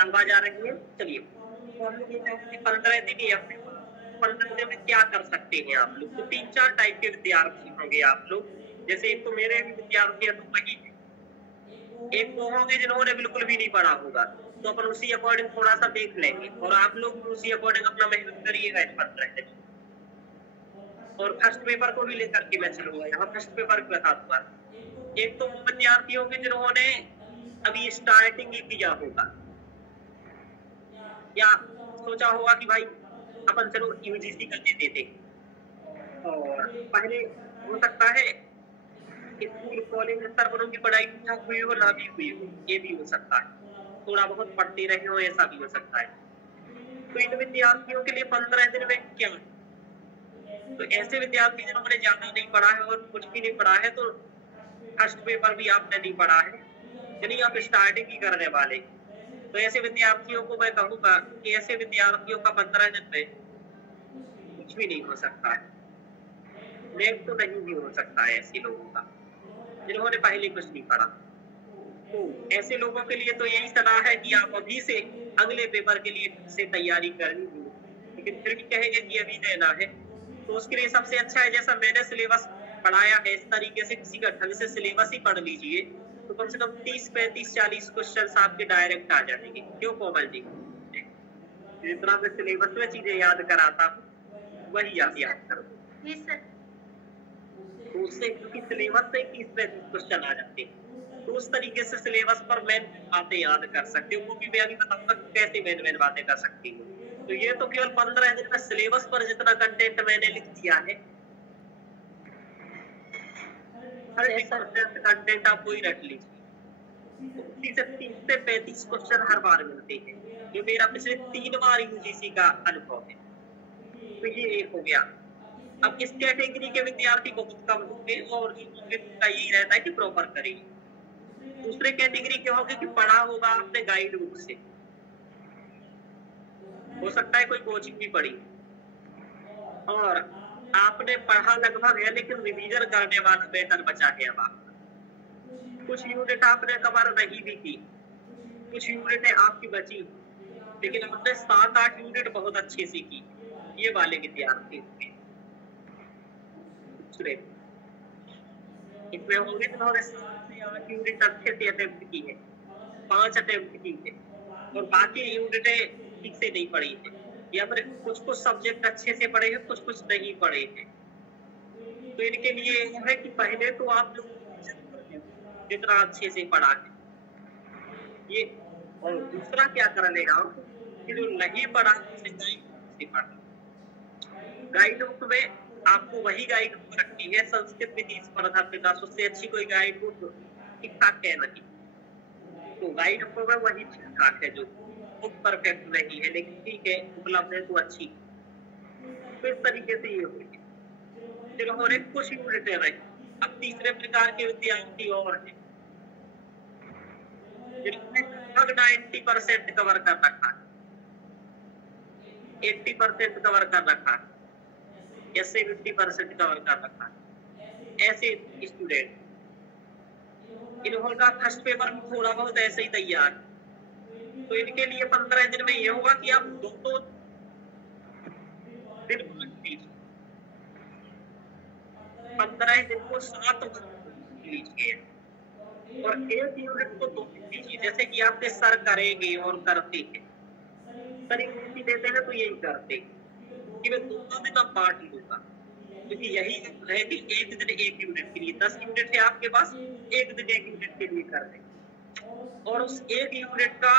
आवाज आ रही है? चलिए, तो हम लोग ये 15 दिन ही अपने 15 दिन में क्या कर सकते हैं आप लोग? तो 3-4 टाइप के विद्यार्थी होंगे आप लोग। जैसे एक तो मेरे भी विद्यार्थी है, तो वही एक वो होंगे जिन्होंने बिल्कुल भी नहीं पढ़ा होगा, तो अपन उसी अकॉर्डिंग थोड़ा सा देख लेंगे, और आप लोग भी उसी अकॉर्डिंग अपना मेहनत करिएगा इस 15 दिन। और फर्स्ट पेपर को भी लेकर के मैं चलूंगा, यहाँ फर्स्ट पेपर बता दूंगा। एक तो वो विद्यार्थी होंगे जिन्होंने अभी स्टार्टिंग ही किया होगा, या सोचा होगा कि भाई अपन चलो यूजीसी कर देते थे, और पहले हो सकता है स्कूल कॉलेज स्तर पर उनकी पढ़ाई ठीक हुई हो, ना भी हुई हो, ये भी हो सकता है, थोड़ा बहुत पढ़ते रहे हो, ऐसा भी हो सकता है। तो इन विद्यार्थियों के लिए 15 दिन में क्या, तो ऐसे विद्यार्थी जिन्होंने ज्यादा नहीं पढ़ा है और कुछ भी नहीं पढ़ा है, तो फर्स्ट पेपर भी आपने नहीं पढ़ा है, यानी आप स्टार्टिंग ही करने वाले, तो ऐसे विद्यार्थियों को मैं कहूंगा कि ऐसे विद्यार्थियों का 15 दिन में कुछ भी नहीं हो सकता है, नेक तो नहीं भी हो सकता है ऐसे लोगों का जिन्होंने पहले कुछ नहीं पढ़ा। तो ऐसे लोगों के लिए तो यही सलाह है कि आप अभी से अगले पेपर के लिए से तैयारी करनी होगी, लेकिन फिर भी कहेंगे कि अभी देना है, तो उसके लिए सबसे अच्छा है जैसा मैंने सिलेबस पढ़ाया है, इस तरीके से किसी का ढंग से सिलेबस ही पढ़ लीजिए, तो कम से कम 30, 35, 40 क्वेश्चन आपके डायरेक्ट आ जाएंगे। क्यों कोमल जी? जितना मैं सिलेबस में चीजें याद कराता हूँ वही आप याद करो, तो उससे क्योंकि सिलेबस से 30-35 क्वेश्चन आ जाते हैं, तो उस तरीके से सिलेबस पर मेन बातें याद कर सकते हो, वो भी मैं अभी बताऊंगा कैसे मेन बातें कर सकती हूँ। तो ये तो केवल 15 दिन में सिलेबस पर जितना कंटेंट मैंने लिख दिया है, 30% कंटेंट आप वही रख लीजिए, उसी से 30 से 35 क्वेश्चन हर बार मिलते हैं, जो मेरा पिछले 3 बार यूजीसी का अनुभव है। तो ये एक हो गया। अब इस कैटेगरी के विद्यार्थी बहुत कम होंगे, और उनका यही रहता है कि प्रॉपर करेंगे। दूसरे कैटेगरी के होंगे कि पढ़ा होगा आपने गाइड बुक से, हो सकता है कोई कोचिंग भी पढ़ी, और आपने पढ़ा लगभग है लेकिन रिवीजन करने वाला बेटर बचा है। अब आप कुछ यूनिट आपने कवर नहीं भी की, कुछ यूनिट आपकी बची, लेकिन आपने 7-8 यूनिट बहुत अच्छे से की, ये वाले विद्यार्थी होंगे। इसमें होंगे जिन्होंने 7 से 8 यूनिट अच्छे से अटेम्प्ट की है, 5 अटेम्प्ट की है, और बाकी यूनिटें ठीक से नहीं पढ़ी है, या फिर कुछ सब्जेक्ट अच्छे से पढ़े हैं, कुछ नहीं पढ़े हैं। तो इनके लिए है कि पहले तो आप जितना अच्छे से पढ़ा है ये, और दूसरा क्या कर लेगा कि जो नहीं पढ़ा उसे गाइड बुक में आपको वही गाइड बुक रखनी है, संस्कृत विधि स्पर्धा विकास, उससे अच्छी कोई गाइड बुक ठीक ठाक है नहीं, तो गाइड बुक में वही ठीक ठाक है, जो बुक परफेक्ट नहीं है लेकिन ठीक है उपलब्ध है तो अच्छी। तो इस तरीके से ये होगी। जिन्होंने कुछ यूनिट रही, अब तीसरे प्रकार के विद्यार्थी और हैं जिन्होंने लगभग 90% कवर कर रखा है, 80% कवर कर रखा है, या 70% कवर कर रखा है, ऐसे स्टूडेंट इन्होंने फर्स्ट पेपर में थोड़ा बहुत ऐसे ही तैयार, तो इनके लिए 15 दिन में ये होगा कि आप 2 दिन 15 दिन को 7 लीजिए, और एक यूनिट को 2 दिन लीजिए, जैसे कि आपके सर करेंगे और करते हैं, सर एक देते हैं तो यही करते हैं कि मैं 2 दिन अब बांट लूंगा, क्योंकि यही है कि एक दिन एक यूनिट के लिए 10 यूनिट है आपके पास, एक दिन एक यूनिट के लिए कर दें, और उस एक यूनिट का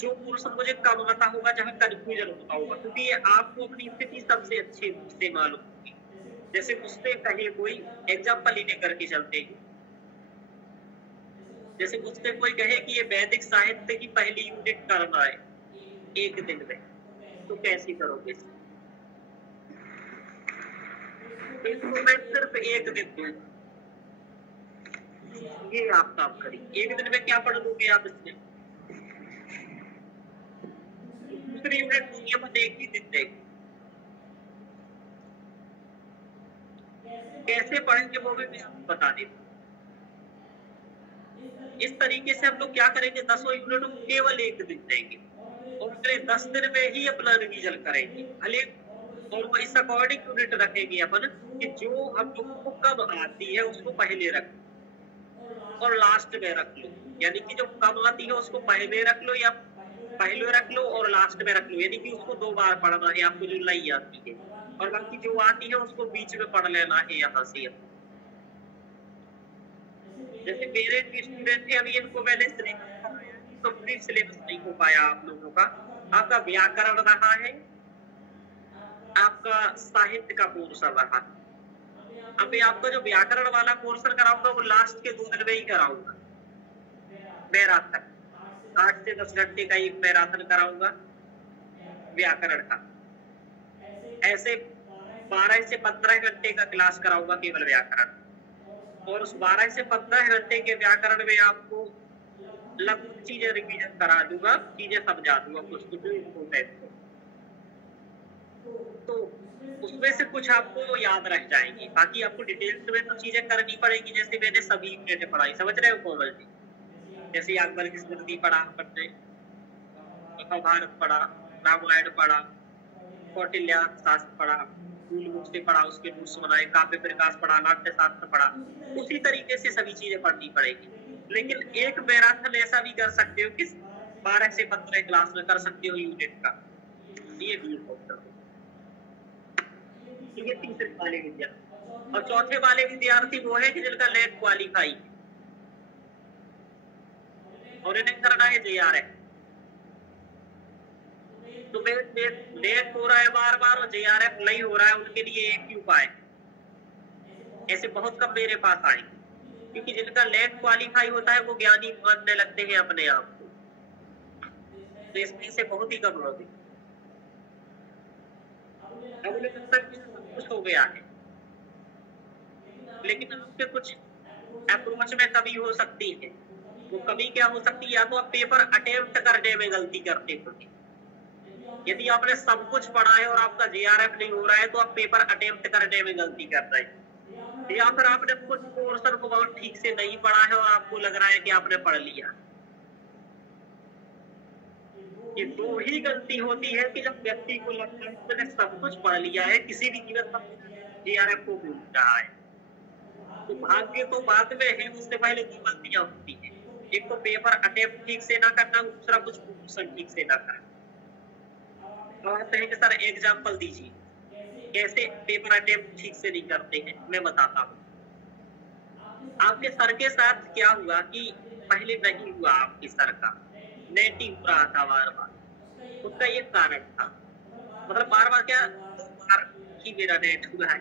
जो पोर्शन मुझे कम आता होगा, जहाँ कंफ्यूजन होता होगा, क्योंकि आपको अपनी स्थिति सबसे अच्छे से मालूम होगी। जैसे मुझसे कहे कोई एग्जाम्पल ही लेकर के चलते हैं, जैसे मुझसे कोई कहे कि ये वैदिक साहित्य की पहली यूनिट करना है एक दिन में, तो कैसे करोगे? इसको मैं सिर्फ एक दिन दूं, ये आप काम करिए। एक दिन में क्या पढ़ लोगे आप इसमें? दूसरी यूनिट दूंगी अपन एक ही दिन देंगे, कैसे पढ़ेंगे वो भी मैं आपको बता देता हूँ। इस तरीके से हम लोग क्या करेंगे, 10 यूनिट केवल एक दिन देंगे और अगले 10 दिन में ही अपना रिवीजन करेंगे भले, और वो इस अकॉर्डिंग यूनिट रखेंगे अपन कि जो हम लोग को कब आती है उसको पहले रख और लास्ट में रख लो, यानी कि जो कम आती है उसको पहले रख लो या पहले रख लो और लास्ट में रख लो, यानी कि उसको 2 बार पढ़ना है आपको जो नहीं आती है, और बाकी जो आती है उसको बीच में पढ़ लेना है यहाँ से। जैसे मेरे स्टूडेंट थे, अभी इनको मैंने कंप्लीट सिलेबस नहीं हो पाया आप लोगों का। आपका व्याकरण रहा है, आपका साहित्य का पोर्शन रहा। अभी आपका जो व्याकरण वाला पोर्शन कराऊंगा वो लास्ट के 2 दिन में ही कराऊंगा, मैराथन 8 से 10 घंटे का एक मैराथन कराऊंगा व्याकरण का। ऐसे 12 से 15 घंटे का क्लास कराऊंगा केवल व्याकरण, और उस 12 से 15 घंटे के व्याकरण में आपको लगभग चीजें रिवीजन करा दूंगा, चीजें समझा दूंगा कुछ इम्पोर्टेंट, तो उसमें से कुछ आपको याद रह जाएंगी, बाकी आपको डिटेल्स में तो चीजें करनी पड़ेगी। जैसे मैंने सभी यूनिट पढ़ाई, समझ रहे हो कोमल जी? जैसे अकबर की स्मृति पढ़ा हमने, महाभारत पढ़ा, रामायण पढ़ा, कौटिल्य शास्त्र पढ़ा, से पढ़ा, उसके नोट्स बनाए, काव्य प्रकाश पढ़ा, नाट्य शास्त्र पढ़ा, उसी तरीके से सभी चीजें पढ़नी पड़ेगी। लेकिन एक मैराथन ऐसा भी कर सकते हो कि 12 से 15 क्लास में कर सकते हो यूनिट का, ये भी ये तीसरे वाले विद्यार्थी। और चौथे वाले विद्यार्थी वो है कि जिनका नेट क्वालिफाई और इन्हें करना है JRF। तो नेट हो रहा है बार बार और JRF नहीं हो रहा है, उनके लिए एक ही उपाय, ऐसे बहुत कम मेरे पास आएंगे, क्योंकि जिनका नेट क्वालिफाई होता है वो ज्ञानी मानने लगते हैं अपने आप को, तो इसमें से बहुत ही कम लोग। अब उन्हें लगता है कुछ हो गया है, लेकिन आपके कुछ अप्रोच में कमी हो सकती है। वो कमी क्या हो सकती है, या तो आप पेपर अटेम्प्ट करने में गलती करते हो, यदि आपने सब कुछ पढ़ा है और आपका JRF नहीं हो रहा है तो आप पेपर अटेम्प्ट करने में गलती कर रहे हैं, या फिर आपने कुछ पोर्शन को बहुत ठीक से नहीं पढ़ा है और आपको लग रहा है कि आपने पढ़ लिया। ये 2 ही गलती होती है कि जब व्यक्ति को लगता है कि मैंने सब कुछ पढ़ लिया है, किसी भी कीमत पर JRF को भूल रहा है, तो भाग्य तो बाद में है, उससे पहले 2 गलतियां होती है। एक तो पेपर अटेम्प्ट ठीक से ना करना, दूसरा कुछ पोर्शन ठीक से ना करना। कहते हैं कि सर एग्जाम्पल दीजिए, कैसे पेपर अटेम्प्ट ठीक से नहीं करते हैं, मैं बताता हूँ। आपके सर के साथ क्या हुआ कि पहले नहीं हुआ आपके सर का, नेट ही हो रहा था बार बार, उसका एक कारण था, मतलब बार बार क्या, 2 बार ही मेरा नेट हुआ है,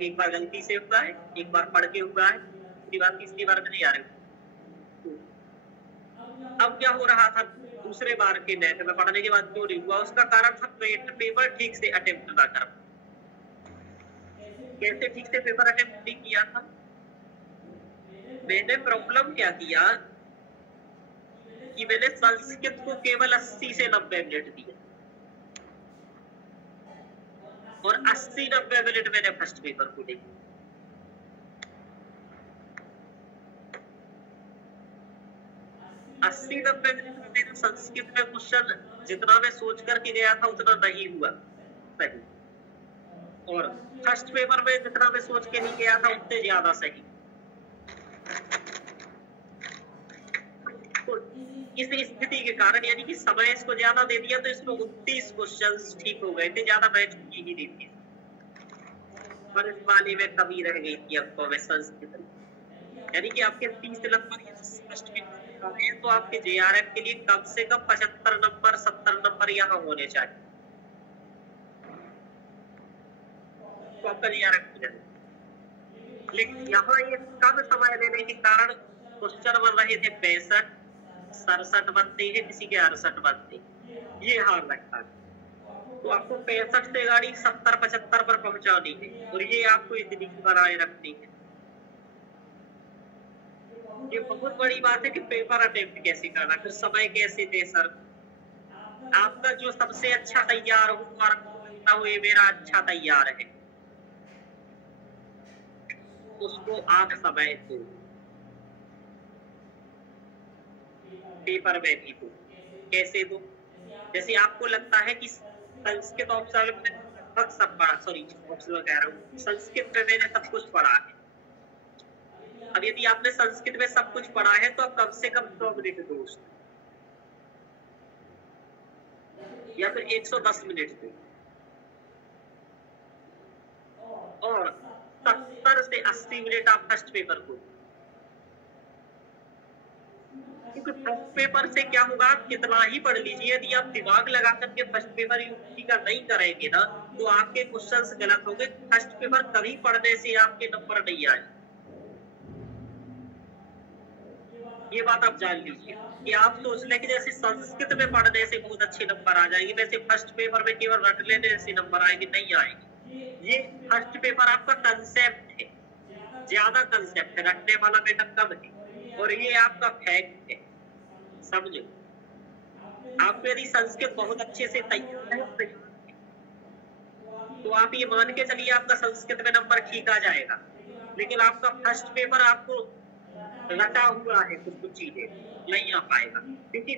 एक बार गलती से हुआ है, एक बार पढ़ के हुआ है, दूसरी बार तीसरी बार में नहीं आ रही। अब क्या हो रहा था, दूसरे बार के नेट में पढ़ने के बाद क्यों नहीं हुआ, उसका कारण था पेपर ठीक से अटेम्प्ट ना कर। कैसे ठीक से पेपर अटेम्प्ट नहीं किया था, मैंने प्रॉब्लम क्या किया कि मैंने संस्कृत को केवल 80 से 90 मिनट दिए और 80-90 मिनट मैंने फर्स्ट पेपर को दी। 80-90 मिनट में मेरा संस्कृत में क्वेश्चन जितना मैं सोच करके गया था उतना नहीं हुआ सही, और फर्स्ट पेपर में जितना मैं सोच के नहीं गया था उतने ज्यादा सही। तो इस स्थिति के कारण, यानी कि समय इसको ज्यादा दे दिया तो इसको 29 क्वेश्चंस ठीक हो गए थे, ज्यादा मैच की ही नहीं थी, पर इस वाले में कमी रह गई थी आपको मैं संस्कृत, यानी कि आपके 30 नंबर फर्स्ट पेपर है तो आपके JRF के लिए कम से कम 75 नंबर 70 नंबर यहाँ होने चाहिए, तो आपका JRF हो जाए। लेकिन यहाँ ये कम समय लेने के कारण क्वेश्चन बन रहे थे 65, 67 बनते हैं, किसी के 68 बनते, ये हार लगता है। तो आपको 65 से गाड़ी 70-75 पर पहुंचानी है, और ये आपको इतनी बनाए रखनी है। ये बहुत बड़ी बात है कि पेपर अटेम्प्ट कैसे करना, फिर समय कैसे दे सर। आपका जो सबसे अच्छा तैयार हो और ये मेरा अच्छा तैयार है, उसको आप समय दो, पेपर में भी दो। कैसे दो? जैसे आपको लगता है कि संस्कृत ऑप्शनल में लगभग सब पढ़ा, सॉरी ऑप्शनल कह रहा हूँ, संस्कृत में मैंने सब कुछ पढ़ा है। अब यदि आपने संस्कृत में सब कुछ पढ़ा है तो आप कम से कम 100 मिनट दो या फिर 110 मिनट दो, और 70 से 80 मिनट आप फर्स्ट पेपर को। क्योंकि फर्स्ट पेपर से क्या होगा, आप कितना ही पढ़ लीजिए, यदि आप दिमाग लगा करके फर्स्ट पेपर यूपी का नहीं करेंगे ना तो आपके क्वेश्चंस गलत होंगे। फर्स्ट पेपर कभी पढ़ने से आपके नंबर नहीं आए, ये बात आप जान लीजिए। कि आप सोच लें कि जैसे संस्कृत में पढ़ने से बहुत अच्छे नंबर आ जाएंगे, वैसे फर्स्ट पेपर में केवल रट लेने से नंबर आएंगे, नहीं आएंगे। ये फर्स्ट पेपर आपका कंसेप्ट है, ज्यादा कंसेप्ट है, रटने वाला बेटा कम है, और ये आपका फैक्ट है, समझो। आप यदि संस्कृत बहुत अच्छे से तैयार है तो आप ये मान के चलिए आपका संस्कृत में नंबर ठीक आ जाएगा। लेकिन आपका फर्स्ट पेपर आपको रटा हुआ है, कुछ चीजें नहीं आ पाएगा, क्योंकि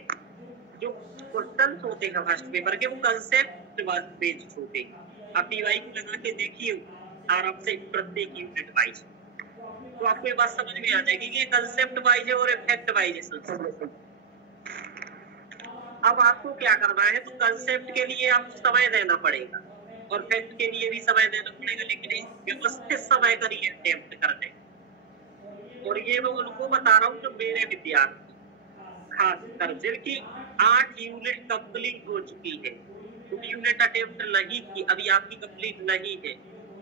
जो क्वेश्चन होते हैं फर्स्ट पेपर के वो कंसेप्ट बेस्ड होते हैं। आप पीवाई को लगा के देखिए आराम से प्रत्येक यूनिट वाइज, तो आपको ये बात समझ में आ जाएगी कि ये कंसेप्ट वाइज है और इफेक्ट वाइज है संस्कृत। अब आपको क्या करना है, तो कंसेप्ट के लिए आपको समय देना पड़ेगा और फैक्ट के लिए भी समय देना पड़ेगा, लेकिन व्यवस्थित समय करिए अटेम्प्ट करने। और ये मैं उनको बता रहा हूँ जो मेरे विद्यार्थी, खासकर जिनकी 8 यूनिट कंप्लीट हो चुकी है, तो यूनिट अटेम्प्ट नहीं की, अभी आपकी कंप्लीट नहीं है,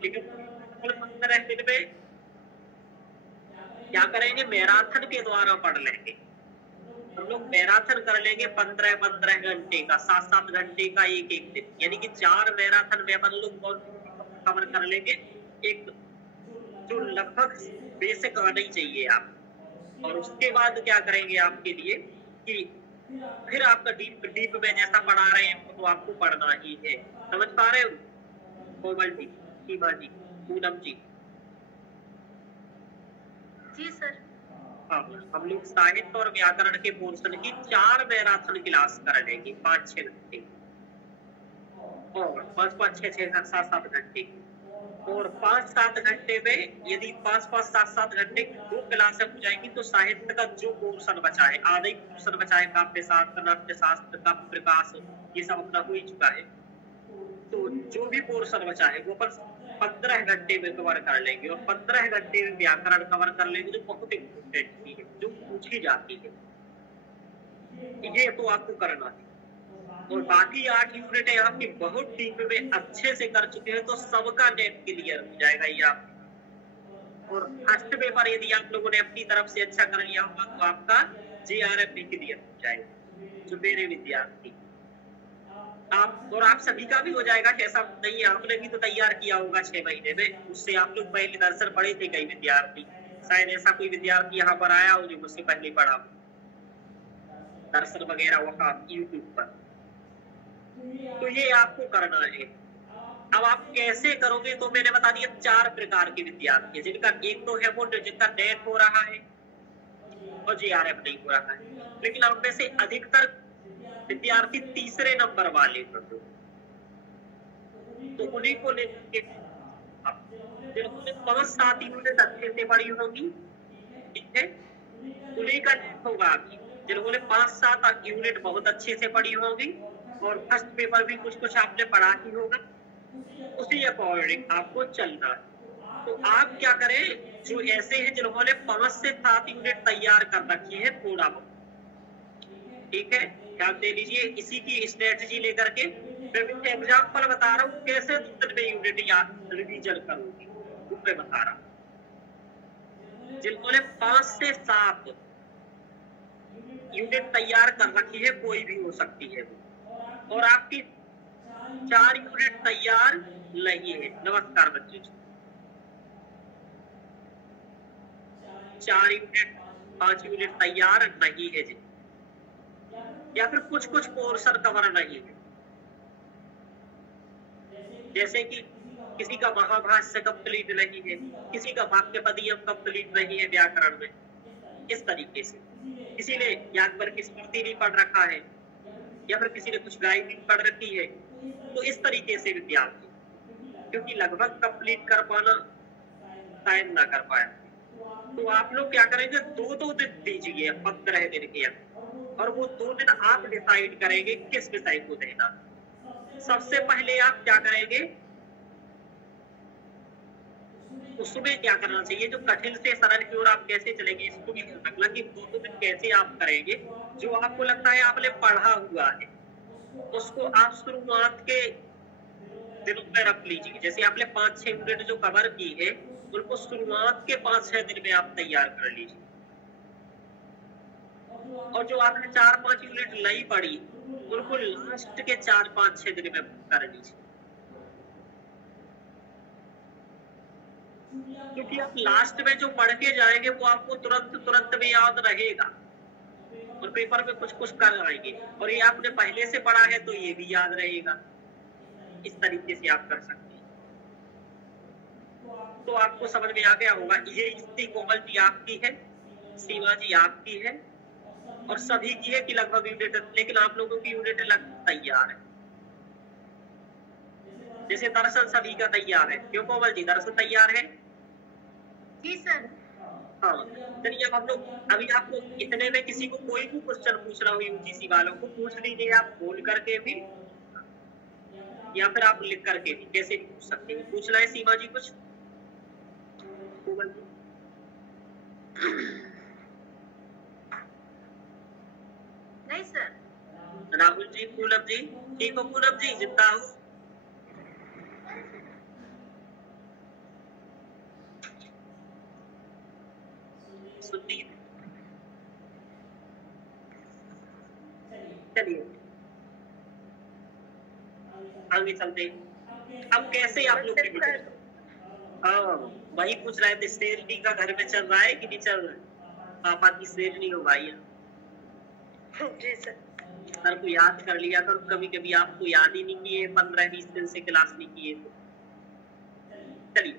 लेकिन 15 दिन में क्या करेंगे, मैराथन के द्वारा पढ़ लेंगे। हम लोग मैराथन कर लेंगे 15-15 घंटे का, 7-7 घंटे का एक दिन, यानी कि 4 मैराथन में अपन लोग कवर कर लेंगे। एक जो लगभग बेसिक आना ही चाहिए आप। और उसके बाद क्या करेंगे आपके लिए कि फिर आपका डीप में जैसा पढ़ा रहे हैं तो आपको पढ़ना ही है। समझ पा रहे हो कोमल जी, सीमा जी, पूनम जी? जी सर। हाँ, हम लोग साहित्य और व्याकरण के पोर्शन की 4 मैराथन क्लास कर लेंगे, 5-6 घंटे और 5-5-6-6-7-7 घंटे, और 5-7 घंटे में यदि 5-5-7-7 घंटे की 2 क्लासें हो जाएंगी तो साहित्य का जो पोर्शन बचा है, आधा ही पोर्शन बचा है, काव्य शास्त्र, नाट्य शास्त्र का प्रकाश, ये सब अपना हो ही चुका है, तो जो भी पोर्शन बचा है वो अपन 15 घंटे में कवर कर लेंगे, और 15 घंटे में व्याकरण कवर कर लेंगे, जो बहुत इम्पोर्टेंट चीज है, जो पूछी जाती है, ये तो आपको करना है। और बाकी 8 यूनिट आपकी बहुत डीप में अच्छे से कर चुके हैं तो सबका नेट क्लियर हो जाएगा ये आप। और फर्स्ट पेपर यदि आप लोगों ने अपनी तरफ से अच्छा कर लिया होगा तो आपका JRF भी क्लियर हो जाएगा, जो मेरे विद्यार्थी आप और आप सभी का भी हो जाएगा। कैसा नहीं है, आपने भी तो तैयार किया होगा 6 महीने में, उससे आप लोग पहले दर्शन पढ़े थे कई विद्यार्थी, शायद ऐसा कोई विद्यार्थी यहाँ पर आया हो जो मुझसे पहले पढ़ा दर्शन वगैरह वहाँ यूट्यूब पर, तो ये आपको करना है। अब आप कैसे करोगे तो मैंने बता दिया 4 प्रकार के विद्यार्थी है, जिनका एक तो है वो जिनका नेट हो रहा है और JRF नहीं हो रहा है, लेकिन अब में से अधिकतर विद्यार्थी तीसरे नंबर वाले तो उन्हीं को लेकर जिन्होंने 5-7 यूनिट अच्छे से पढ़ी होगी, ठीक है, उन्हीं का नेट होगा अभी। जिन्होंने 5-7 यूनिट बहुत अच्छे से पढ़ी होगी और फर्स्ट पेपर भी कुछ आपने पढ़ा ही होगा, उसी अकॉर्डिंग आपको चलना है। तो आप क्या करें, जो ऐसे हैं जिन्होंने 5 से 7 यूनिट तैयार कर रखी है थोड़ा बहुत, ठीक है, ध्यान दे लीजिए, इसी की स्ट्रेटजी लेकर के मैं एग्जाम्पल बता रहा हूँ कैसे 2 दिन में यूनिट या रिवीजन करोगे, मैं बता रहा हूँ। जिन्होंने 5 से 7 यूनिट तैयार कर रखी है, कोई भी हो सकती है, और आपकी 4 यूनिट तैयार नहीं है, नमस्कार बच्चों, 4 यूनिट 5 यूनिट तैयार नहीं है जी, या फिर कुछ पोर्शन कवर नहीं है, जैसे कि किसी का महाभाष्य कंप्लीट नहीं है, किसी का वाक्यपदीयम कंप्लीट नहीं है व्याकरण में, इस तरीके से। किसी ने याज्ञवल की स्मृति नहीं पढ़ रखा है, या फिर किसी ने कुछ गायत्री पढ़ रखी है, तो इस तरीके से विद्यार्थी, क्योंकि लगभग कंप्लीट कर पाना शायद ना कर पाए, तो आप लोग क्या करेंगे, 2-2 दिन दीजिए 15 दिन के, और वो 2 दिन आप डिसाइड करेंगे किस विषय को देना। सबसे पहले आप क्या करेंगे, उसमें क्या करना चाहिए, जो कठिन से सरल की ओर आप कैसे चलेंगे इसको भी ध्यान रखना कि 2-2 दिन कैसे आप करेंगे। जो आपको लगता है आपने पढ़ा हुआ है उसको आप शुरुआत के दिनों में रख लीजिए। जैसे आपने 5-6 यूनिट जो कवर की है उनको शुरुआत के 5-6 दिन में आप तैयार कर लीजिए, और जो आपने 4-5 यूनिट नहीं पढ़ी उनको लास्ट के 4-5-6 दिन में कर लीजिए, क्योंकि आप लास्ट में जो पढ़ के जाएंगे वो आपको तुरंत में याद रहेगा, और पेपर में कुछ कुछ कर आएंगे, और ये आपने पहले से पढ़ा है तो ये भी याद रहेगा। इस तरीके से आप कर सकते हैं। तो आपको समझ में आ गया होगा। ये स्थिति कोमल जी आपकी है, सीमा जी आपकी है, और सभी की है कि लगभग यूनिट, लेकिन आप लोगों की यूनिट लगभग तैयार है। जैसे दर्शन सभी का तैयार है, क्यों कोमल जी, दर्शन तैयार है? जी सर। हाँ, चलिए अब हम लोग, अभी आपको इतने में किसी को कोई भी क्वेश्चन पूछना हो यूजीसी वालों को पूछ लीजिए, आप बोल करके भी या फिर आप लिख करके भी, कैसे भी पूछ सकते हैं। पूछना है सीमा जी कुछ? नहीं सर। राहुल जी, पूनम जी, ठीक हो? पूनम जी जिंदा हो? सुनती, चलिए आगे चलते। अब कैसे आप लोग, हाँ वही पूछ रहे थे, शेरनी का घर में चल रहा है कि नहीं चल रहा है? पापा की शेरनी हो भाई। जी सर। सर को याद कर लिया कर, कभी कभी आपको याद ही नहीं किए, 15-20 दिन से क्लास नहीं किए तो। चलिए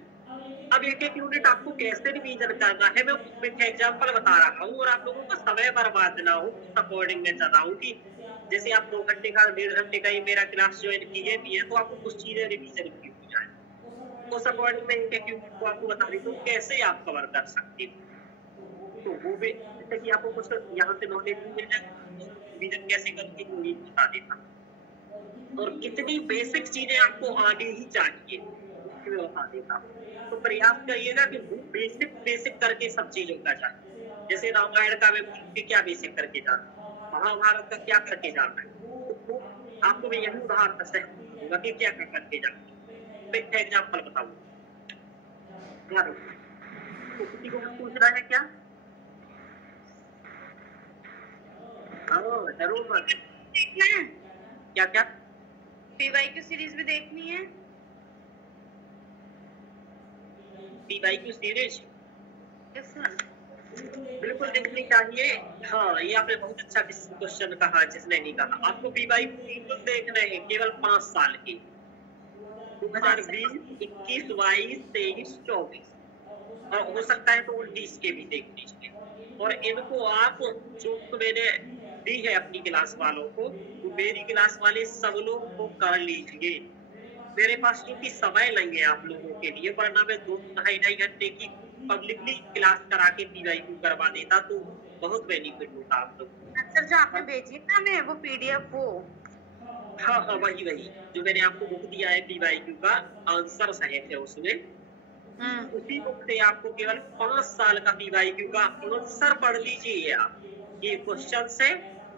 अब एक एक यूनिट आपको कैसे रिवीजन करना है मैं एक एग्जाम्पल बता रहा हूँ, और आप लोगों का समय बर्बाद ना हो उस अकॉर्डिंग में चल रहा हूँ कि जैसे आप 2 घंटे का 1.5 घंटे का ही मेरा क्लास ज्वाइन किए भी है तो आपको कुछ चीजें रिवीजन की हो जाए, उस अकॉर्डिंग में एक एक यूनिट को आपको बता देता हूँ कैसे आप कवर कर सकते हो। तो वो भी जैसे कि आपको कुछ यहाँ से नॉलेज मिल जाए, रिवीजन कैसे करते हैं ये बता देता, और कितनी बेसिक चीजें आपको आगे ही चाहिए बता देता। तो प्रयास करिएगा कि बेसिक करके सब चीजों का चाहिए। जैसे रामायण का मैं क्या बेसिक करके जाना, महाभारत का क्या करके जाना है, तो आपको मैं यही उदाहरण से होगा कि क्या करके जाना। मैं एक एग्जाम्पल बताऊंगा, तो किसी को पूछ रहा है क्या? हाँ जरूर। क्या क्या पीवाईक्यू सीरीज भी देखनी है? PYQ series yes sir. बिल्कुल देखनी चाहिए। हाँ ये आपने बहुत अच्छा क्वेश्चन कहा, जिसने नहीं कहा। आपको पीवाईक्यू बिल्कुल देखने हैं, केवल 5 साल की, 2020, 21, 22, 23, 24, और हो सकता है तो 19 के भी देख लीजिए। और इनको आप जो मैंने दी है अपनी क्लास वालों को, तो मेरी क्लास वाले सब लोग को कर लीजिए। मेरे पास क्योंकि समय नहीं है आप लोगों के लिए, वरना मैं 2-2.5 घंटे की पब्लिकली क्लास करा के पीवाईक्यू करवा देता, तो बहुत बेनिफिट होता आप लोग। सर जो आपने भेजी है ना हमें वो पीडीएफ, वो हाँ हाँ वही जो मैंने आपको बुक दिया है पीवाईक्यू का, आंसर सहित है उसमें। उसी बुक से आपको केवल 5 साल का पीवाईक्यू का आंसर पढ़ लीजिए आप। ये क्वेश्चन से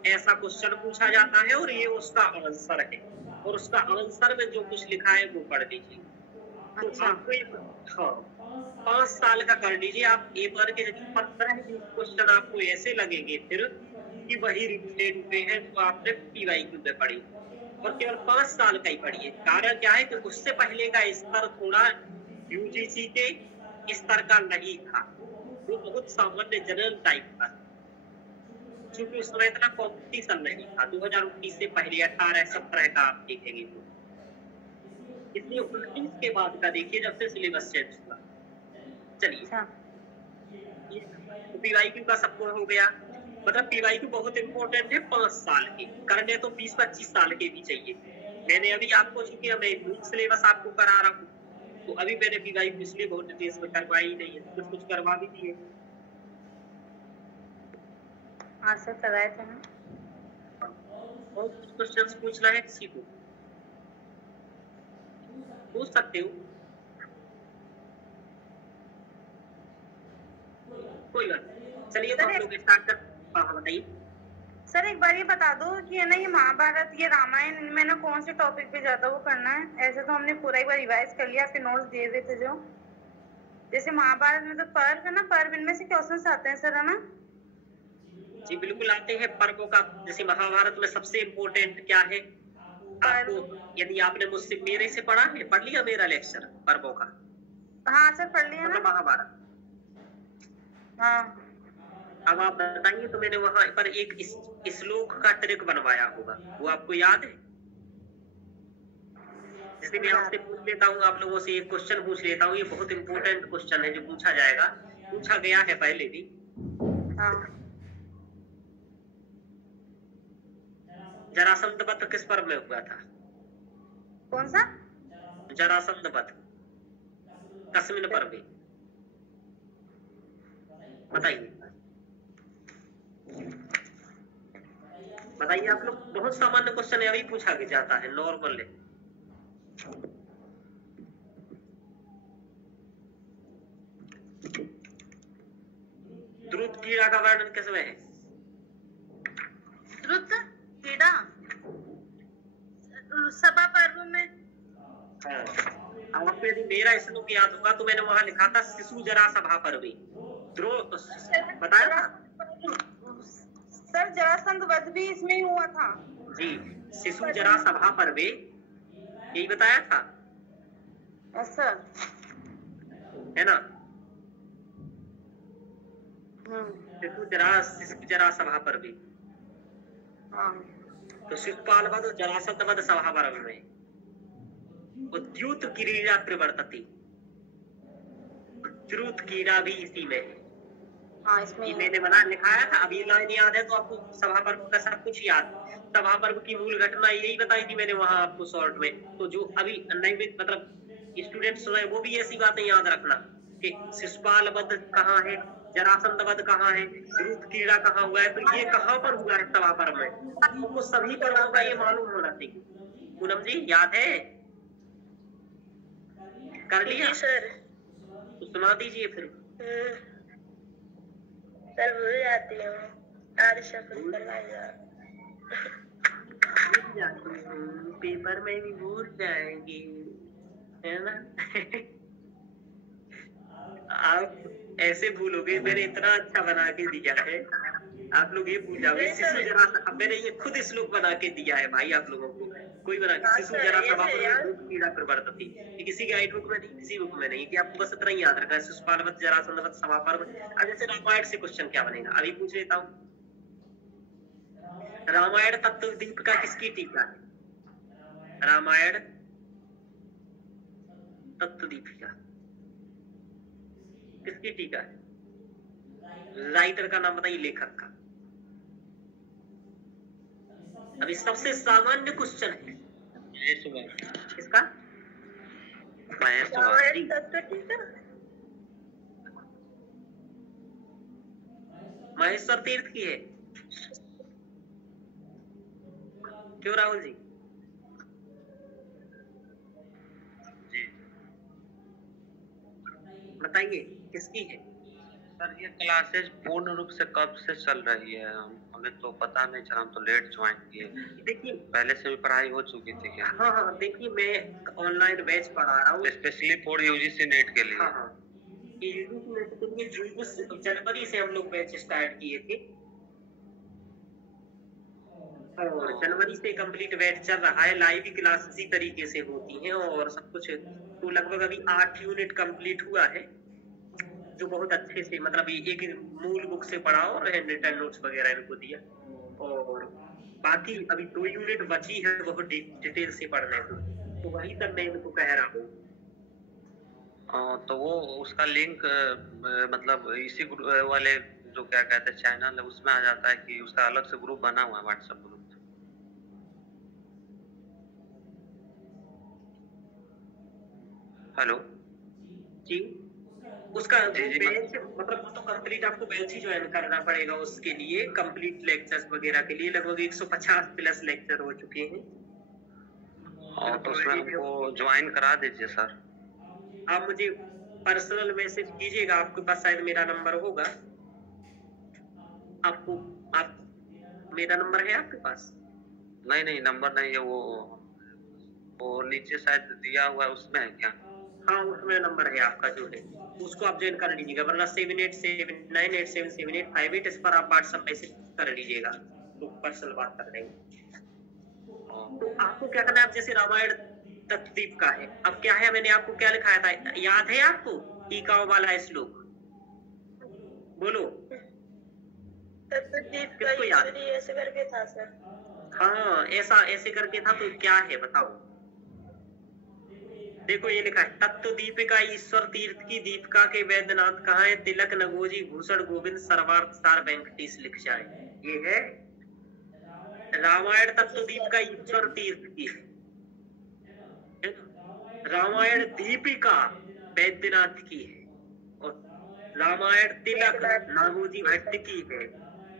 ऐसा क्वेश्चन पूछा जाता है और ये उसका आंसर है, और उसका आंसर में जो कुछ लिखा है वो पढ़ लीजिए। तो आपको हाँ 5 साल का कर लीजिए आप। एक बार के 15-20 क्वेश्चन आपको ऐसे लगेंगे फिर कि वही रिपीटेड हुए हैं तो आपने पीवाईक्यू में पढ़ी, और केवल 5 साल का ही पढ़िए। कारण क्या है कि उससे पहले का स्तर थोड़ा यूजीसी के स्तर का नहीं था, वो बहुत सामान्य जनरल टाइप था, क्योंकि उस समय इतना कॉम्पिटिशन नहीं था। 2019 से पहले 18-17 का आप देखेंगे इसलिए 19 के बाद का देखिए जब से सिलेबस चेंज हुआ। चलिए अच्छा पीवाईक्यू का सबको हो गया। मतलब पीवाईक्यू बहुत इंपॉर्टेंट है 5 साल के, करने तो 20-25 साल के भी चाहिए। मैंने अभी आपको चूंकि मैं सिलेबस आपको करा रहा हूँ, तो अभी मैंने पीवाईक्यू इसलिए बहुत डिटेल्स में करवाई नहीं है, कुछ कुछ करवा भी दिए। हाँ सर कराए थे ना। और कुछ क्वेश्चंस पूछना है किसी को, पूछ सकते हो, कोई बात नहीं। चलिए तो हम लोग स्टार्ट कर। हाँ बताइए सर एक बार ये बता दो कि है ना ये महाभारत ये रामायण इनमें ना कौन से टॉपिक पे ज्यादा वो करना है? ऐसे तो हमने पूरा एक बार रिवाइज कर लिया, आपके नोट्स दिए हुए थे जो। जैसे महाभारत में तो पर्व है ना, पर्व इनमें से क्वेश्चन आते हैं सर, है ना? जी बिल्कुल आते हैं पर्वों का। जैसे महाभारत में सबसे इम्पोर्टेंट क्या है आपको, यदि आपने मुझसे मेरे से पढ़ा है, पढ़ लिया मेरा लेक्चर पर्वों का? हाँ सर पढ़ लिया ना महाभारत। हाँ अब आप बताइए तो मैंने वहां पर एक श्लोक का ट्रिक बनवाया होगा, वो आपको याद है? जैसे मैं आपसे पूछ लेता हूँ, आप लोगों से एक क्वेश्चन पूछ लेता हूँ, ये बहुत इंपॉर्टेंट क्वेश्चन है जो पूछा जाएगा, पूछा गया है पहले भी। हाँ जरासंध वध किस पर्व में हुआ था? कौन सा? जरासंध वध कस्मिन पर्व में, बताइए बताइए आप लोग। बहुत सामान्य क्वेश्चन है, अभी पूछा जाता है, नॉर्मल है। द्रुत कीड़ा का वर्णन किसमें है? द्रुत कीड़ा सभा पर्व में। अब आपको यदि मेरा श्लोक याद होगा तो मैंने वहां लिखा था शिशु जरा सभा पर्वे, बताया था सर जरासंध वध भी इसमें ही हुआ था जी। शिशु जरा सभा पर्वे यही बताया था, ऐसा है ना? शिशु जरा सभा पर्वे। हाँ तो शिशुपाल वध जरासंध वध सभा पर्व में। उद्युत क्रीड़ा प्रवर्तती, द्रुत कीड़ा भी इसी में है। हाँ इसमें मैंने बना लिखाया था, अभी लाइन याद है तो आपको सभा पर्व का सब कुछ याद। सभा पर्व की मूल घटना यही बताई थी मैंने वहां आपको शॉर्ट में। तो जो अभी नए मतलब स्टूडेंट्स हैं वो भी ऐसी बातें याद रखना कि शिशुपाल वध कहाँ है, जरासंध वध कहाँ है, द्रुत कीड़ा कहाँ हुआ है, तो ये कहाँ पर हुआ है सभा पर्व में, आपको सभी पर्वों का ये मालूम होना चाहिए। पूनम जी याद है? कर लिया सर? तो सुना दीजिए फिर। सर भूल जाती हूँ, आज शपथ करवाएगा। पेपर में भी भूल जाएंगे, है ना? आप ऐसे भूलोगे, मैंने इतना अच्छा बना के दिया है, आप लोग ये भूल जाओगे। शिशु जरा, मैंने ये खुद श्लोक बना के दिया है भाई आप लोगों को, कोई बना के। शिशु जरा सभा कीड़ा प्रवर्तती, किसी गाइड बुक में नहीं, किसी बुक में नहीं, कि आपको बस इतना ही याद रखना है। शिशुपाल वध जरासंध वध सभा पर्व। अब जैसे रामायण से क्वेश्चन क्या बनेगा, अभी पूछ लेता हूँ। रामायण तत्वदीपिका किसकी टीका है? रामायण तत्वदीपिका किसकी टीका है? राइटर का नाम बताइए, लेखक का। अभी सबसे सामान्य क्वेश्चन है इसका। महेश्वर तीर्थ की है। क्यों राहुल जी? बताइए किसकी है? सर ये क्लासेस पूर्ण रूप से कब से चल रही है? हमें तो पता नहीं चला, हम तो लेट ज्वाइन किए। देखिए पहले से भी पढ़ाई हो चुकी थी क्या? हाँ देखिए मैं ऑनलाइन बैच पढ़ा रहा हूँ स्पेशली फॉर यूजीसी नेट के लिए। हाँ जनवरी से हम लोग बैच स्टार्ट किए थे और जनवरी से कंप्लीट बैच चल रहा है। लाइव क्लास इसी तरीके से होती हैं और सब कुछ। तो लगभग अभी 8 यूनिट कंप्लीट हुआ है, जो बहुत अच्छे से, मतलब एक मूल बुक से पढ़ा और हैंड रिटन नोट्स वगैरह इनको दिया, और बाकी अभी 2 यूनिट बची है बहुत डिटेल से पढ़ने को। तो वही तक मैं इनको कह रहा हूँ। तो वो उसका लिंक मतलब इसी वाले जो क्या कहते हैं चैनल है उसमें आ जाता है कि उसका अलग से ग्रुप बना हुआ है व्हाट्सएप ग्रुप? हेलो जी, उसका जी जी बैच मतलब वो तो कंप्लीट आपको बैच ही ज्वाइन करना पड़ेगा। उसके लिए कंप्लीट लेक्चर्स वगैरह के लिए लगभग 150 प्लस लेक्चर हो चुके हैं। तो उसमें हमको ज्वाइन करा दीजिए सर। आप मुझे पर्सनल मैसेज कीजिएगा, आपके पास शायद मेरा नंबर होगा। आपको आप मेरा नंबर है आपके पास? नहीं नंबर नहीं है, वो नीचे शायद दिया हुआ है, उसमें है क्या? हाँ, उसमें नंबर है आपका जो है, उसको आप ज्वाइन कर लीजिएगा, वरना 7879877858 इस पर आप व्हाट्सएप मैसेज कर लीजिएगा, तो पर्सनल बात कर लेंगे। तो आपको क्या करना है, आप जैसे रामायण तत्दीप का है, अब क्या है, मैंने आपको क्या लिखाया था, याद है आपको? टीका वाला श्लोक बोलो। तत्दीप किसको याद? ऐसे करके था सर। हाँ, ऐसा ऐसे करके था, तो क्या है बताओ। देखो ये लिखा है, तत्व दीपिका ईश्वर तीर्थ की दीपिका के वैद्यनाथ कहाँ है, तिलक नगोजी भूषण गोविंद सर्वार्थ सार वेंकटेश लिख जाए। ये है रामायण तत्व दीपिका ईश्वर तीर्थ की, रामायण दीपिका वैद्यनाथ की है, और रामायण तिलक नागोजी भट्ट की है,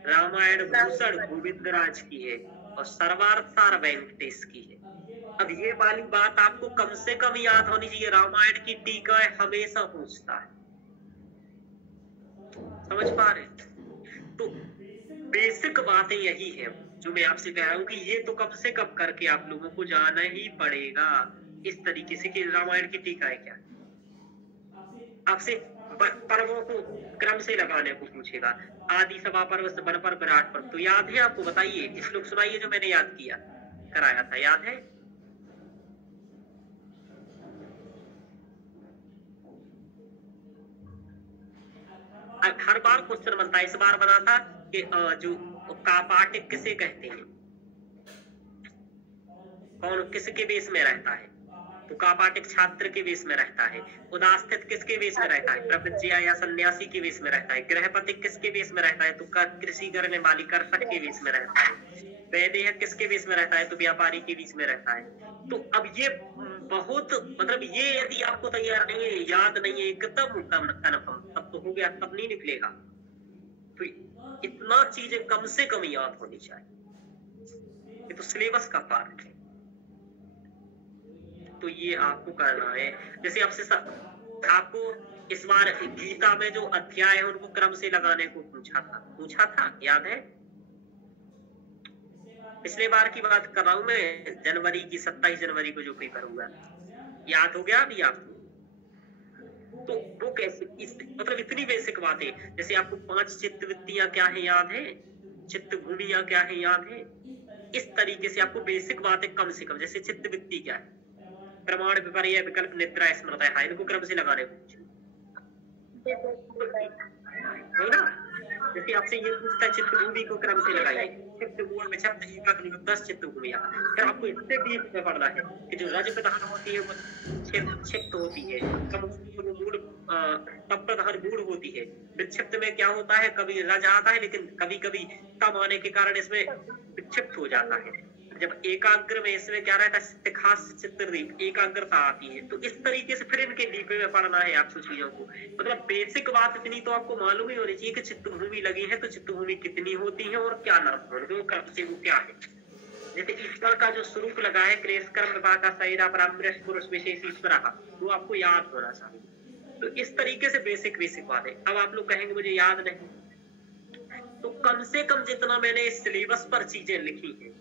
रामायण भूषण गोविंद राज की है, और सर्वार्थ सार वेंकटेश की है। अब ये वाली बात आपको कम से कम याद होनी चाहिए, रामायण की टीका हमेशा पूछता है, समझ पा रहे? तो बेसिक बातें यही है जो मैं आपसे कह रहा हूँ कि ये तो कम से कम करके आप लोगों को जाना ही पड़ेगा इस तरीके से कि रामायण की टीका है क्या। आपसे पर्वों को क्रम से लगाने को पूछेगा, आदि सभा पर्व से वन पर विराट पर्व, तो याद है आपको? बताइए, श्लोक सुनाइए जो मैंने याद किया कराया था, याद है? हर बार क्वेश्चन बनता है, इस बार बना था कि जो कापाटिक किसे कहते हैं, कौन किसके बेस में रहता है, तो कापाटिक छात्र के बेस में रहता है, उदास्थित किसके बेस में रहता है, प्रपंचिया या सन्यासी के बेस में रहता है, गृहपति किसके बेस में रहता है, तो कृषि करने वाली कर्षक के बेस में रहता है, वैदेह किसके बेस में रहता है, तो व्यापारी के बीच में रहता है। तो अब ये बहुत मतलब ये यदि आपको तैयार नहीं है, याद नहीं है एकदम कन्फर्म, तब तो हो गया, तब नहीं निकलेगा। तो इतना चीजें कम से कम याद होनी चाहिए, ये तो सिलेबस का पार्ट है। तो ये आपको करना है। जैसे आपको इस बार गीता में जो अध्याय है उनको क्रम से लगाने को पूछा था, याद है? पिछले बार की बात कर रहा हूं मैं, जनवरी की 27 जनवरी को जो पेपर हुआ, याद हो गया अभी आपको? तो वो कैसे मतलब इतनी बेसिक बातें, जैसे आपको 5 चित्त वृत्तियां क्या है याद है, चित्त भूमियां क्या है याद है, इस तरीके से आपको बेसिक बातें कम से कम, जैसे चित्त वृत्ति क्या है, प्रमाण विपर्य विकल्प निद्रा स्मृति है, इनको क्रम से लगाने को है ना। जैसे आपसे ये पूछता है चित्त भूमि को क्रम से लगाइए, चित्त गुण विचप्त एकाक निमित्त 10 चित्त भूमियां, फिर आपको इससे डीप में पढ़ना है कि जो रज प्रधान होती है वो क्षिप्त होती है, मूड तप प्रधान मूड होती है, विक्षिप्त में क्या होता है, कभी रज आता है लेकिन कभी कभी कम आने के कारण इसमें विक्षिप्त हो जाता है, जब एकाग्र में इसमें क्या रहता है, खास चित्तदीप एकाग्रता आती है। तो इस तरीके से फिर इनके डीपे में पढ़ना है आपको चीजों को, मतलब बेसिक बात इतनी तो आपको मालूम ही होनी चाहिए कि चित्तभूमि लगी है तो चित्तभूमि कितनी होती है और क्या नाम है, वो क्या है। जैसे ईश्वर का जो स्वरूप लगा है, क्लेश कर्म विपाक का शरीरा परामृष्ट पुरुष विशेष ईश्वर, वो आपको याद होना चाहिए। तो इस तरीके से बेसिक बात है। अब आप लोग कहेंगे मुझे याद नहीं, तो कम से कम जितना मैंने इस सिलेबस पर चीजें लिखी है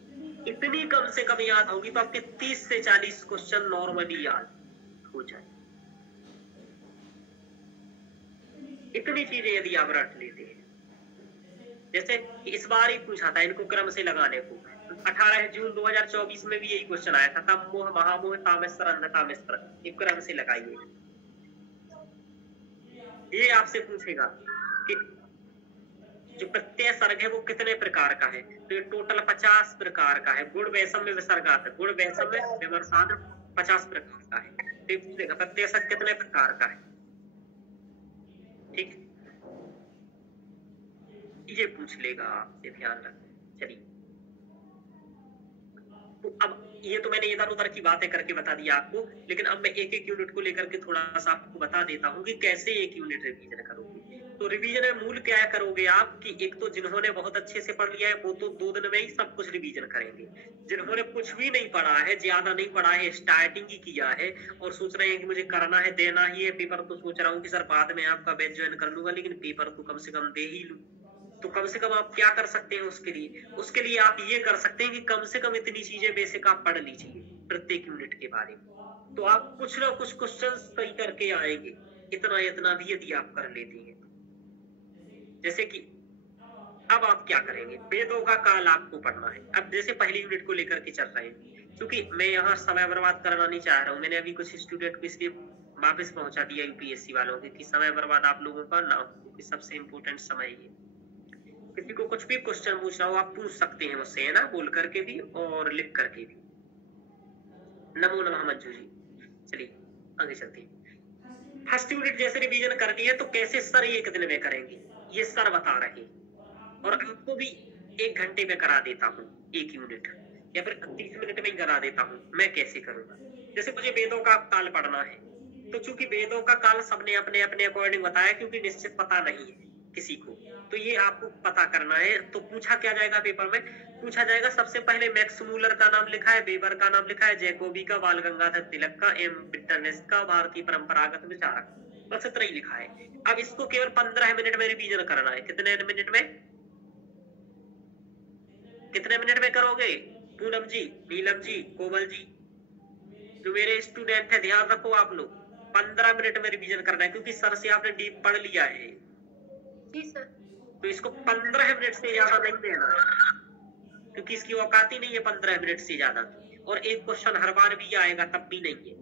इतनी कम से कम याद होगी, तो आपके 30 से 40 क्वेश्चन नॉर्मली याद हो जाए। इतनी चीजें यदि आप रट लेते हैं, जैसे इस बार ही पूछा था इनको क्रम से लगाने को, 18 जून 2024 में भी यही क्वेश्चन आया था, तब मोह महामोह तामेश्वर अंधतामेश्वर, एक क्रम से लगाइए। ये आपसे पूछेगा कि जो प्रत्यय सर्ग है वो कितने प्रकार का है, तो ये टोटल 50 प्रकार का है। गुण वैषम्य विसर्गात, गुण वैषम्य विमर्शाद 50 प्रकार का है। फिर पूछेगा प्रत्येक कितने प्रकार का है, ठीक है, ये पूछ लेगा आपसे, ध्यान रखना। चलिए, तो अब ये तो मैंने इधर उधर की बातें करके बता दिया आपको, लेकिन अब मैं एक एक यूनिट को लेकर के थोड़ा सा आपको बता देता हूँ कि कैसे एक यूनिट रिवीजन करोगे। तो रिवीजन में मूल क्या करोगे आप कि एक तो जिन्होंने बहुत अच्छे से पढ़ लिया है वो तो 2 दिन में ही सब कुछ रिवीजन करेंगे। जिन्होंने कुछ भी नहीं पढ़ा है, ज्यादा नहीं पढ़ा है, स्टार्टिंग ही किया है और सोच रहे हैं कि मुझे करना है, देना ही है पेपर, तो सोच रहा हूँ कि सर बाद में आपका बैच ज्वाइन कर लूंगा, लेकिन पेपर तो कम से कम दे ही लूं। तो कम से कम आप क्या कर सकते हैं उसके लिए आप ये कर सकते हैं कि कम से कम इतनी चीजें बेसिक आप पढ़ लीजिए प्रत्येक यूनिट के बारे में। तो आप कुछ ना कुछ क्वेश्चन सही करके आएंगे, इतना इतना भी यदि आप कर लेते हैं। जैसे कि अब आप क्या करेंगे, वेदों का काल आपको पढ़ना है। अब जैसे पहली यूनिट को लेकर के चल रहे हैं, क्योंकि मैं यहाँ समय बर्बाद करना नहीं चाह रहा हूँ, मैंने अभी कुछ स्टूडेंट को इसलिए वापस पहुंचा दिया यूपीएससी वालों के कि समय बर्बाद आप लोगों का ना हो, क्योंकि सबसे इम्पोर्टेंट समय ये। किसी को कुछ भी क्वेश्चन पूछना हो आप पूछ सकते हैं मुझसे, है ना, बोल करके भी और लिख करके भी। नमो नमः मंजू जी। चलिए आगे चलते हैं। फर्स्ट यूनिट जैसे रिवीजन कर दिए तो कैसे सर एक दिन में करेंगे, ये सर बता रहे हैं, और आपको भी 1 घंटे में करा देता हूँ एक यूनिट, या फिर 30 मिनट में ही करा देता हूँ। मैं कैसे करूंगा, जैसे मुझे वेदों का काल पढ़ना है, तो चूंकि वेदों का काल सबने अपने अपने अकॉर्डिंग बताया, क्योंकि निश्चित पता नहीं है किसी को, तो ये आपको पता करना है। तो पूछा क्या जाएगा पेपर में, पूछा जाएगा सबसे पहले मैक्स मूलर का नाम लिखा है, वेबर का नाम लिखा है, जैकोबी का, बाल गंगाधर तिलक का, एम बिटरनेस का, भारतीय परंपरागत विचारक, बस इतना ही लिखा है। अब इसको केवल 15 मिनट में रिवीजन करना है। कितने मिनट में, कितने मिनट में करोगे पूनम जी, नीलम जी, कोमल जी, जो मेरे स्टूडेंट है, ध्यान रखो आप लोग, 15 मिनट में रिवीजन करना है, क्योंकि सर से आपने डीप पढ़ लिया है। जी सर। तो इसको 15 मिनट से ज्यादा नहीं देना, क्योंकि इसकी औकात ही नहीं है 15 मिनट से ज्यादा। और एक क्वेश्चन हर बार भी आएगा तब भी नहीं है।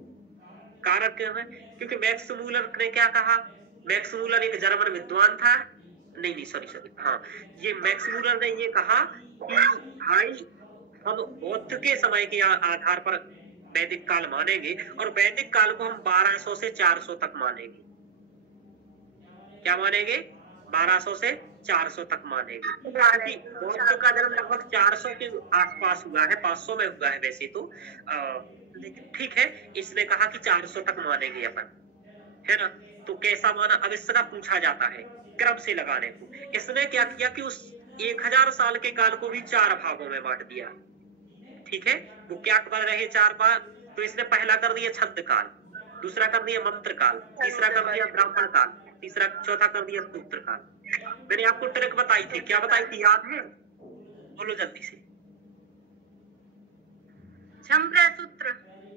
कारण क्या है, क्योंकि मैक्स मूलर ने क्या कहा, मैक्स मूलर एक जर्मन विद्वान था, नहीं सॉरी, हाँ, ये मैक्स मूलर ने ये कहा कि भाई हम बौद्ध के समय के आधार पर वैदिक काल मानेंगे, और वैदिक काल को हम 1200 से 400 तक मानेंगे। क्या मानेंगे, 1200 से 400 तक मानेंगे, क्योंकि बौद्ध का जन्म लगभग 400 के आसपास हुआ है, 500 में हुआ है वैसे तो, लेकिन ठीक है, इसने कहा कि 400 तक मानेंगे अपन, है ना। तो कैसा माना, अब इसका पूछा जाता है क्रम से लगाने को। इसने क्या किया कि उस 1000 साल के काल को भी 4 भागों में बांट दिया, ठीक है। वो क्या कर रहे 4 भाग, तो इसने पहला कर दिया छंद काल, दूसरा कर दिया मंत्र काल, तीसरा कर दिया ब्राह्मण काल, चौथा कर दिया सूत्र काल। मैंने आपको ट्रिक बताई थी, क्या बताई थी याद है, बोलो जल्दी से। सूत्र।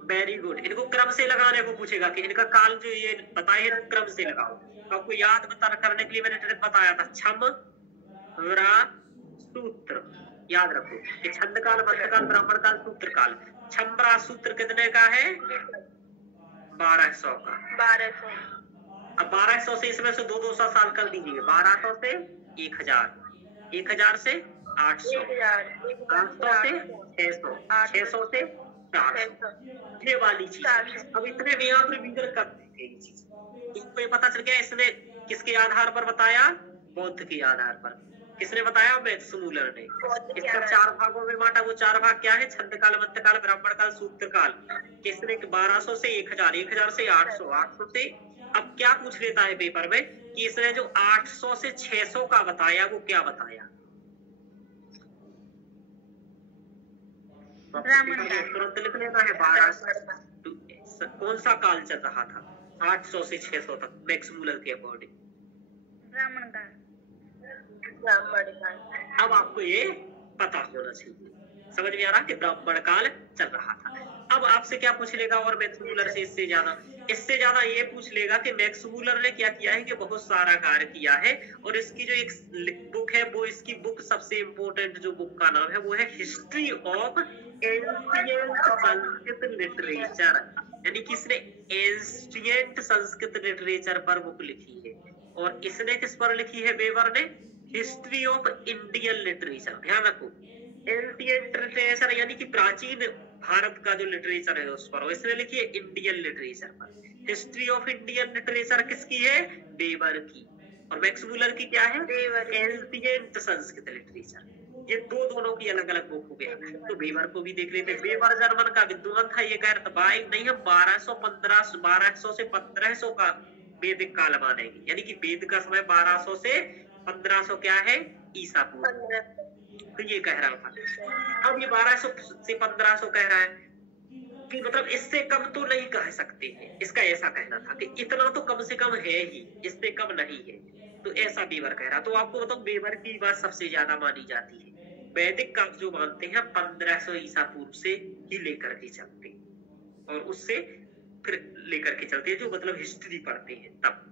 Very good. इनको क्रम से लगाने को पूछेगा कि इनका काल जो ये बताए हैं क्रम से लगाओ। तो आपको याद करने के लिए मैंने ट्रिक बताया था, छम रा सूत्र, याद रखो कि छंद काल, मंत्र काल, ब्राह्मण काल, सूत्र काल। छमरा सूत्र कितने का है, 1200 का। 1200। अब 1200 से इसमें से 200 साल कर दीजिए, 1200 से 1000, 1000 से 800, 800 से 600, 600 से 400, ये वाली चीज। अब इतने में आप रिवीजन कर देंगे। इसको ये पता चल गया इसने किसके आधार पर बताया, बौद्ध के आधार पर। किसने बताया, मैक्स मूलर ने। इसका 4 भागों में बांटा, वो 4 भाग क्या है, छंद काल, मंत्र काल, ब्राह्मण काल, सूत्र काल। किसने 1200 से 1000, 1000 से 800, 800 से, अब क्या पूछ लेता है पेपर में कि इसने जो 800 से 600 का बताया वो क्या बताया, तुरंत लिख लेना है। 1200 कौन सा काल चल रहा था, 800 से 600 तक मैक्स मूलर के अकॉर्डिंग, ब्राह्मण काल। अब आपको ये पता होना चाहिए, समझ में आ रहा कि ब्राह्मण काल चल रहा था। अब आपसे क्या पूछ लेगा और मैक्स मूलर से इससे ज्यादा ये पूछ लेगा कि मैक्स मूलर ने क्या किया है कि बहुत सारा कार्य किया है, और इसकी जो एक बुक है, वो इसकी बुक सबसे इम्पोर्टेंट जो बुक का नाम है वो है history of ancient Sanskrit literature, यानी कि इसने एंशिएंट संस्कृत लिटरेचर पर बुक लिखी है। और इसने किस पर लिखी है, वेबर ने हिस्ट्री ऑफ इंडियन लिटरेचर। ध्यान रखो, एंशिएंट लिटरेचर यानी कि प्राचीन भारत का जो लिटरेचर है उस पर हो। इसने लिखी है इंडियन लिटरेचर पर। हिस्ट्री ऑफ इंडियन लिटरेचर किसकी है? बेबर की। और मैक्स मूलर की क्या है? Ancient Sanskrit literature. ये दोनों की अलग अलग बुक हो गया। तो बेबर को भी देख लेते। बेबर जर्मन का विद्वान था। ये कह रहा था भाई नहीं, हम 1200 से 1500 का वैदिक काल मानेंगे, यानी कि वेद का समय 1200 से 1500 क्या है? ईसा पूर्व। तो ये कह रहा था। अब ये 1200 से 1500 कह रहा है कि मतलब इससे कम तो नहीं कह सकते हैं। इसका ऐसा कहना था कि इतना तो कम से कम है ही, इससे कम नहीं है। तो ऐसा बेबर कह रहा। तो आपको बताओ बेबर की बात सबसे ज्यादा मानी जाती है। वैदिक काल जो मानते हैं 1500 ईसा पूर्व से ही लेकर के चलते, और उससे फिर लेकर के चलते हैं जो मतलब हिस्ट्री पढ़ते हैं तब।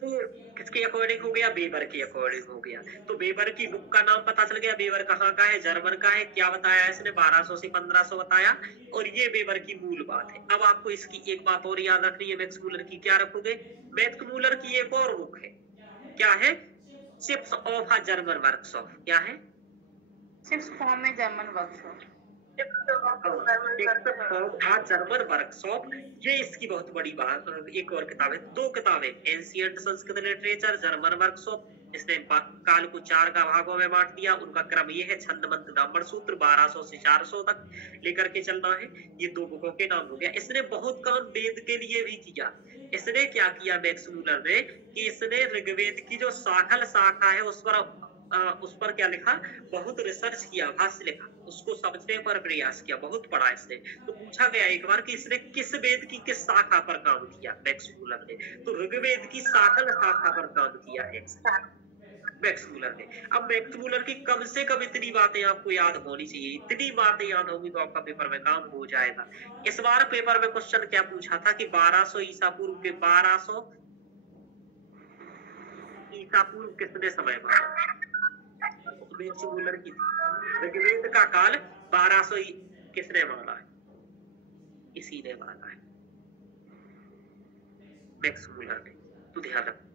तो किसके अकॉर्डिंग हो गया? बेबर के अकॉर्डिंग हो गया। तो बेबर की बुक का नाम पता चल गया। बेबर कहाँ का है? जर्मन का है। क्या बताया इसने? 1200 से 1500 बताया। और ये बेबर की मूल बात है। अब आपको इसकी एक बात और याद रखनी है मैक्स मूलर की। क्या रखोगे? मैक्स मूलर की एक और बुक है। क्या है? Ships of a German workshop. क्या है? शिप्स फॉर्म में जर्मन वर्कशॉप। जर्मन वर्कशॉप, ये इसकी बहुत बड़ी बात। एक और किताब है, दो किताबें, ancient Sanskrit literature, German workshop. इसने काल को 4 का भागों में बांट दिया। उनका क्रम ये है छंदमंत ब्राह्मण सूत्र 1200 से 400 तक लेकर के चलना है। ये 2 बुकों के नाम हो गया। इसने बहुत काम वेद के लिए भी किया। इसने क्या किया मैक्स मूलर ने कि इसने ऋग्वेद की जो शाखा है उस पर क्या लिखा? बहुत रिसर्च किया, भाष्य लिखा, उसको समझने पर प्रयास किया, बहुत पढ़ा इसने। तो पूछा गया एक बार कि इसने किस वेद की किस शाखा पर काम किया मैक्स मूलर ने? तो ऋग्वेद की शाखा पर काम किया है मैक्स मूलर ने। अब मैक्स मूलर की कम से कम इतनी बातें आपको याद होनी चाहिए। इतनी बातें याद होंगी तो आपका पेपर में काम हो जाएगा। इस बार पेपर में क्वेश्चन क्या पूछा था कि 1200 ईसा पूर्व के 1200 ईसा पूर्व कितने समय माना? मैक्स मूलर की ऋग्वेद का काल 1200 किसने माना है? इसी ने माना है, मैक्स मूलर ने। तो ध्यान रखो।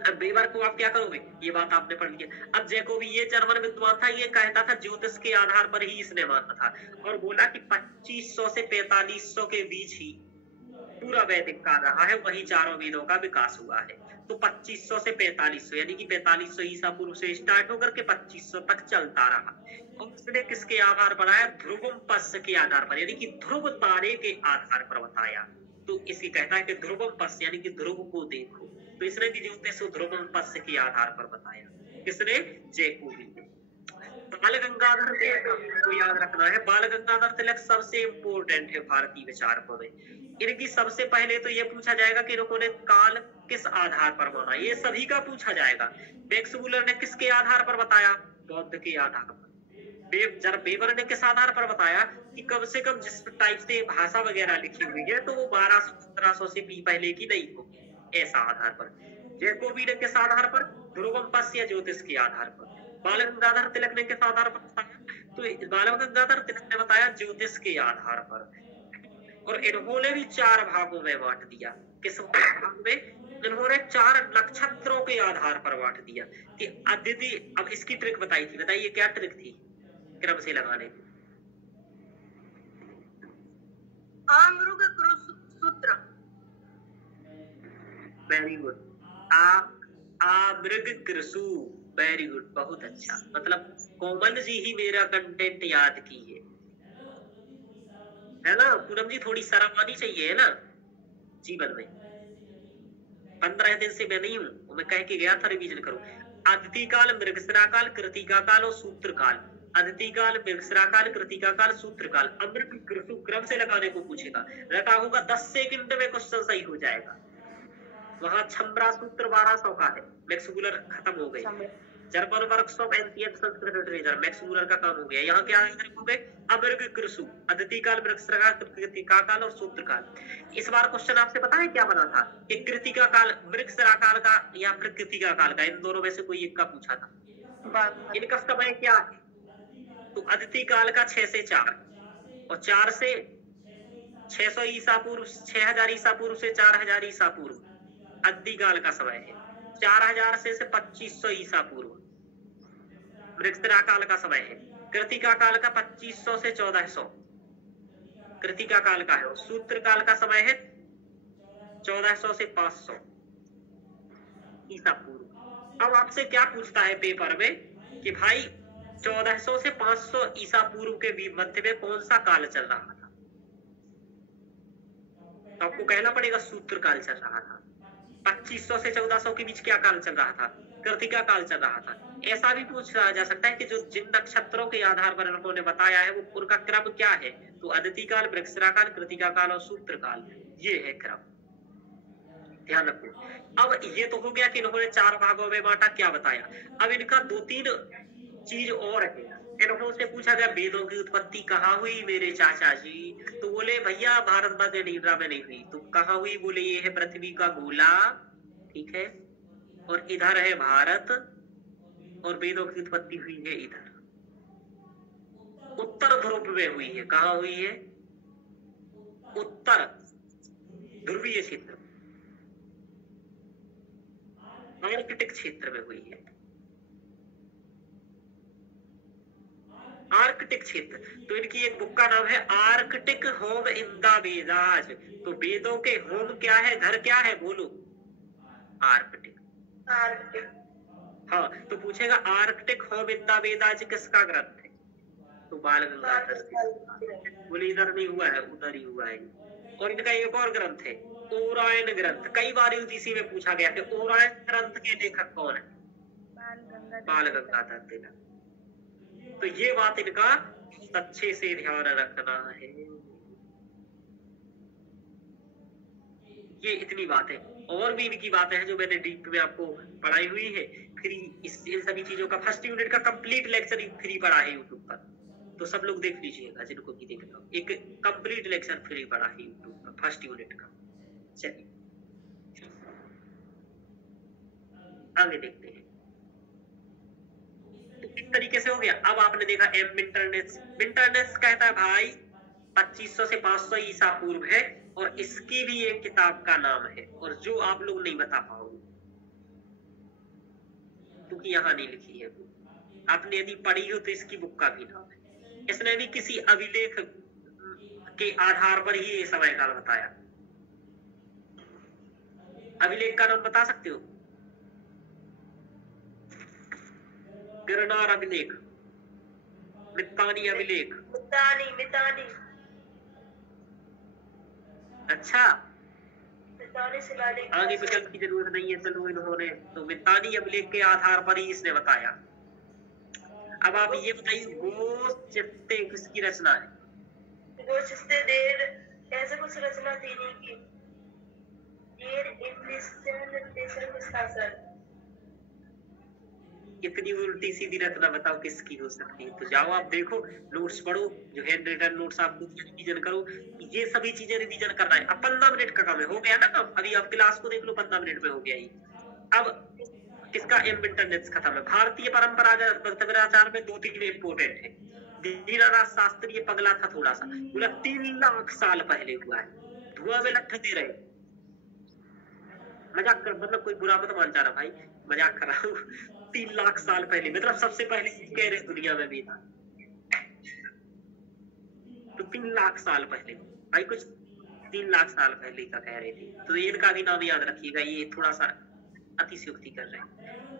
अब बेबर को आप क्या करोगे? ये बात आपने पढ़ लिया। अब जैकोबी ये जर्मन विद्वान था। ये कहता था ज्योतिष के आधार पर ही इसने माना था, और बोला कि 2500 से 4500 के बीच ही पूरा वैदिक काल रहा है, वही चारों वेदों का विकास हुआ है। तो 2500 से 4500 यानी कि 4500 ईसा पूर्व से स्टार्ट होकर के 2500 तक चलता रहा। और उसने किसके आधार पर आया? ध्रुवम पश्य के आधार पर, यानी कि ध्रुव तारे के आधार पर बताया। तो इसी कहता है कि ध्रुवम पश्य यानी कि ध्रुव को देखो। तो इसने भी ज्योतिष ध्रुवम पश्य के आधार पर बताया। किसने? जैकोबी ने। बाल गंगाधर तिलक को याद रखना है। बाल गंगाधर तिलक सबसे इंपोर्टेंट है भारतीय विचारकों में। इनकी सबसे पहले तो ये पूछा जाएगा कि इन्होंने काल किस आधार पर माना। ये सभी का पूछा जाएगा। मैक्स मूलर ने किसके आधार पर बताया? बौद्ध के आधार पर। बेबर ने किस आधार पर बताया कि कम से कम जिस टाइप से भाषा वगैरह लिखी हुई है तो वो 1200-1500 से भी पहले की नहीं हो, ऐसा आधार पर। जैकोबी ने किस आधार पर? ध्रुवम पश्य या ज्योतिष के आधार पर। बाल गंगाधर तिलक ने किस आधार पर बताया? तो बाल गंगाधर तिलक ने बताया ज्योतिष के आधार पर। और इन्होंने भी 4 भागों में बांट दिया। किस भाग में? इन्होंने 4 नक्षत्रों के आधार पर बांट दिया कि अदिति। अब इसकी ट्रिक बताई थी, बताइए क्या ट्रिक थी क्रम से लगाने की? आमृग सूत्र। Very good. आमृग कृसु। वेरी गुड, बहुत अच्छा। मतलब कोमल जी ही मेरा कंटेंट याद की है ना? पूनम जी थोड़ी शर्म आनी चाहिए है ना जीवन में। 15 दिन से मैं नहीं हूँ, मैं कह के गया था रिवीजन करो। अदिति काल, मृगशिरा काल, कृतिका काल और सूत्र काल। अदिति काल, मृगशिरा काल, कृतिका काल, सूत्र काल। अमृग कृसु क्रम से लगाने को पूछेगा। रटा होगा 10 सेकंड में क्वेश्चन सही हो जाएगा। वहां छम्बरा सूत्र 1200 का है। मैक्स मूलर खत्म हो गए। German workshop ancient Sanskrit literature Max Muller का काम हो गया। यहाँ क्या हो गए? अमृग कृसु, अदिति काल, मृगशिरा काल, कृतिका काल और सूत्र काल। इस बार क्वेश्चन आपसे पता है क्या बना था कि कृतिका काल, मृगशिरा काल का या फिर कृतिका काल का, इन दोनों में से कोई एक का पूछा था। इनका समय क्या है? तो अदिति काल का 6 से 4 और 4 से 600 ईसा पूर्व, 6000 ईसा पूर्व से 4000 ईसा पूर्व अदिति काल का समय है। 4000 से 2500 ईसा पूर्व मृगशिरा काल का समय है। कृतिका काल का 2500 से 1400 कृतिका काल का है, और सूत्र काल का समय है 1400 से 500 ईसा पूर्व। अब आपसे क्या पूछता है पेपर में कि भाई 1400 से 500 ईसा पूर्व के मध्य में कौन सा काल चल रहा था, तो आपको कहना पड़ेगा सूत्र काल चल रहा था। 2500 से 1400 के बीच क्या काल चल रहा था, कृतिका काल चल रहा था। ऐसा भी पूछा जा सकता है कि जो जिन नक्षत्रों के आधार पर उन्होंने बताया है वो उनका क्रम क्या है, तो अदिति काल, वृक्षरा काल, कृतिका काल और सूत्र काल, ये है क्रम, ध्यान रखो। अब ये तो हो गया कि इन्होंने 4 भागों में बांटा, क्या बताया। अब इनका 2-3 चीज और है। इन्होंने से पूछा गया वेदों की उत्पत्ति कहाँ हुई मेरे चाचा जी, तो बोले भैया भारत निद्रा में नहीं हुई। तो कहाँ हुई, बोले ये है पृथ्वी का गोला, ठीक है, और इधर है भारत, और वेदों की उत्पत्ति हुई है इधर उत्तर ध्रुव में हुई है। कहाँ हुई है, उत्तर ध्रुवीय क्षेत्र, आर्कटिक क्षेत्र में हुई है, आर्कटिक क्षेत्र। तो इनकी एक बुक का नाम है Arctic home in the Vedas. तो वेदों के होम क्या है, घर क्या है, बोलो, आर्कटिक। हाँ, तो पूछेगा Arctic home in the Vedas किसका ग्रंथ है, तो बाल गंगाधर। बोले इधर नहीं हुआ है, उधर ही हुआ है। और इनका एक और ग्रंथ है ओरायन ग्रंथ। कई बार यूजीसी में पूछा गया कि ओरायन ग्रंथ के लेखक कौन है, बाल गंगाधर तिलक। तो ये बात इनका अच्छे से ध्यान रखना है। ये इतनी बातें, और भी इनकी बातें हैं जो मैंने डीप में आपको पढ़ाई हुई है। फ्री इन सभी चीजों का फर्स्ट यूनिट का कंप्लीट लेक्चर फ्री पढ़ा है यूट्यूब पर, तो सब लोग देख लीजिएगा जिनको भी देखना हो। एक कंप्लीट लेक्चर फ्री पढ़ा है यूट्यूब पर फर्स्ट यूनिट का। चलिए आगे देखते हैं। तो इस तरीके से हो गया। अब आपने देखा एम विंटरनेस कहता है भाई 2500 से 500 ईसा पूर्व है, और इसकी भी एक किताब का नाम है, और जो आप लोग नहीं बता पाओगे क्योंकि यहाँ नहीं लिखी है। आपने यदि पढ़ी हो तो इसकी बुक का भी नाम है। इसने भी किसी अभिलेख के आधार पर ही ये समय काल बताया। अभिलेख का नाम बता सकते हो, गिरनार अभिलेख, मितानी अभिलेख, मितानी अच्छा आगे विकल्प की जरूरत नहीं है। चलो इन्होंने तो मितानी अभिलेख के आधार पर ही इसने बताया। अब आप ये बताइए गोचित्ते किसकी रचना है, गोचित्ते देर ऐसे कुछ रचना थी नहीं की देर इंग्लिश किसका सर। इतनी उल्टी सीधी रचना बताओ किसकी हो सकती है। तो जाओ आप देखो, नोट्स पढ़ो, जो हैंड रिटन नोट्स आपको रिवीजन करो। ये सभी चीजें रिवीजन करना है। अब 15 मिनट का काम है, हो गया ना काम। अभी आप क्लास को देख लो, 15 मिनट में हो गया ये। अब किसका एम इंटरनेट खत्म है। भारतीय परंपराचार में 2-3 इम्पोर्टेंट है। दीनानाथ शास्त्री ये पगला था थोड़ा सा, बोला 3 लाख साल पहले हुआ है। धुआं में लट्ठ दे रहे, मजाक कर, मतलब कोई बुरा मत मान जाना भाई, मजाक कर रहा हूँ। 3 लाख साल पहले, मतलब सबसे पहले कह रहे दुनिया में भी था। तो 3 लाख साल पहले भाई, कुछ 3 लाख साल पहले का कह रहे थे। तो इनका भी नाम याद रखिएगा, ये थोड़ा सा अतिशयोक्ति कर रहे हैं।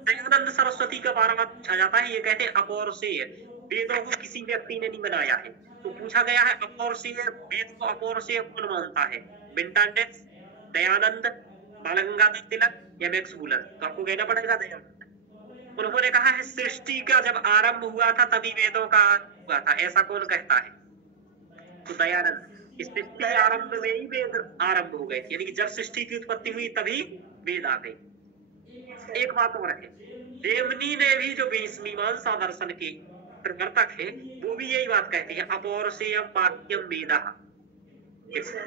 दयानंद सरस्वती का बार बार पूछा जाता है। ये कहते हैं अपौरुषेय, वेदों को किसी व्यक्ति ने नहीं बनाया है। तो पूछा गया है अपौरुषेय, वेद को अपौरुषेय कौन मानता है, विंटरनेस, दयानंद, बाल गंगाधर तिलक या मैक्स मूलर। तो आपको कहना पड़ेगा दयानंद। उन्होंने कहा है सृष्टि का जब आरंभ हुआ था तभी वेदों का हुआ था, ऐसा कौन कहता है, तो दयानंद। सृष्टि के आरंभ में ही वेद आरंभ हो गए थे, यानी कि जब सृष्टि की उत्पत्ति हुई तभी वेद आ गए। एक बात और है, जेमिनी ने भी जो मीमांसा दर्शन के प्रवर्तक है वो भी यही बात कहते हैं, अपौरुषेयम वाक्यम वेदः।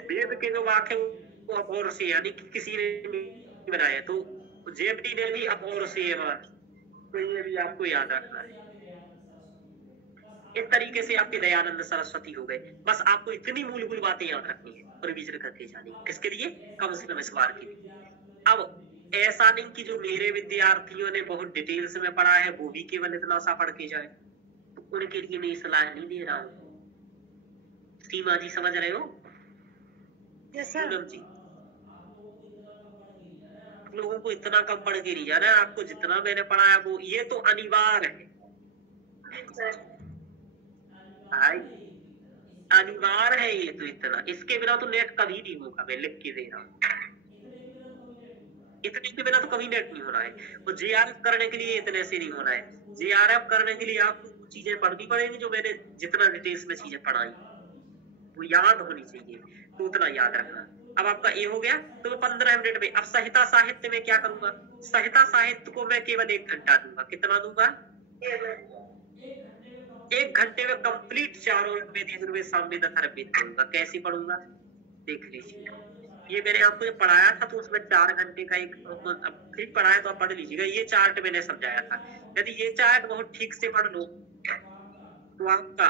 वेद के जो वाक्य वो अपौरुषेय, यानी कि किसी ने बनाया। तो जेमिनी ने भी अपौरुषेय मान। तो ये भी आपको याद रखना है। इस तरीके से आपके दयानंद सरस्वती हो गए। बस आपको इतनी मूलभूत बातें याद रखनी है और रिवीजन करके जानी है। किसके लिए, कम से कम इस बार के लिए। अब ऐसा नहीं कि जो मेरे विद्यार्थियों ने बहुत डिटेल्स में पढ़ा है वो भी केवल इतना सा पढ़ के जाए। तो उनके लिए मैं सलाह नहीं दे रहा हूँ। सीमा जी समझ रहे हो? Yes sir. पूनम जी, लोगों को इतना कम पढ़ के नहीं जाना है, आपको जितना मैंने पढ़ाया वो ये तो अनिवार्य है। भाई अनिवार्य है ये तो, इतना इसके बिना तो नेट कभी नहीं होगा, मैं लिख के दे रहा हूँ। इतने के बिना तो कभी नेट नहीं होना है। और JRF करने के लिए इतने से नहीं होना है। JRF करने के लिए आपको वो चीजें पढ़नी पड़ेगी जो मैंने जितना डिटेल्स में चीजें पढ़ाई वो याद होनी चाहिए, तो उतना याद रखना। अब आपका ये हो गया, तो मैं 15 मिनट में, अब संहिता साहित्य में क्या करूंगा? संहिता साहित्य को मैं केवल 1 घंटा दूंगा। कितना दूंगा? 1 घंटे में कंप्लीट चारों ऋग्वेद, यजुर्वेद, सामवेद, अथर्ववेद पढ़ूंगा। कैसे पढ़ूंगा देख लीजिए। ये मैंने आपको जो पढ़ाया था तो उसमें 4 घंटे का एक फिर पढ़ाया, तो आप पढ़ लीजिएगा। ये चार्ट मैंने समझाया था। यदि ये चार्ट बहुत ठीक से पढ़ लो तो आपका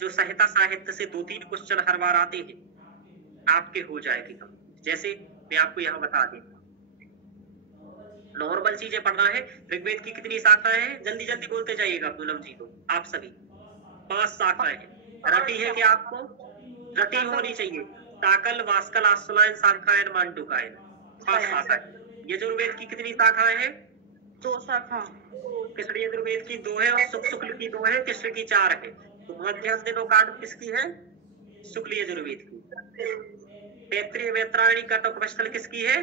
जो संहिता साहित्य से 2-3 क्वेश्चन हर बार आते हैं आपके हो जाएगी कम। जैसे मैं आपको यहाँ बता देता, नॉर्मल चीजें पढ़ना है। ऋग्वेद की कितनी शाखाएं हैं? जल्दी जल्दी बोलते जाइएगा पूनम जी को, आप सभी। 5 शाखाएं हैं। रटी है क्या आपको? रटी होनी चाहिए। ताकल, वास्कल, आश्वलायन, सांख्यायन, मांडुकायन, 5 शाखाएं। यजुर्वेद की कितनी शाखाएं हैं? 2 शाखा। कृष्ण यजुर्वेद की 2 है और शुक्ल की 2 है, कृष्ण की 4 है। तो मध्यम दिनोकांड किसकी है? शुक्ल यजुर्वेद की। तैत्रीय, वैतरायणी, कटक, वस्तल किसकी है?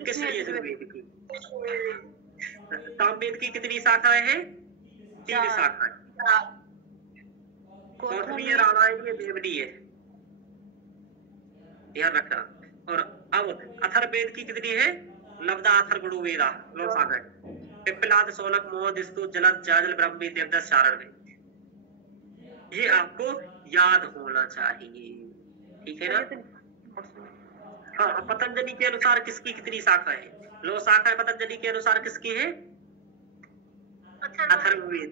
कृष्ण यजुर्वेद की। सामवेद की कितनी शाखाएं हैं? 3 शाखाएं। कौशलीय, रामायणीय, देवनीय, ध्यान रखना। और अब अथर्ववेद की कितनी है? लब्धा, अथर्वणो, वेदा, 9 शाखाएं। पिप्पलाद, शौनक, मोहद, स्तुत, जलद, जाजल, ब्रह्मी, देवदत्त, चारण में। ये आपको याद होना चाहिए, ठीक है ना? हाँ, पतंजलि के अनुसार किसकी कितनी शाखा है? 9 शाखा है। पतंजलि के अनुसार किसकी है? अथर्ववेद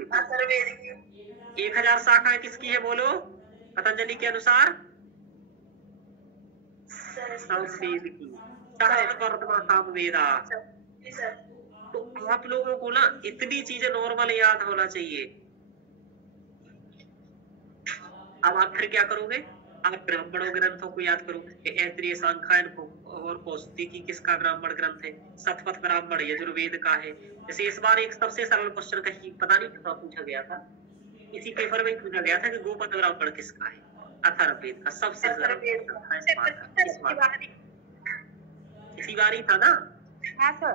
की। 1000 शाखाएं किसकी है बोलो पतंजलि के अनुसार? सामवेद की। सहस्त्रवर्धमान सामवेदा। तो आप लोगों को ना इतनी चीजें नॉर्मल याद होना चाहिए। अब आप फिर क्या करोगे? आप ब्राह्मणों ग्रंथों को याद करोगे। ऐत्रेय, सांख्यायन और कौशिकी किसका ब्राह्मण ग्रंथ है? शतपथ ब्राह्मण यजुर्वेद का है। जैसे इस बार एक सबसे सरल क्वेश्चन कहीं पता नहीं कितना पूछा गया था, इसी पेपर में पूछा गया था कि गोपद ब्राह्मण किसका है? अथर्ववेद का। सबसे सरल इसी बार ही था ना? हाँ सर।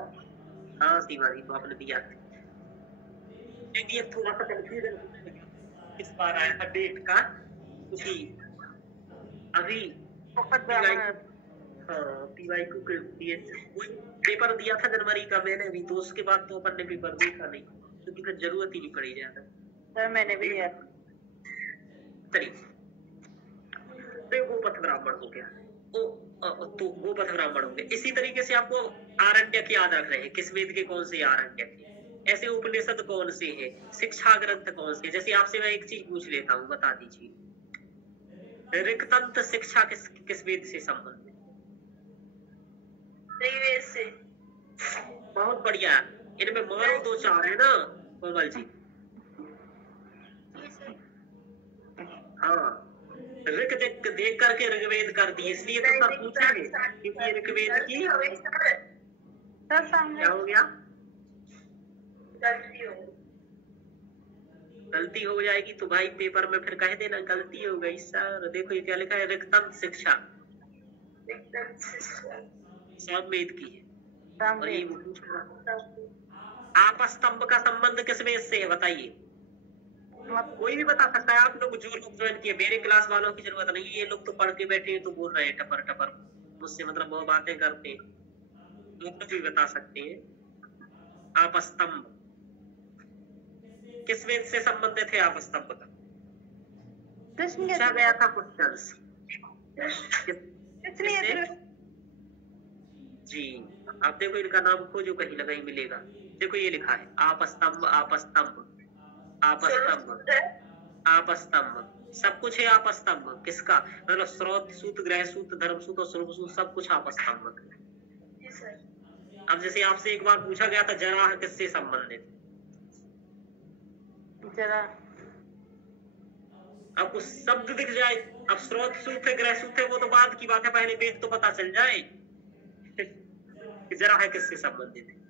हाँ तिवारी तो आपने दिया था। थोड़ा सा कंफ्यूजन इस बार आया था डेट का, क्योंकि अभी पीवाई को पेपर दिया था जनवरी का मैंने भी, तो उसके बाद तो अपन ने पेपर देखा नहीं क्योंकि फिर जरूरत ही नहीं पड़ी ज्यादा। सर मैंने भी दिया। तो गोपथ ब्राह्मण हो गया, तो गोपथ ब्राह्मण हो गया। इसी तरीके से आपको आरण्यक याद रख रहे हैं, किस वेद के कौन से आरण्यक है, ऐसे उपनिषद कौन से है, शिक्षा ग्रंथ कौन से। जैसे आपसे मैं एक चीज पूछ लेता हूँ, बता दीजिए ऋक्तंत्र शिक्षा किस वेद से संबंधित? ऋग्वेद से। बहुत बढ़िया, इनमें मारो 2-4 है ना कोमल जी? हाँ, ऋग देख करके ऋग्वेद कर दी, इसलिए तो सब पूछेंगे क्योंकि ऋग्वेद की क्या हो गया? गलती हो जाएगी तो भाई पेपर में फिर कह देना गलती हो गई सर। देखो ये क्या लिखा है, ऋक्तंत्र शिक्षा सामवेद की है। और ये आपस्तंभ का संबंध किस वेद से है बताइए? कोई भी बता सकता है। आप लोग जो लोग ज्वाइन किए, मेरे क्लास वालों की जरूरत नहीं है, ये लोग तो पढ़ के बैठे हैं तो बोल रहे हैं टपर टपर मुझसे, मतलब वो बातें करते हैं, लोग भी बता सकते हैं। आपस्तंभ किस वेद से संबंधित है? आपस्तंभ का पूछा गया था क्वेश्चन जी। आप देखो इनका नाम खोजो, कहीं ना कहीं मिलेगा। देखो ये लिखा है आपस्तंभ, आपस्तंभ, आपस्तंभ, आपस्तंभ, सब कुछ है आपस्तंभ। किसका? मतलब स्रोत सूत, ग्रह सूत, धर्म सूत और स्वरूप सूत, सब कुछ आपस्तंभ। अब जैसे आपसे एक बार पूछा गया था जराह किससे संबंधित? आपको शब्द दिख जाए। अब स्रोत सूत्र है, ग्रह सूत्र है, वो तो बाद की बात है, पहले वेद तो पता चल जाए कि जरा है किससे संबंधित है।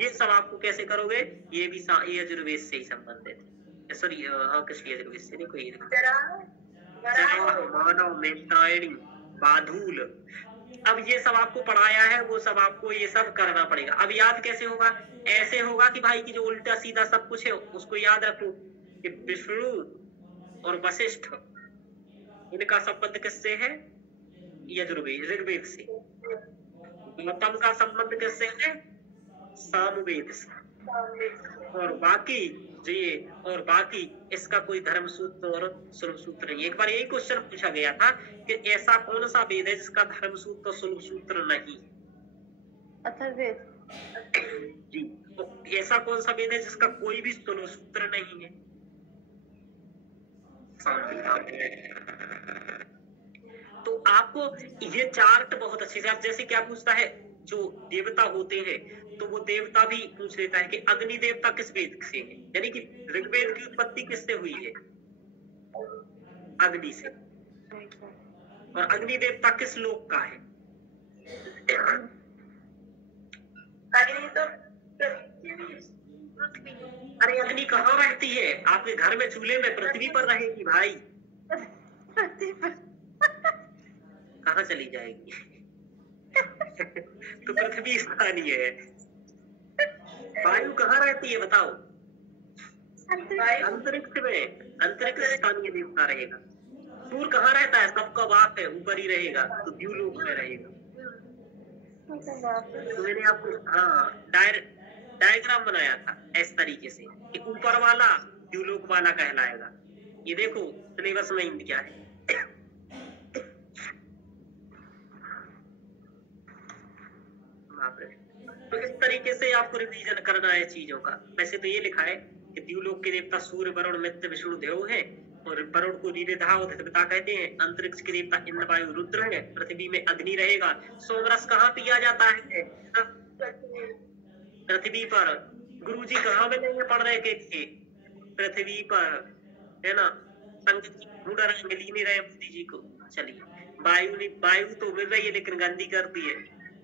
ये सब आपको कैसे करोगे, ये भी ये यजुर्वेद से ही संबंधित है। सॉरी हाँ, कृष्ण यजुर्वेद से नहीं, कोई मानव मैत्रायणी बाधूल। अब ये सब आपको पढ़ाया है, वो सब आपको ये सब करना पड़ेगा। अब याद कैसे होगा, ऐसे होगा कि भाई की जो उल्टा सीधा सब कुछ है उसको याद रखो कि विष्णु और वशिष्ठ इनका संबंध किससे है, यजुर्वेद ऋग्वेद से। गौतम का संबंध किससे है, सामवेद से। और बाकी इसका कोई धर्म सूत्र और सुलभ सूत्र नहीं। एक बार यही क्वेश्चन पूछा गया था कि ऐसा कौन सा वेद है जिसका धर्म सूत्र और सुलभ सूत्र नहीं। अथर्ववेद जी। तो ऐसा कौन सा वेद है जिसका कोई भी सुलभ सूत्र नहीं है, तो आपको ये चार्ट बहुत अच्छे से, आप जैसे क्या पूछता है, जो देवता होते हैं तो वो देवता भी पूछ लेता है कि अग्नि देवता किस वेद से है, यानी कि ऋग्वेद की उत्पत्ति किससे हुई है, अग्नि से। और अग्नि देवता किस लोक का है, अग्नि तो अरे अग्नि कहाँ रहती है, आपके घर में चूल्हे में, पृथ्वी पर रहेगी भाई, कहाँ चली जाएगी तो पृथ्वी स्थानीय है। वायु कहाँ रहती है बताओ, अंतरिक्ष में, अंतरिक्ष स्थानीय देवता रहेगा। सूर्य कहाँ रहता है, सबका बाप है, ऊपर ही रहेगा, तो द्यूलोक में रहेगा। तो मैंने आपको हाँ डायग्राम बनाया था इस तरीके से कि ऊपर वाला द्यूलोक वाला कहलाएगा। ये देखो सिलेबस में क्या है। तो इस तरीके से आपको रिवीजन करना है चीजों का। वैसे तो ये लिखा है कि द्यूलोक के देवता सूर्य, वरुण, मित्र, विष्णु देव हैं, और वरुण को निवेदा और देवता कहते हैं। अंतरिक्ष के देवता इंद्र, वायु, रुद्र है। पृथ्वी में अग्नि रहेगा। सोमरस कहाँ पिया जाता है, पृथ्वी पर। गुरुजी कहाँ मिलेंगे पढ़ने के थे, पृथ्वी पर, है ना। संगत जी ढूंढ रहे, मिल ही नहीं रहे मोदी जी को। चलिए वायु तो मिल रही है लेकिन गंदी करती है,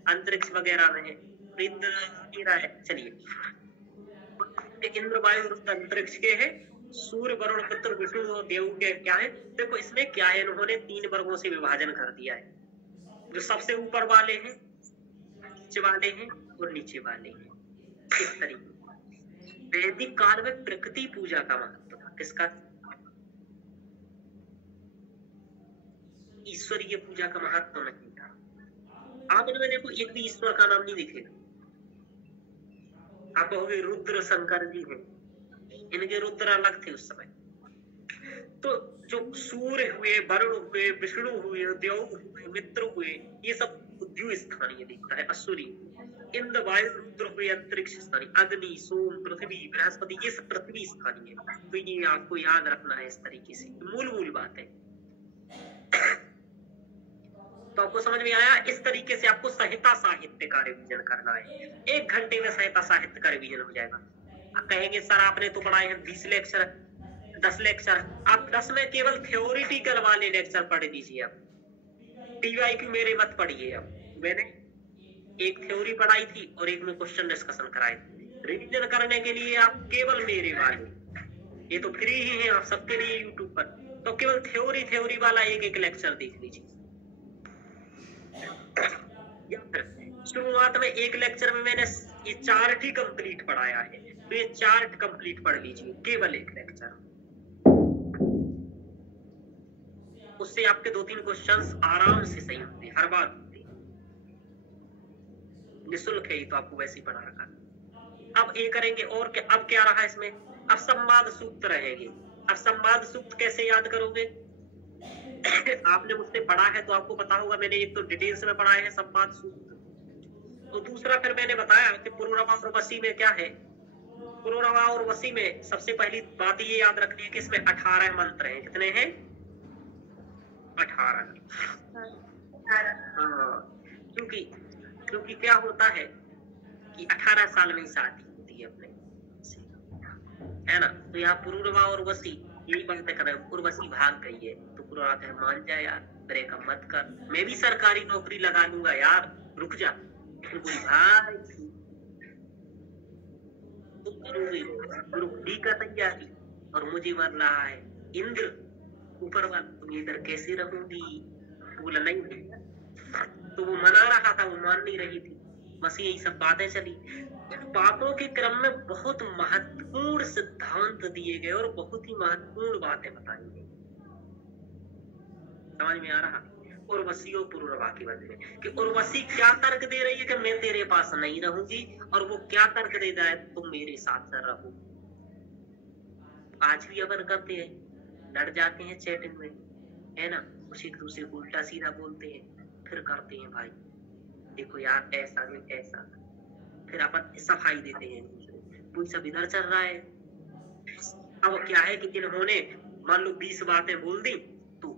अंतरिक्ष वगैरह में है। चलिए इंद्र, वायु, रुद्र अंतरिक्ष के है, सूर्य, वरुण, मित्र, विष्णु और देव के क्या है। देखो इसमें क्या है, इन्होंने 3 वर्गों से विभाजन कर दिया है। जो सबसे ऊपर वाले हैं, नीचे वाले हैं और नीचे वाले हैं। इस तरीके वैदिक काल में प्रकृति पूजा का महत्व था। किसका, ईश्वरीय पूजा का महत्व नहीं था। आप इनमें देखो एक भी ईश्वर का नाम नहीं दिखेगा। आप कहोगे रुद्र शंकर जी हैं, इनके रुद्र अलग थे उस समय। तो जो सूर्य हुए, वरुण हुए, विष्णु हुए, देव हुए, मित्र हुए, ये सब द्यू स्थानीय दिखता है। असुरी इंद्र, वायु, रुद्र हुए अंतरिक्ष स्थानीय, अग्नि, सोम, पृथ्वी, बृहस्पति, ये सब पृथ्वी स्थानीय है। तो ये आपको याद रखना है इस तरीके से, मूल बात है। तो आपको समझ में आया। इस तरीके से आपको संहिता साहित्य का रिवीजन करना है। 1 घंटे में संहिता साहित्य का रिवीजन हो जाएगा। आप कहेंगे सर आपने तो पढ़ाए हैं 20 लेक्चर, 10 लेक्चर, आप 10 में केवल थ्योरिटिकल वाले लेक्चर पढ़ दीजिए। आप TYQ मेरे मत पढ़िए। अब मैंने एक थ्योरी पढ़ाई थी और एक में क्वेश्चन डिस्कशन कराए थे। रिवीजन करने के लिए आप केवल मेरे वाले, ये तो फ्री ही है आप सबके लिए यूट्यूब पर, तो केवल थ्योरी वाला एक लेक्चर देख लीजिए। शुरुआत में 1 लेक्चर में मैंने ये चार्ट ही कंप्लीट पढ़ाया है, तो ये चार्ट कंप्लीट पढ़ लीजिए, केवल 1 लेक्चर। उससे आपके 2-3 क्वेश्चंस आराम से सही होते हैं, हर बार होते हैं। निःशुल्क है, तो आपको वैसे ही पढ़ा रखा। अब ये करेंगे और क्या, अब क्या रहा इसमें, अब संवाद सूक्त रहेंगे। अब संवाद सूक्त कैसे याद करोगे आपने मुझसे पढ़ा है तो आपको पता होगा। मैंने एक तो डिटेल्स में पढ़ा है संवाद सूत्र, तो दूसरा फिर मैंने बताया कि पुरोरवा और वसी में क्या है। पुरोरवा और वसी में सबसे पहली बात ये याद रखनी है कि इसमें 18 मंत्र हैं। कितने हैं, 18। हाँ, क्योंकि क्या होता है कि 18 साल में शादी होती है अपने, है ना। तो यहाँ पुरूरवा और वसी यही बातें कर रहे हैं। उर्वशी भाग गई है तो पुरूरवा कहे मान जा यार, ब्रेकअप मत कर, मैं भी सरकारी नौकरी लगा लूंगा यार, रुक जा। फिर बोली भाई तुम करोगे द्रौपदी का तैयारी और मुझे मर रहा है इंद्र, ऊपर वाला, तुम इधर कैसे रहोगी। बोला नहीं भैया, तो वो मना रहा था, वो मान नहीं रही थी। बस यही सब बातें चली। इन बातों के क्रम में बहुत महत्वपूर्ण सिद्धांत दिए गए और बहुत ही महत्वपूर्ण बातें बताई गई। समझ में आ रहा। उर्वशी और पुरूरवा के बारे में कि उर्वशी क्या तर्क दे रही है कि मैं तेरे पास नहीं रहूंगी, और वो क्या तर्क दे रहा है तुम मेरे साथ रहो। आज भी अपन करते हैं, लड़ जाते हैं चैटिंग में, है ना, कुछ एक दूसरे को उल्टा सीधा बोलते हैं, फिर करते हैं भाई देखो यार ऐसा नहीं ऐसा, फिर अपन सफाई देते हैं। कोई सब इधर चल रहा है। अब क्या है कि इन्होंने मान लो 20 बातें बोल दी, तो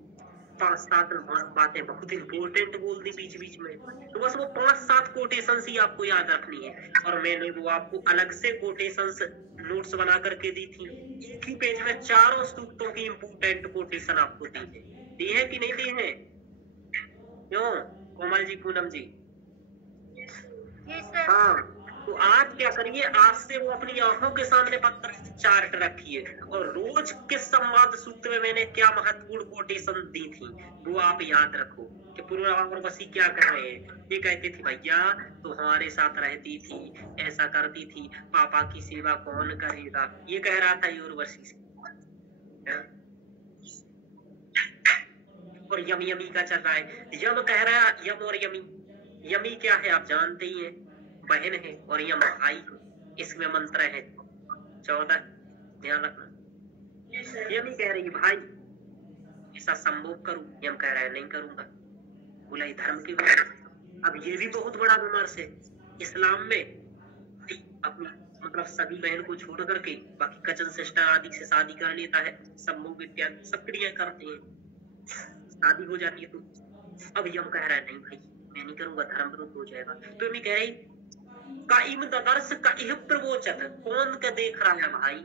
5-7 बातें बहुत इंपॉर्टेंट बोल दी बीच बीच में, तो बस वो 5-7 कोटेशंस ही आपको याद रखनी है। और मैंने वो आपको अलग से कोटेशंस नोट्स बना करके दी थी। एक ही पेज में 4 सूक्तों की इंपॉर्टेंट कोटेशन आपको दी है कि नहीं दी है? क्यों कोमल जी, पूनम जी? हाँ, तो आज क्या करिए, आज से वो अपनी आंखों के सामने पत्र चार्ट रखिए, और रोज किस संवाद सूत्र में मैंने क्या महत्वपूर्ण कोटेशन दी थी वो आप याद रखो कि पुरूरवा और वसी क्या कह रहे हैं। ये कहती थी भैया तो हमारे साथ रहती थी, ऐसा करती थी, पापा की सेवा कौन करेगा, ये कह रहा था उर्वशी से। और यम यमी का चल रहा है, यम कह रहा है, यम और यमी, यमी क्या है आप जानते ही हैं, बहन है, और यम भाई, इसमें मंत्र है 14, ध्यान रखना। यमी कह रही है भाई ऐसा संभोग करूं, यम कह रहा है नहीं करूंगा। बोला धर्म की बात। अब ये भी बहुत बड़ा विमर्श है इस्लाम में, अपनी मतलब सभी बहन को छोड़ करके बाकी कजन सिस्टर आदि से शादी कर लेता है, संभोग इत्यादि सब क्रिया करते हैं, शादी हो जाती है। तो अब यम कह रहा है नहीं भाई मैं नहीं करूंगा, धर्म विरुद्ध हो जाएगा। तो यमी कह रही काइम ददर्श का इह प्रवोचत, कौन का देख रहा है भाई,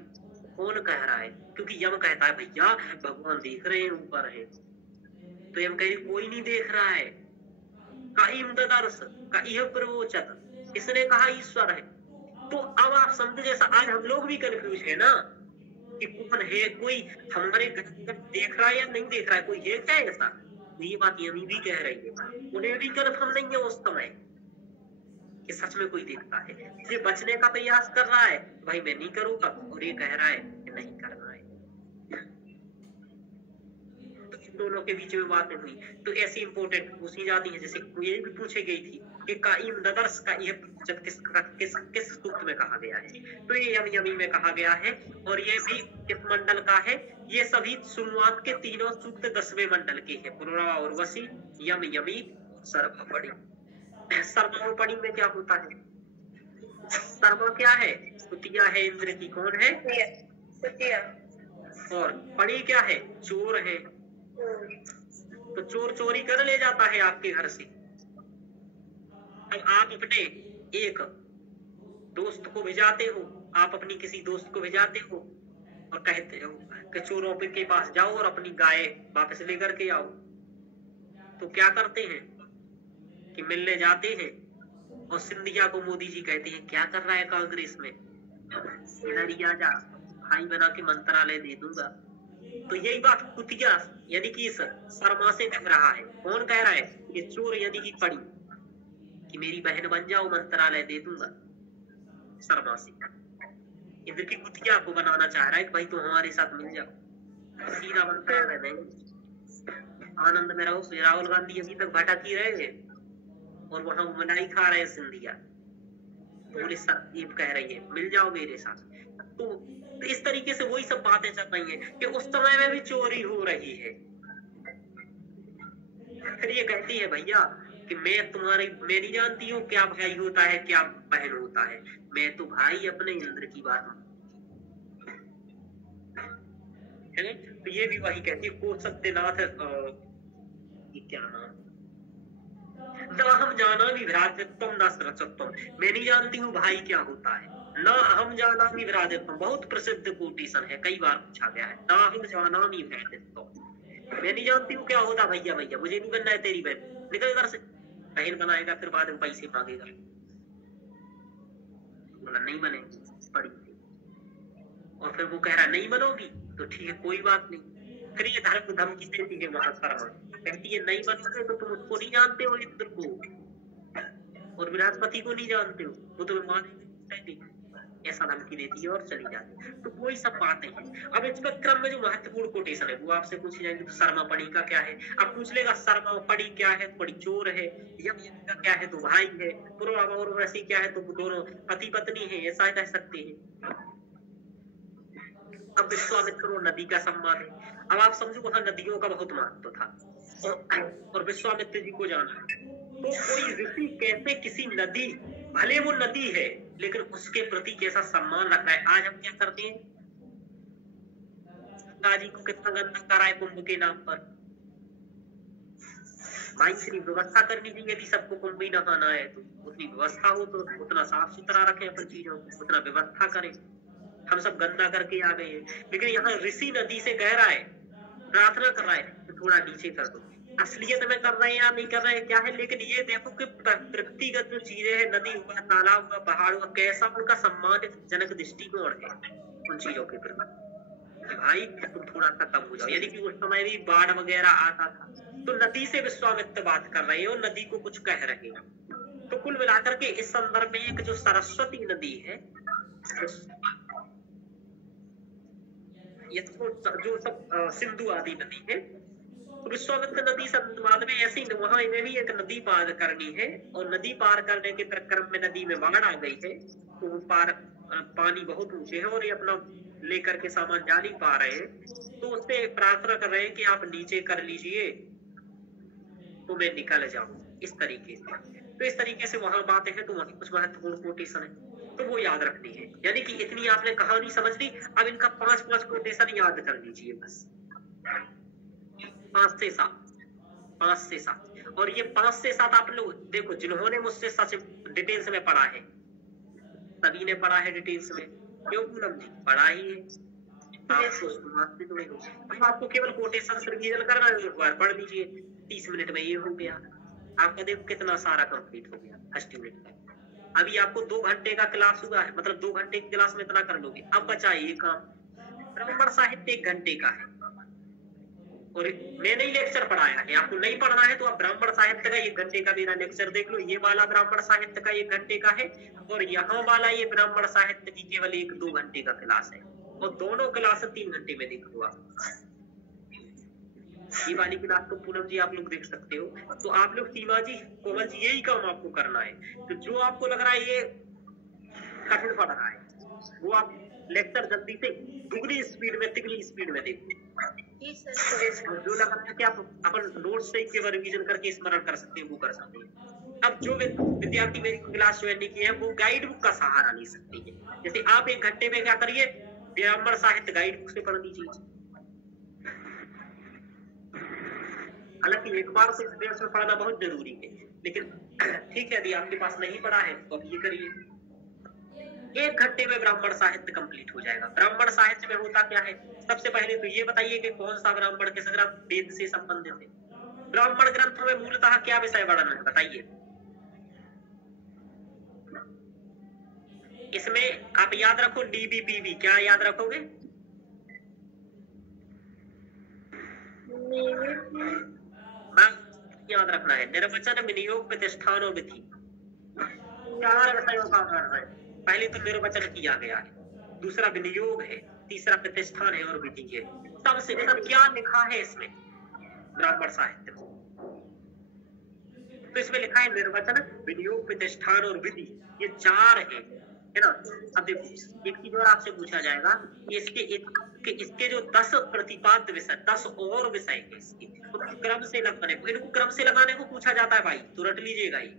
कौन कह रहा है, क्योंकि यम कहता है भैया भगवान देख रहे हैं ऊपर है, तो यम कह रही कोई नहीं देख रहा है। काइम ददर्श का इह प्रवोचत, इसने कहा ईश्वर है। तो अब आप समझे, जैसा आज हम लोग भी कंफ्यूज है ना कि कौन है, कोई हमारे घर देख रहा है या नहीं देख रहा है, कोई है क्या ऐसा। ये बात यमी भी कह रही है, उन्हें भी कंफर्म नहीं है उस समय कि सच में कोई देखता है। ये बचने का प्रयास कर रहा है भाई मैं नहीं करूंगा, और ये कह रहा है कि नहीं करना है। तो इन दोनों के बीच में बातें हुई, तो ऐसी इंपॉर्टेंट पूछी जाती है। जैसे ये भी पूछी गई थी कि काइम ददर्श का यह किस सूक्त में कहा गया है, तो ये यम यमी में कहा गया है, और ये भी किस मंडल का है। ये सभी शुरुआत के तीनों सूक्त 10वें मंडल के हैं, पुरूरवा और वसी, यम यमी, सर्वपड़ी। सर्वपड़ी में क्या होता है, सर्व क्या है, कुतिया है इंद्र की, कौन है कुतिया, और पड़ी क्या है, चोर है। तो चोर चोरी कर ले जाता है आपके घर से। अब आप अपने एक दोस्त को भेजाते हो, आप अपनी किसी दोस्त को भेजाते हो और कहते हो कि चोरों के पास जाओ और अपनी गाय वापस लेकर के आओ। तो क्या करते हैं कि मिलने जाते हैं, और सिंधिया को मोदी जी कहते हैं क्या कर रहा है कांग्रेस में, इधर ही आजा, भाई बना के मंत्रालय दे दूंगा। तो यही बात कुतिया यानी कि इस शर्मा से कह रहा है। कौन कह रहा है, ये चोर यानी कि पड़ी, कि मेरी बहन बन जाओ मंत्रालय दे दूंगा। शर्मा से इंद्र की कुतिया को बनाना चाह रहा है कि भाई तुम हमारे साथ मिल जाओ, सीधा मंत्रालय नहीं। आनंद में रहो। राहुल गांधी अभी तक भटक ही रहे हैं और वहां मलाई खा रहे हैं सिंधिया, पूरे ये कह रही है मिल जाओ मेरे साथ। तो इस तरीके से वही सब बातें चल रही हैं कि उस समय में भी चोरी हो रही है। फिर ये कहती है भैया कि मैं नहीं जानती हूँ क्या भाई होता है क्या बहन होता है, मैं तो भाई अपने इंद्र की बात है। तो ये भी वही कहती है, को सत्यनाथ, ये क्या नाम, न हम जानामि भ्रातृत्वम न सुरक्षत्वम, मैं नहीं जानती हूँ भाई क्या होता है। न हम जानामि भ्रातृत्वम बहुत प्रसिद्ध कोटेशन है, कई बार पूछा गया है। न हम जानामि भ्रातृत्वम, मैं नहीं जानती हूँ क्या होता भैया, भैया मुझे नहीं बनना है तेरी बहन, निकल घर से। बहन बनाएगा फिर बाद में पैसे मांगेगा, बोला नहीं बनेगी पड़ी थी। और फिर वो कह रहा नहीं बनोगी तो ठीक है कोई बात नहीं। फिर ये धर्म धमकी देती है वहां शर्मा, कहती है नहीं बनोगे तो तुम उसको नहीं जानते हो इंद्र को, और बृहस्पति को नहीं जानते हो, वो तुम्हें मारेंगे, ऐसा धमकी देती है और चली जाती है। तो वही सब बातें हैं। अब इस क्रम में जो महत्वपूर्ण कोटेशन है वो आपसे पूछी जाएंगे। तो शर्मा पड़ी का क्या है, अब पूछ लेगा शर्मा पड़ी क्या है, पड़ी चोर है, यम का क्या है तो भाई है, पूर्व और वैसी क्या है तो दोनों पति पत्नी है, ऐसा कह सकते हैं। अब विश्वामित्र और नदी का संवाद है। अब आप समझो वहां नदियों का बहुत महत्व था और विश्वामित्र जी को जाना। तो कोई ऋषि कैसे किसी नदी, भले वो नदी है लेकिन उसके प्रति कैसा सम्मान रख रहा है। आज हम क्या करते हैं, गंगा जी को कितना गंदा करा है कुंभ के नाम पर। भाई इतनी व्यवस्था करनी चाहिए, यदि सबको कुंभ ही नहाना है तो उतनी व्यवस्था हो, तो उतना साफ सुथरा रखें अपन चीजों को, उतना व्यवस्था करें। हम सब गंदा करके आ गए हैं। लेकिन यहाँ ऋषि नदी से कह रहा है, प्रार्थना कर रहा है तो थोड़ा नीचे कर दो। असलियत में कर रहे हैं या नहीं कर रहे हैं क्या है, लेकिन ये देखो कि प्रकृतिगत जो चीजें हैं, नदी हुआ, तालाब हुआ, पहाड़ हुआ, कैसा उनका सम्मान जनक दृष्टिकोण है उन चीजों के प्रति। भाई तुम थोड़ा सा कम हो जाओ। यदि कि उस समय भी बाढ़ वगैरह आता था तो नदी से विश्वामित्र बात कर रहे हैं और नदी को कुछ कह रहे हैं। तो कुल मिलाकर के इस संदर्भ में एक जो सरस्वती नदी है, ये जो सब सिंधु आदि नदी है, तो विश्वामित्र नदी संवाद में ऐसी वहां इन्हें भी एक नदी पार करनी है और नदी पार करने के प्रक्रम में नदी में बाढ़ आ गई है। तो वो पानी बहुत ऊंचे है और ये अपना लेकर के सामान जा नहीं पा रहे हैं। तो उससे प्रार्थना कर रहे हैं कि आप नीचे कर लीजिए तो मैं निकल जाऊं, इस तरीके से। तो इस तरीके से वहां बातें हैं। तो वहीं कुछ महत्वपूर्ण कोटेशन है तो वो याद रखनी है। यानी कि इतनी आपने कहानी समझ ली, अब इनका 5 कोटेशन याद कर लीजिए बस, 5 से 7। और ये 5 से 7 आप लोग देखो, जिन्होंने मुझसे सच डिटेल्स में पढ़ा है सभी ने पढ़ा है डिटेल्स में, क्यों पूनम जी पढ़ा ही है। आपको केवल कोटेशन रिवीजन करना है, एक बार पढ़ लीजिए, 30 मिनट में ये हो गया आपका। देखो कितना सारा कंप्लीट हो गया फर्स्ट यूनिट का। अभी आपको 2 घंटे का क्लास हुआ है, मतलब 2 घंटे की क्लास में इतना कर लोगे। अब बचा ये काम। ब्राह्मण साहित्य 1 घंटे का है और मैंने ही लेक्चर पढ़ाया है। आपको नहीं पढ़ना है तो आप ब्राह्मण साहित्य का 1 घंटे का मेरा लेक्चर देख लो। ये वाला ब्राह्मण साहित्य का 1 घंटे का है और यहाँ वाला ये ब्राह्मण साहित्य की केवल 1-2 घंटे का क्लास है और दोनों क्लास 3 घंटे में देख लो आप। ये वाली क्लास तो पूनम जी आप लोग देख सकते हो। तो आप लोग सीमा जी, कोमल जी, यही काम आपको करना है। तो जो आपको लग रहा है ये कठिन पड़ रहा है, वो आप लेक्चर जल्दी से दुगनी स्पीड में, तिगनी स्पीड में देखो। जो लग रहा है कि आप अपन नोट से केवल रिवीजन करके स्मरण कर सकते हैं, वो कर सकते हैं। अब जो विद्यार्थी मेरी क्लास ज्वाइन नहीं किए हैं वो गाइड बुक का सहारा ले सकते हैं। जैसे आप 1 घंटे में क्या करिए, ब्राह्मण साहित्य गाइड बुक से पढ़ लीजिए। हालांकि एक बार से एक्सपीरियंस में पढ़ना बहुत जरूरी है, लेकिन ठीक है यदि आपके पास नहीं पढ़ा है तो अब ये करिए। 1 घंटे में ब्राह्मण साहित्य कंप्लीट हो जाएगा। ब्राह्मण साहित्य में होता क्या है, सबसे पहले तो ये बताइए कि कौन सा ब्राह्मण किस ग्रंथ वेद से संबंधित है। ब्राह्मण ग्रंथ में मूलतः क्या विषय वर्णन है बताइए। इसमें आप याद रखो DBPB, क्या याद रखोगे? याद रखना है निर्वचन, विनियोग, प्रतिष्ठान और विधि। 4 विषयों का वर्णन है। पहले तो निर्वचन किया गया है, दूसरा विनियोग है, तीसरा प्रतिष्ठान है और विधि है। सबसे सब क्या लिखा है इसमें ब्राह्मण साहित्य को, तो इसमें लिखा है निर्वचन, विनियोग, प्रतिष्ठान और विधि, ये 4 है ना। अब देखो एक चीज और आपसे पूछा जाएगा कि इसके जो 10 प्रतिपाद्य विषय, 10 और विषय है इसके, तो क्रम से लगाने को, इनको क्रम से लगाने को पूछा जाता है भाई, तो रट लीजिएगा ये।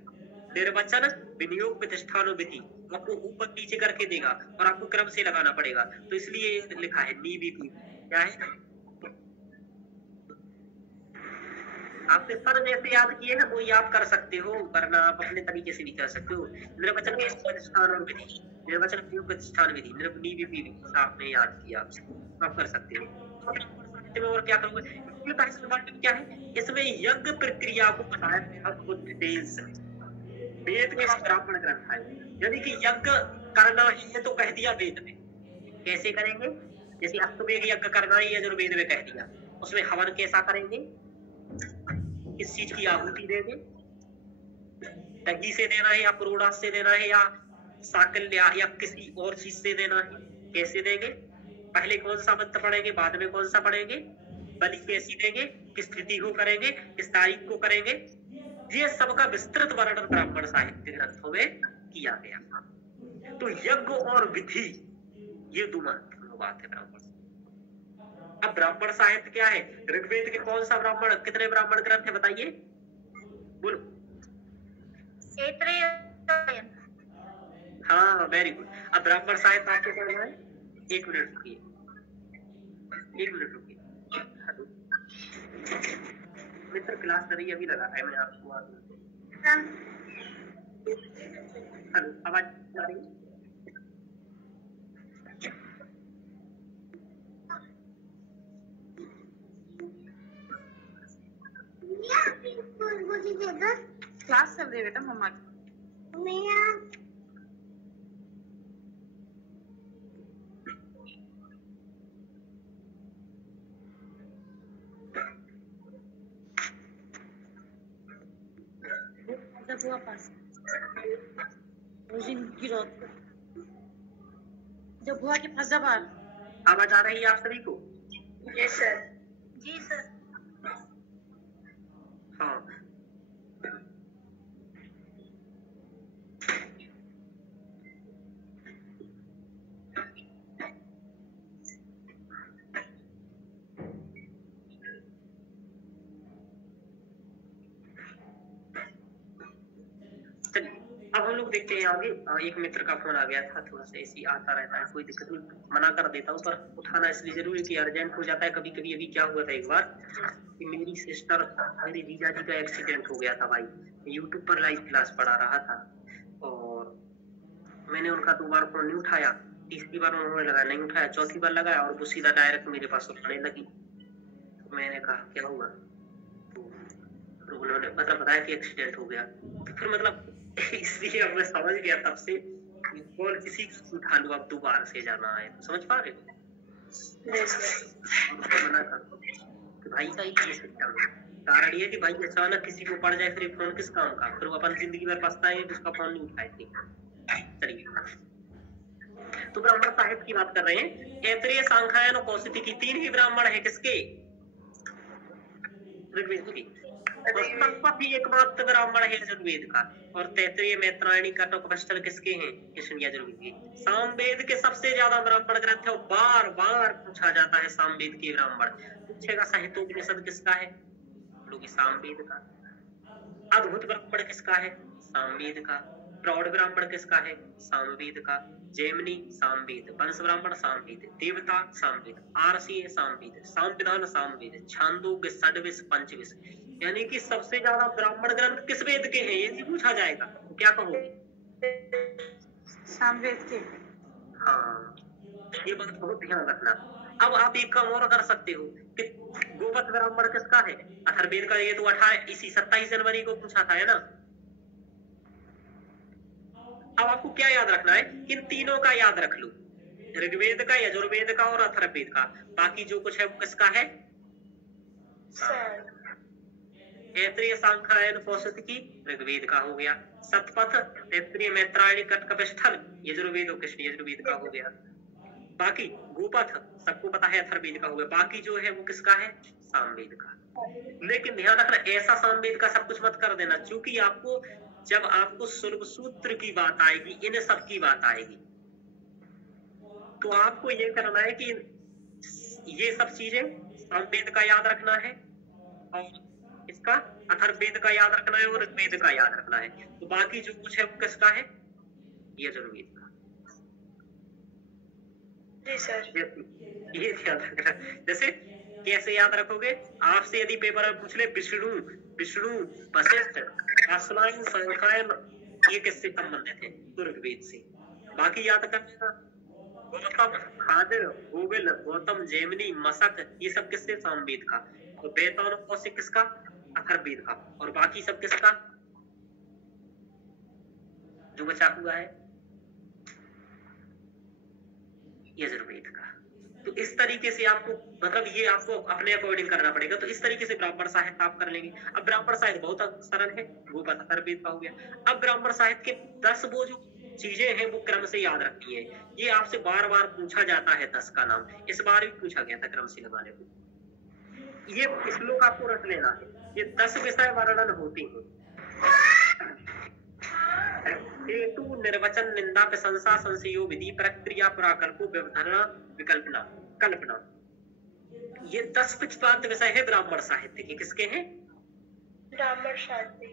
निर्वचन, विनियोग, प्रतिष्ठान और विधि आपको ऊपर नीचे करके देगा और आपको क्रम से लगाना पड़ेगा, तो इसलिए लिखा है NBP। क्या है? आपने सर जैसे याद किए हैं वो याद कर सकते हो, वरना आप अपने तरीके से भी कर सकते हो। निर्वचन के प्रतिष्ठान और विधि, निर्वचन की प्रतिष्ठान विधि, विधि आपने याद किया, आप कर सकते हो। साहित्य में और क्या करोगे, क्या है इसमें यज्ञ प्रक्रिया को बताया डिटेल्स। वेद में ब्राह्मण ग्रंथ है, यदि कि यज्ञ करना है तो कह दिया वेद में। कैसे करेंगे, जैसे अश्वमेध यज्ञ करना ही यजुर्वेद में कह दिया। उसमें हवन कैसा करेंगे, किस चीज की आहुति देंगे, दही से देना है या पुरोडास से देना है या साकल्य या किसी और चीज से देना है, कैसे देंगे, पहले कौन सा मंत्र पढ़ेंगे, बाद में कौन सा पढ़ेंगे, बलि कैसी देंगे, किस तिथि को करेंगे, किस तारीख को करेंगे, ये सबका विस्तृत वर्णन ब्राह्मण साहित्य ग्रंथों में किया गया। तो यज्ञ और विधि ये दो महत्वपूर्ण बात है ब्राह्मण। अब ब्राह्मण साहित्य क्या है, ऋग्वेद के कौन सा ब्राह्मण, कितने ब्राह्मण ग्रंथ है बताइए, बोलो। हाँ वेरी गुड। अब ब्राह्मण साहित्य आपको पढ़ना है, एक मिनट रुकिए, एक मिनट रुकिए। मित्र क्लास नहीं अभी लगा है, मैं आपको हेलो आवाज आ रही है? क्लास चल रही है बेटा मम्मा की। जब हुआ पास जब हुआ कि फैजाबाद। आवाज आ रही है आप सभी को? Yes sir. जी सर। हाँ अब हम लोग देखते हैं आगे। एक मित्र का फोन आ गया था, थोड़ा सा ऐसी आता रहता है, कोई दिक्कत नहीं, मना कर देता हूँ, पर उठाना इसलिए जरूरी कि अर्जेंट हो जाता है कभी कभी। अभी क्या हुआ था एक बार कि मेरी सिस्टर, मेरे जीजा जी का एक्सीडेंट हो गया था भाई। यूट्यूब पर लाइव क्लास पढ़ा रहा था और मैंने उनका 2 बार फोन नहीं उठाया, तीसरी बार उन्होंने लगा नहीं उठाया, चौथी बार लगाया और वो सीधा डायरेक्ट मेरे पास उठाने लगी। तो मैंने कहा क्या हुआ, तो उन्होंने मतलब बताया कि एक्सीडेंट हो गया। तो फिर मतलब इसलिए अब मैं समझ गया तब से कॉल किसी की उठा लो, अब 2 बार से जाना है, तो समझ पा रहे हो? मना कर कि भाई का ये सिस्टम है। कारण ये कि भाई अचानक किसी को पड़ जाए फिर फोन किस काम का, फिर वो अपन जिंदगी भर पछताएंगे जिसका फोन नहीं उठाए थे। चलिए तो ब्राह्मण साहित्य की बात कर रहे हैं। ऐत्रेय, सांख्यायन और कौशिकी की 3 ही ब्राह्मण है, किसके, ऋग्वेद की। ही एकमात्र ब्राह्मण है यजुर्वेद का, और तैत्तिरीय, मैत्रायणी, कटक, कपिस्थल किसके हैं, कृष्ण यजुर्वेद के। सामवेद के सबसे ज्यादा ब्राह्मण ग्रंथ है, बार बार पूछा जाता है सामवेद के ब्राह्मण। पूछेगा साहित्योपनिषद किसका है, लोग सामवेद का। अद्भुत ब्राह्मण किसका है, सामवेद का। प्रौढ़ ब्राह्मण किसका है, सामवेद का। जैमिनी सामवेद, वंश ब्राह्मण सामवेद, देवता सामवेद, आरसीय सामवेद, संविधान सामवेद, छांदोग्य, षड्विश, पंचविश। यानी कि सबसे ज्यादा ब्राह्मण ग्रंथ किस वेद के हैं, ये भी पूछा जाएगा, तो क्या कहोगे, सामवेद के। हाँ ये बात बहुत ध्यान रखना। अब आप एक काम और कर सकते हो कि गोवध ब्राह्मण किसका है, अथर्ववेद का। ये तो 27 जनवरी को पूछा था, है ना। अब आपको क्या याद रखना है, इन तीनों का याद रख लो, ऋग्वेद का, यजुर्वेद का और अथर्ववेद का। बाकी जो कुछ है वो किसका है, ऐत्रेय, सांख्यायन, कौशिकी ऋग्वेद का हो गया। सतपथ, तैत्तिरीय, मैत्रायणी, कटक, कपिस्थल यजुर्वेद और कृष्ण यजुर्वेद का हो गया। बाकी गोपथ सबको पता है अथर्ववेद का हो गया। बाकी जो है वो किसका है, सामवेद का। लेकिन ध्यान रखना, ऐसा सामवेद का सब कुछ मत कर देना, क्योंकि आपको जब आपको सुलभ सूत्र की बात आएगी, इन सब की बात आएगी, तो आपको ये करना है कि ये सब चीजें सामवेद का याद रखना है और इसका अथर्ववेद का याद रखना है और ऋग्वेद का याद रखना है। तो बाकी जो कुछ है वो किसका है, यजुर्वेद का। जी सर। ये ध्यान रखना। जैसे कैसे याद रखोगे? आपसे यदि पेपर में पूछ ले विष्णु विष्णु वशिष्ठ अश्वाइन संखायन ये किससे संबंधित है? तो ऋग्वेद से। बाकी याद कर लेना, गौतम खादिर गोविल गौतम जैमिनी मशक ये सब किससे? सामवेद का। तो वेतौन कौशिक किसका? अथर्ववेद का। और बाकी सब किसका? जो बचा हुआ है यजुर्वेद का। तो इस तरीके से आपको मतलब ये आपको अपने अकॉर्डिंग करना पड़ेगा। तो इस तरीके से ब्राह्मण साहित्य आप कर लेंगे। अब ब्राह्मण साहित्य बहुत सरल है, वो अथर्ववेद का हो गया। अब ब्राह्मण साहित्य के 10 वो जो चीजें हैं वो क्रम से याद रखनी है। ये आपसे बार बार पूछा जाता है 10 का नाम, इस बार भी पूछा गया था क्रम से लगाने को। ये श्लोक आपको रख लेना है। ये 10 विषय वर्णन होते हैं। हेतु निर्वचन निंदा प्रशंसा संशयो विधि प्रक्रिया पराकल्पो व्यवधारणा विकल्पना कल्पना, ये 10 प्रतिपाद्य विषय है ब्राह्मण साहित्य के। किसके हैं? ब्राह्मण साहित्य।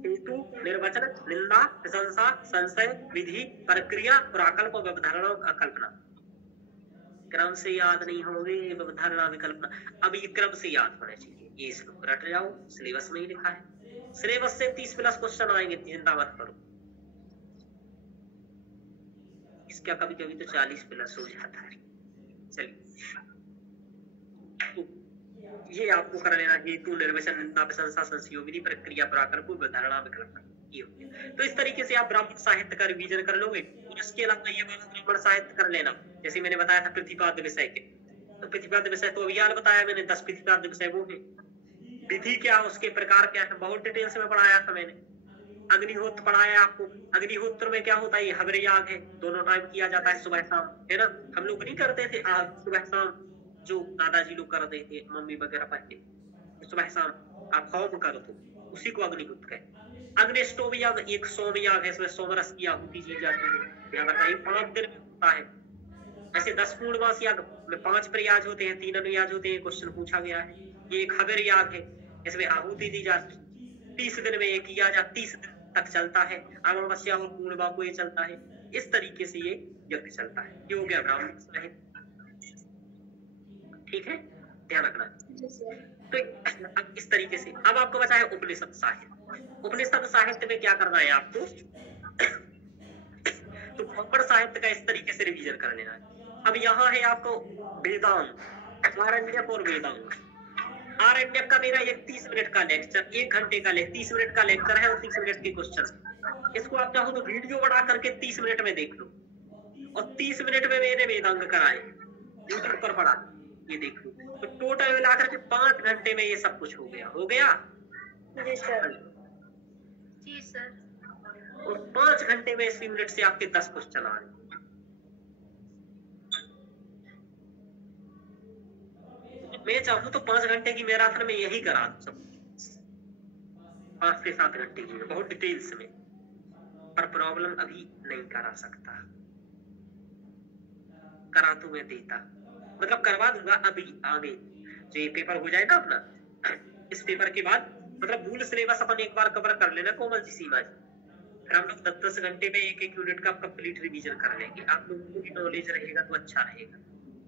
हेतु निर्वचन निंदा प्रशंसा संशय विधि प्रक्रिया पराकल्प व्यवधारणा कल्पना। क्रम से याद नहीं होंगे व्यवधारणा विकल्पना। अब ये क्रम से याद होने चाहिए। ये श्लोक रट जाओ, सिलेबस में ही लिखा है। सिलेबस से 30+ क्वेश्चन आएंगे, चिंता मत करो। इसका कभी कभी तो 40+ हो जाता है। चलिए तो ये आपको कर लेना। हेतु निर्वचन निंदा प्रशंसा संशयो विधि प्रक्रिया पराकल्प व्यवधारणा विकल्पना, ये हो गया। तो इस तरीके से आप ब्राह्मण साहित्य का रिवीजन कर लोगे। और इसके अलावा ये ब्राह्मण साहित्य कर लेना, जैसे मैंने बताया था प्रतिपाद्य विषय के। तो प्रतिपाद्य विषय तो अभी याद बताया मैंने, 10 प्रतिपाद्य विषय वो है। विधि क्या, उसके प्रकार क्या है, बहुत डिटेल से में पढ़ाया था मैंने। अग्निहोत्र पढ़ाया आपको। अग्निहोत्र में क्या होता है? ये हवरे याग है, दोनों टाइम किया जाता है, सुबह शाम, है ना। हम लोग नहीं करते थे सुबह शाम, जो दादाजी लोग करते थे, मम्मी वगैरह पहले, सुबह शाम आप होम करो तो उसी को अग्निहोत्र कहते। अग्निष्टोम याग एक सोम याग है, इसमें सोमरस की आहुति दी जाती है। याद रखना, 5 दिन में होता है। ऐसे 10 पूर्णमास याग में 5 प्रयाज होते हैं, 3 अनुयाज होते हैं। क्वेश्चन पूछा गया है। ये एक हवर याग है, इसमें आहुति दी जाती है। 30 दिन में एक किया जा, 30 दिन तक चलता है। अमावस्या और पूर्णिमा को ये चलता है। इस तरीके से ये यज्ञ चलता है। ये हो गया ब्राह्मण साहित्य। ठीक है, ध्यान रखना। तो अब इस तरीके से अब आपको बचा है उपनिषद साहित्य। उपनिषद साहित्य में क्या करना है आपको? तो ब्राह्मण साहित्य का इस तरीके से रिवीजन कर लेना है। अब यहाँ है आपको वेदांग, आरण्यक और वेदांग। आरण्यक का मेरा 30 मिनट का लेक्चर, 1 घंटे का 30 मिनट का लेक्चर है और 30 मिनट के क्वेश्चन। इसको आप चाहो तो वीडियो बना करके 30 मिनट में देख लो। और 30 मिनट में मैंने वेदांग कराए, यूट्यूब पर पढ़ा, ये देख लो। तो टोटल मिलाकर के 5 घंटे में ये सब कुछ हो गया। हो गया? जी सर। जी सर। और 5 घंटे में 80 मिनट से आपके 10 क्वेश्चन आ रहे। मैं चाहूँ तो 5 घंटे की मैराथन में यही करा दूं सब, 5 से 7 घंटे की, बहुत डिटेल्स में। पर प्रॉब्लम अभी नहीं करा सकता। करा तो मैं देता, मतलब करवा दूंगा अभी आगे जो ये पेपर हो जाएगा अपना, इस पेपर के बाद मतलब मूल सिलेबस अपन एक बार कवर कर लेना कोमल जी, सीमा जी। फिर हम लोग 10-10 घंटे में एक यूनिट का कंप्लीट रिवीजन कर लेंगे। आप लोगों को भी नॉलेज रहेगा तो अच्छा रहेगा,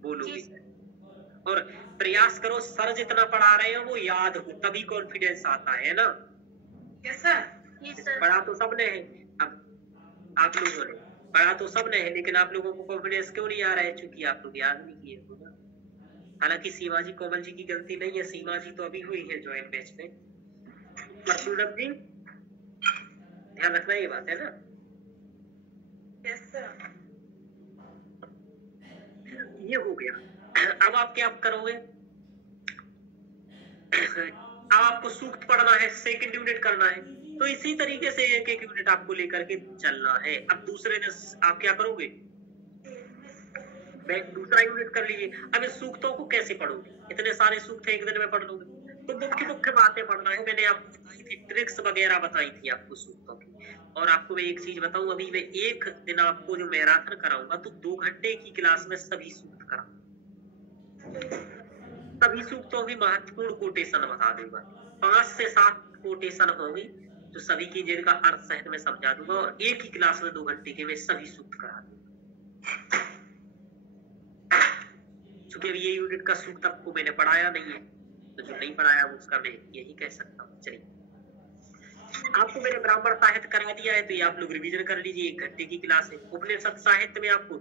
बोलोगे। और प्रयास करो सर जितना पढ़ा रहे हो वो याद हो, तभी कॉन्फिडेंस आता है ना। Yes sir. पढ़ा तो सबने है, अब आप लोगों ने पढ़ा तो सबने है, लेकिन आप लोगों को कॉन्फिडेंस क्यों नहीं आ रहा है? क्योंकि आप लोग याद नहीं किए हो। हालांकि सीमा जी कोमल जी की गलती नहीं है, सीमा जी तो अभी हुई है ज्वाइन बैच में। सूरज जी ध्यान रखना, ये बात है ना। Yes sir. ये हो गया। अब आप क्या करोगे? अब आपको सूक्त पढ़ना है, सेकंड यूनिट करना है। तो इसी तरीके से एक एक यूनिट आपको लेकर के चलना है। अब दूसरे दिन आप क्या करोगे? दूसरा यूनिट कर लीजिए। अब इस सूक्तों को कैसे पढ़ोगे? इतने सारे सूक्त एक दिन में पढ़ लोगे तो मुख्य मुख्य बातें पढ़ना है। मैंने आपको बताई थी, ट्रिक्स वगैरह बताई थी आपको सूक्तों की। और आपको मैं एक चीज बताऊं, अभी मैं एक दिन आपको जो मैराथन कराऊंगा तो 2 घंटे की क्लास में सभी सूक्त कराऊंगा। सभी सूक्तों की महत्वपूर्ण कोटेशन बता दूंगा। 5 से 7 कोटेशन होंगी जो सभी की, जिनका अर्थ सहित में समझा दूंगा। और एक ही क्लास में 2 घंटे के में सभी सूक्त करा दूंगा। चूंकि अभी ये यूनिट का सूत्र आपको मैंने पढ़ाया नहीं है, तो जो नहीं पढ़ाया उसका मैं यही कह सकता हूँ। चलिए, आपको मैंने ब्राह्मण साहित्य करा दिया है, तो ये आप लोग रिवीजन कर लीजिए। 1 घंटे की क्लास है। उपनिषद साहित्य में आपको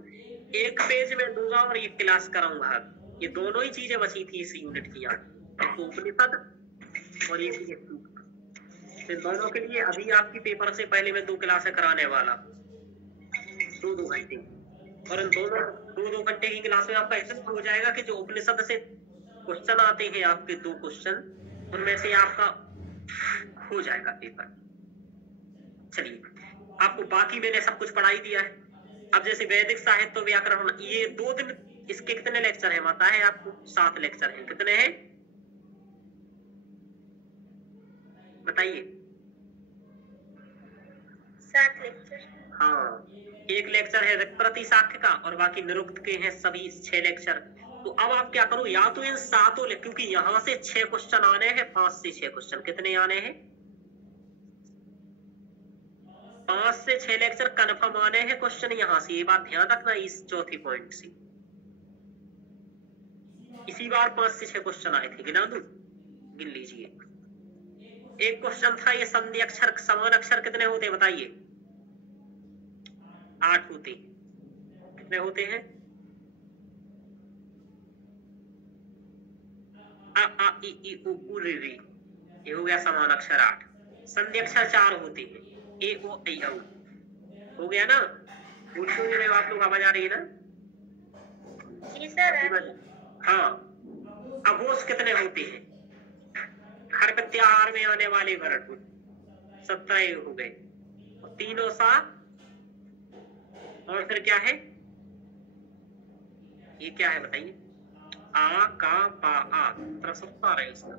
1 पेज में दूंगा और ये क्लास कराऊंगा। ये दोनों ही चीजें बची थी इस यूनिट की, याद, तो उपनिषद और ये दोनों के लिए अभी आपकी पेपर से पहले मैं 2 क्लासें कराने वाला, 2 घंटे, और इन दोनों 2 घंटे की क्लास में आपका ऐसा हो जाएगा कि जो उपनिषद से क्वेश्चन आते हैं आपके 2 क्वेश्चन, उनमें से आपका हो जाएगा पेपर। चलिए, आपको बाकी मैंने सब कुछ पढ़ा ही दिया है। अब जैसे वैदिक साहित्य तो व्याकरण, ये 2 दिन इसके कितने लेक्चर है पता है आपको? 7 लेक्चर है। कितने हैं बताइए? 7 लेक्चर। हाँ, 1 लेक्चर है ऋक्प्रति साक्ष्य का और बाकी निरुक्त के हैं सभी 6 लेक्चर। तो अब आप क्या करो, या तो इन 7 क्योंकि यहाँ से 6 क्वेश्चन आने हैं, 5 से 6 क्वेश्चन कितने आने हैं? 5 से 6 लेक्चर कन्फर्म आने हैं क्वेश्चन यहाँ से। ये बात ध्यान रखना इस चौथी पॉइंट से। इसी बार 5 से 6 क्वेश्चन आए थे, गिना दूं? गिन लीजिए। एक क्वेश्चन था ये संधि अक्षर समान अक्षर कितने होते हैं बताइए? 8 होते हैं। कितने होते हैं? अ आ इ ई उ ऊ ऋ ऋ, ये हो गया समान अक्षर 8। संधि अक्षर 4 होते हैं, ए ओ ऐ औ, हो गया ना? बोलते हुए आप लोग आवाज आ रही है ना? जी सर। हाँ, अघोष कितने होते हैं? हर प्रत्याहार में आने वाले वर्ण 17 हो गए, और तीनों सा, और फिर क्या है? ये क्या है बताइए? आ का पा आ, तरसता रहे इसका।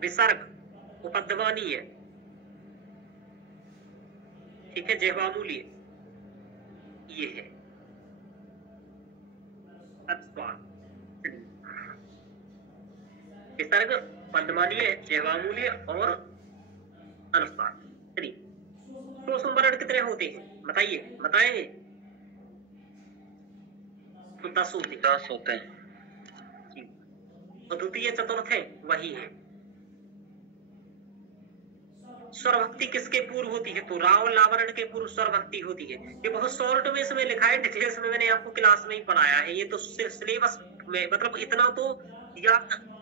विसर्ग उपध्मानीय, ठीक है, जहवामूल्य ये है। विसर्ग, पद्मानीय, जहवामूल्य और अनुस्वार। चलिए, तो संवरण कितने होते हैं बताइए? बताएंगे? तो 10 होते हैं। 10 होते हैं। और द्वितीय चतुर्थ है वही है। स्वर भक्ति किसके पूर्व होती है? तो रावण लावरण के पूर्व स्वर भक्ति होती है। ये बहुत शॉर्ट में इसमें लिखा है, डिटेल्स में मैंने आपको क्लास में ही पढ़ाया है। ये तो सिर्फ सिलेबस में, मतलब इतना तो या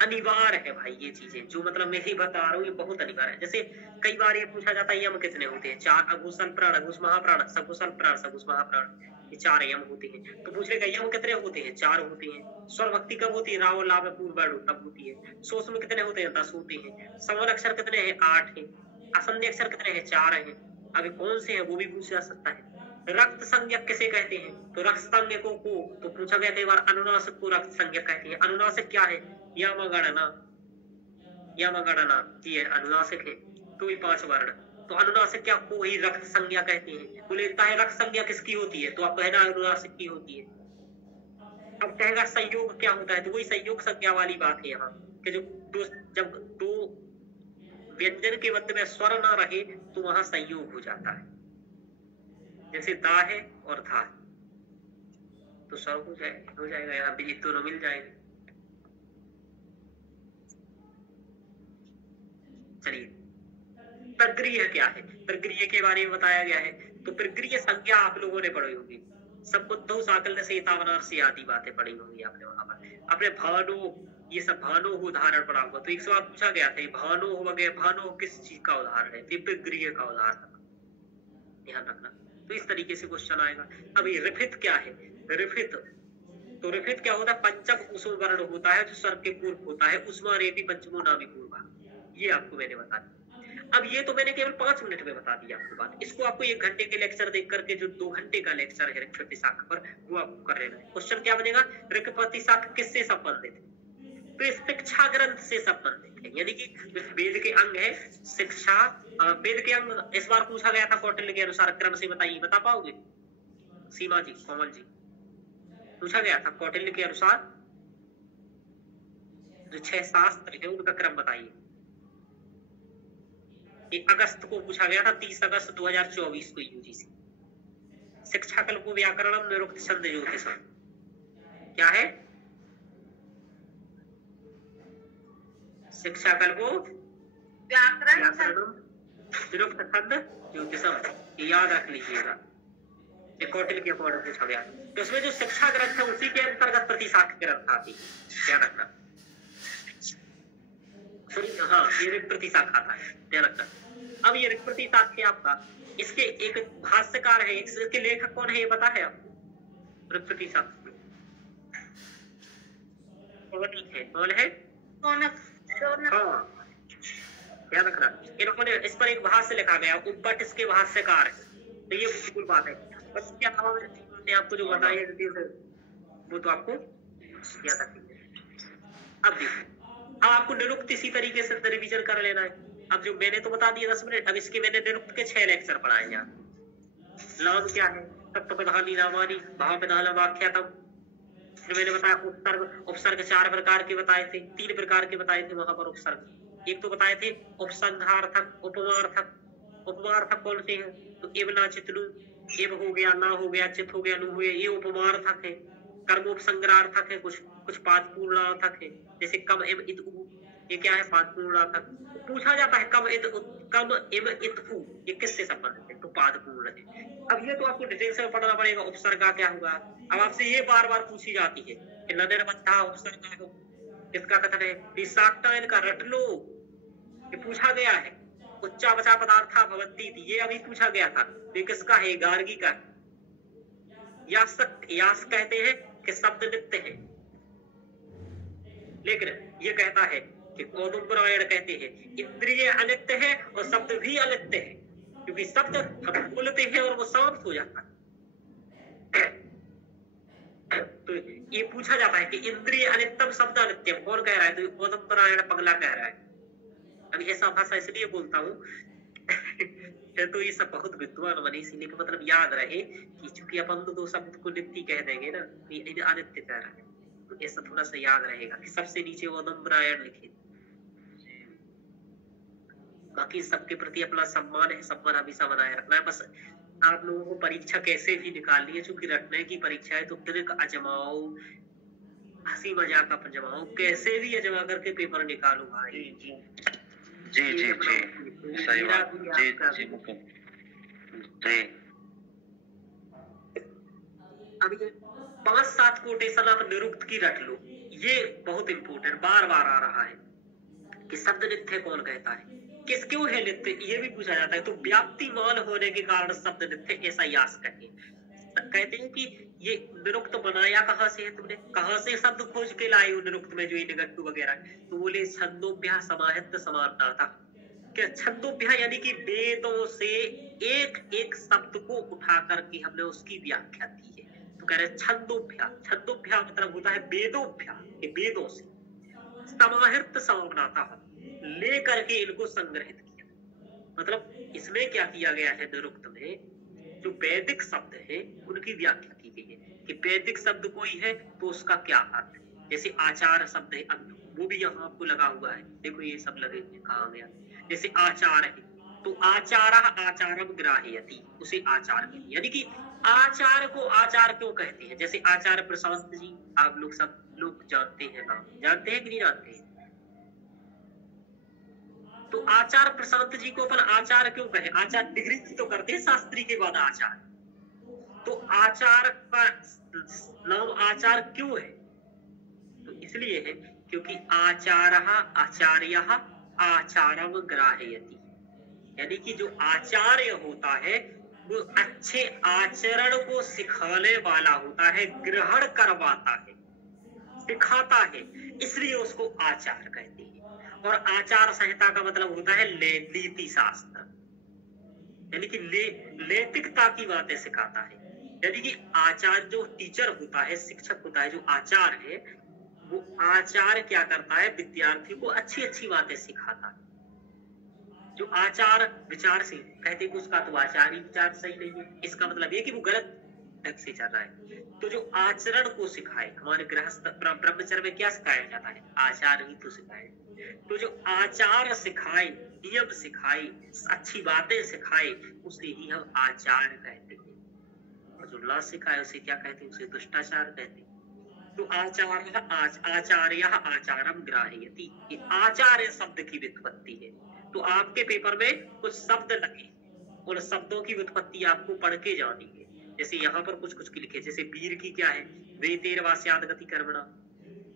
अनिवार्य है भाई। ये चीजें जो मतलब मैं ही बता रहा हूँ ये बहुत अनिवार्य है। जैसे कई बार ये पूछा जाता है यम कितने होते हैं? 4। अघोषण प्राण, अघोष महाप्राण, सघोषण प्राण, सघोष महाप्राण, ये 4 यम होते हैं। तो पूछ लेगा यम कितने होते हैं? 4 होते हैं। स्वर भक्ति कब होती है? रावण लाभ पूर्व तब होती है। सोच में कितने होते हैं? 10 होते हैं। समान अक्षर कितने हैं? 8 है। असंधि अक्षर कितने हैं? 4 हैं। अभी कौन से हैं वो भी पूछा जा सकता है। रक्त संज्ञक किसे कहते हैं? तो रक्त संज्ञकों को तो पूछा गया कई बार, अनुनासिक को रक्त संज्ञक कहते हैं। अनुनासिक क्या है? यमगणना, यमगणना ये अनुनासिक है। तो ये 5 वर्ण, तो अनुनासिक क्या को ही रक्त संज्ञा कहते हैं। बोले रक्त संज्ञा किसकी होती है? तो आप कहना अनुनासिक की होती है। अब कहेगा संयोग क्या होता है? तो वही संयोग संज्ञा वाली बात है यहाँ कि जब दो व्यंजन के मध्य में स्वर ना रहे तो वहां संयोग हो जाता है। जैसे दा है और था, तो स्वर हो जाएगा यहाँ भी, दोनों मिल जाएंगे। चलिए, प्रगृह्य क्या है? प्रगृह्य के बारे में बताया गया है। तो प्रगृह्य संज्ञा आप लोगों ने पढ़ी होगी। सब बुद्धौ साकल्य से बनारसी आदि बातें पढ़ी होंगी आपने वहां पर। अपने भानो, ये सब भानो उदाहरण पढ़ा होगा। तो एक सवाल पूछा गया था, भानो वगैरह, भानो किस चीज का उदाहरण है? प्रगृह्य का उदाहरण, ध्यान रखना। तो इस तरीके से क्वेश्चन आएगा। अब ये रिफित क्या है? रिफित, तो रिफित क्या होता है? पंचम उष्म वर्ण होता है जो स्वर के पूर्व होता है। उष्मा रेपी पंचमो नामी पूर्वा, ये आपको मैंने बता दिया। अब ये तो मैंने केवल 5 मिनट में बता दिया आपको बात। इसको आपको 1 घंटे के लेक्चर देख करके, जो 2 घंटे का लेक्चर है ऋक्प्रति शाखा पर, वो आपको कर लेना है। क्वेश्चन क्या बनेगा? ऋक्प्रति शाखा किससे संबंधित है? तो शिक्षा ग्रंथ से संबंधित है, यानी कि वेद के अंग है शिक्षा। वेद के अंग इस बार पूछा गया था कौटिल्य के अनुसार, क्रम से बताइए, बता पाओगे? सीमा जी, कोमल जी, पूछा गया था कौटिल्य के अनुसार जो 6 शास्त्र है उनका क्रम बताइए। 1 अगस्त को पूछा गया था, 30 अगस्त 2024 को यूजीसी शिक्षाकल्पो व्याकरणम निरुक्त छंद ज्योतिषम। क्या है? शिक्षाकल्पो व्याकरणम निरुक्त छंद ज्योतिषम, याद रख लीजिएगा, कौटिल्य के अकॉर्डिंग पूछा गया। तो उसमें जो शिक्षा ग्रंथ है उसी के अंतर्गत प्रतिशाख्य ग्रंथ आती है, ध्यान रखना। हाँ, ये ऋग प्रतिशाखा था, ध्यान रखना। अब ये ऋग प्रतिशाख्य आपका, इसके एक भाष्यकार है, इसके लेखक कौन है ये पता है आपको? ऋग प्रतिशाख्य कौन है? हाँ, ध्यान रखना। इन्होंने इस पर एक भाष्य लिखा गया, उपपट इसके भाष्यकार है, तो ये बिल्कुल बात है। बस क्या नाम है आपको जो बताइए वो तो आपको याद रखिए। अब देखो, अब आपको निरुक्त इसी तरीके से रिवीजन कर लेना है। अब जो मैंने तो बता दिया 10 मिनट, अब इसके मैंने निरुक्त के 6 लेक्चर पढ़ाए यहाँ। नाम क्या है? तत्वप्रधानी नामानी भाव प्रधान वाक्यातम। फिर मैंने बताया उपसर्ग, उपसर्ग 4 प्रकार के बताए थे, 3 प्रकार के बताए थे वहां पर उपसर्ग। एक तो बताए थे उपसंहार्थक, उपमार्थक। उपमार्थक कौन से हैं? तो एव ना चितनु, एव हो गया, ना हो गया, चित हो गया, नु हो गया, ये उपमार्थक है। कर्मोपसंग्रार्थक है, कुछ पादपूर्णार्थक है, जैसे कम एम इत उ, ये क्या है? पादपूर्णार्थक। पूछा जाता है कम एम इत उ, ये किससे संबंधित है? तो पादपूर्ण है। अब ये तो आपको डिटेल से पढ़ना पड़ेगा, उपसर्ग का क्या होगा। अब आपसे ये बार बार पूछी जाती है कि नदर बंधा उपसर्ग हो, इसका कथन है इनका रट लो, ये पूछा गया है। उच्चा बचा पदार्था भवन्ति थी, ये अभी पूछा गया था, ये किसका है? गार्गी का। यास कहते हैं कि शब्द नित्य है, लेकिन ये कहता है कि औदुंबरायण कहते हैं इंद्रिय अनित्य है और शब्द भी अनित्य है, क्योंकि शब्द हम बोलते हैं और वो समाप्त हो जाता है। तो ये पूछा जाता है कि इंद्रिय अनित्यम शब्द अनित्यम, कौन कह रहा है? तो औदुंबरायण पगला कह रहा है। अब ऐसा भाषा इसलिए बोलता हूँ तो ये सब बहुत विद्वान बने, इसीलिए मतलब याद रहे कि चूंकि अपन दो शब्द को नित्य कह देंगे ना, ये अनित्य कह रहा है, तो ऐसा थोड़ा सा याद रहेगा कि सबसे नीचे औदुंबरायण लिखे। बाकी सबके प्रति अपना सम्मान है, सम्मान हमेशा बनाए रखना है। बस आप लोगों को परीक्षा कैसे भी निकालनी है, चूंकि रटने की परीक्षा है, तो ट्रिक अजमाओ, हंसी मजाक अजमाओ, कैसे भी अजमा करके पेपर निकालो भाई। जी जी जी, सही बात। जी जी जी। अब ये 5-7 कोटेशन आप निरुक्त की रट लो, ये बहुत इंपोर्टेंट बार बार आ रहा है कि शब्द नित्य कौन कहता है, किस क्यों है नित्य, ये भी पूछा जाता है। तो व्याप्तिमान होने के कारण शब्द नित्य, ऐसा यास कहते हैं कि ये निरुक्त बनाया कहाँ से है तुमने, कहाँ से शब्द खोज के लाए हो निरुक्त में जो ये निगट्टु वगैरह। तो बोले छंदोभ्या समाहित समानता था। क्या छंदोभ्या यानी कि वेदों से एक एक शब्द को उठा करके हमने उसकी व्याख्या की है। तो कह रहे छंदोभ्या, छंदोभ्या मतलब होता है वेदोभ्या, वेदों से समाहित समानता ले करके इनको संग्रहित किया। मतलब इसमें क्या किया गया है निरुक्त में, जो वैदिक शब्द है उनकी व्याख्या की गई है कि वैदिक शब्द कोई है तो उसका क्या अर्थ है। जैसे आचार शब्द है, वो भी यहाँ आपको लगा हुआ है, देखो ये सब लगे कहा गया। जैसे आचार है तो आचारा आचारम ग्राह्यति, उसे आचार कहते हैं, यानी कि आचार को आचार क्यों कहते हैं। जैसे आचार्य प्रशांत जी, आप लोग सब लोग जानते हैं, नाम जानते हैं कि नहीं जानते हैं? तो आचार्य प्रशांत जी को अपन आचार क्यों कहे? आचार डिग्री तो करते हैं शास्त्री के बाद आचार, तो आचार का नाम आचार क्यों है? तो इसलिए है क्योंकि आचारः आचार्यः आचारम ग्राह्यति, यानी कि जो आचार्य होता है वो अच्छे आचरण को सिखाने वाला होता है, ग्रहण करवाता है, सिखाता है, इसलिए उसको आचार कहते हैं। और आचार संहिता का मतलब होता है नीति शास्त्र, यानी कि नैतिकता की बातें सिखाता है। यानी कि आचार्य जो टीचर होता है, शिक्षक होता है, जो आचार्य है, वो आचार्य क्या करता है? विद्यार्थी को अच्छी अच्छी बातें सिखाता है। जो आचार विचार से कहते हैं कि उसका तो आचार ही विचार सही नहीं है, इसका मतलब ये कि वो गलत ढंग से चल रहा है। तो जो आचरण को सिखाए, हमारे गृहस्थ ब्रह्मचर्य में क्या सिखाया जाता है? आचार ही तो सिखाए। तो जो आचार सिखाए, नियम सिखाए, अच्छी बातें सिखाए, उसे ही हम आचार कहते हैं। और जो ला सिखा है उसे क्या कहते हैं? उसे दुष्टाचार कहते हैं। तो आचार्य आचारम ग्राह्यति, ये आचार्य शब्द की व्युत्पत्ति है। तो आपके पेपर में कुछ शब्द लगे, उन शब्दों की व्युत्पत्ति आपको पढ़ के जानी है। जैसे यहाँ पर कुछ कुछ लिखे, जैसे वीर की क्या है? वेतेर्वास्याद गति कर्मणा।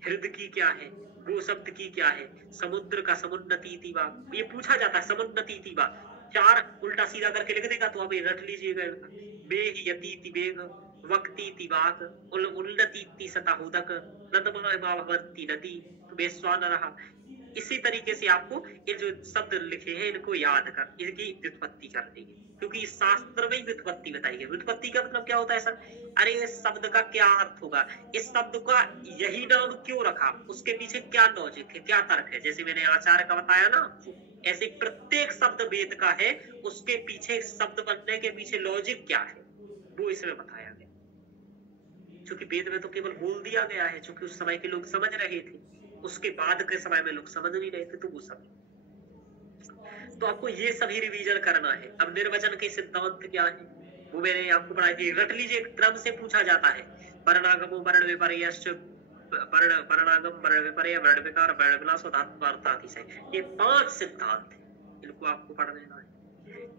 हृदय की क्या है? गो शब्द की क्या है? समुद्र का समुन्नति वा, ये पूछा जाता है समुन्नति वा। 4 उल्टा सीधा करके लिख देगा तो आप ये रट लीजिएगा। वेग यति वेग, वक्ति वाक, उन्नति सताहुदक, नदमवर्ती नदी, बेस्वान रहा। इसी तरीके से आपको ये जो शब्द लिखे हैं इनको याद कर इनकी व्युत्पत्ति करनी है, क्योंकि इस शास्त्र में व्युत्पत्ति बताई है। व्युत्पत्ति का मतलब क्या होता है सर? अरे इस शब्द का क्या अर्थ होगा, इस शब्द का यही नाम क्यों रखा, उसके पीछे क्या लॉजिक है, क्या तर्क है। जैसे मैंने आचार्य का बताया ना, ऐसे प्रत्येक शब्द वेद का है, उसके पीछे शब्द बनने के पीछे लॉजिक क्या है वो इसमें बताया गया। क्योंकि वेद में तो केवल बोल दिया गया है, क्योंकि उस समय के लोग समझ रहे थे, उसके बाद के समय में लोग समझ नहीं रहे थे, तो वो सब। तो आपको ये सभी रिवीजन करना है। अब निर्वचन के सिद्धांत क्या है वो मैंने आपको पढ़ाई थी, रट लीजिए, क्रम से पूछा जाता है। वर्णागमो वर्ण विपर्यश्च, वर्णागम वर्ण विपर्य वर्ण विकार वर्ण विनाश धात्वार्थातिशय, ये 5 सिद्धांत है, इनको आपको पढ़ लेना है।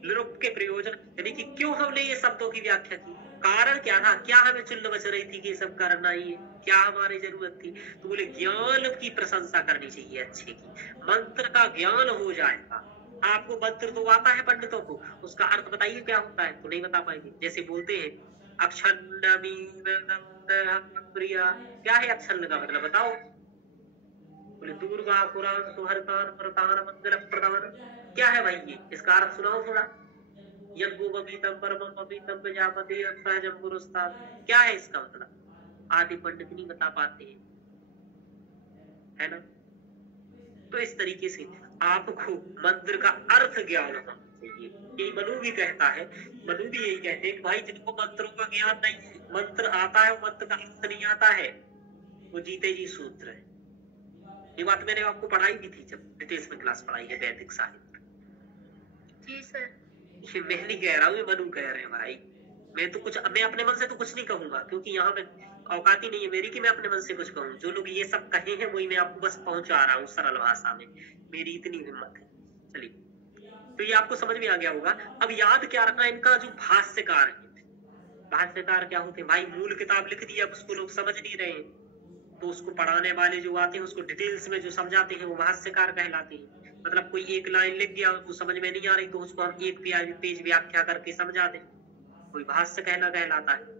निरुक्त के प्रयोजन, यानी कि क्यों हमने ये शब्दों की व्याख्या की, कारण क्या था, क्या हमें चुल्ल बच रही थी कि ये सब करना ही है, क्या हमारी जरूरत थी। तो बोले ज्ञान की प्रशंसा करनी चाहिए, अच्छे की। मंत्र का ज्ञान हो जाएगा। आपको मंत्र तो आता है पंडितों को, उसका अर्थ बताइए क्या होता है, तो नहीं बता पाएंगे। जैसे बोलते हैं अक्षण्णप्रिया, क्या है अक्षण्ण का मतलब बताओ? बोले दुर्गा पुराण सुहरतान प्रतान मंगल प्रदान, क्या है भाई ये, इसका अर्थ सुनाओ थोड़ा। यज्ञोपवीतम परमम पवित्रम प्रजापति सहजम गुरुस्ताद, क्या है इसका मतलब? आदि पंडित नहीं बता पाते हैं, है ना। तो इस तरीके से आपको मंत्र का अर्थ ज्ञान होना चाहिए। ये मनु भी कहता है, मनु भी यही कहते हैं कि भाई जिनको मंत्रों का ज्ञान नहीं है, मंत्र आता है मंत्र का अर्थ नहीं आता है, वो जीते जी सूत्र है। ये बात मैंने आपको पढ़ाई भी थी जब डिटेल्स में क्लास पढ़ाई है वैदिक साहित्य। जी सर। ये मैं नहीं कह रहा हूँ, ये मनु कह रहे हैं भाई। मैं अपने मन से तो कुछ नहीं कहूंगा, क्योंकि यहाँ पे औकात ही नहीं है मेरी कि मैं अपने मन से कुछ कहूँ। जो लोग ये सब कहे हैं वही मैं आपको बस पहुंचा रहा हूँ सरल भाषा में, मेरी इतनी हिम्मत है। चलिए, तो ये आपको समझ में आ गया होगा। अब याद क्या रखना, इनका जो भाष्यकार है, भाष्यकार क्या होते हैं भाई? मूल किताब लिख दी, अब उसको लोग समझ नहीं रहे हैं, तो उसको पढ़ाने वाले जो आते हैं उसको डिटेल्स में जो समझाते हैं वो भाष्यकार कहलाते हैं। मतलब कोई एक लाइन लिख गया, उसको समझ में नहीं आ रही तो उसको हम एक पेज व्याख्या करके समझा दें, कोई भाष्य कहलाता है।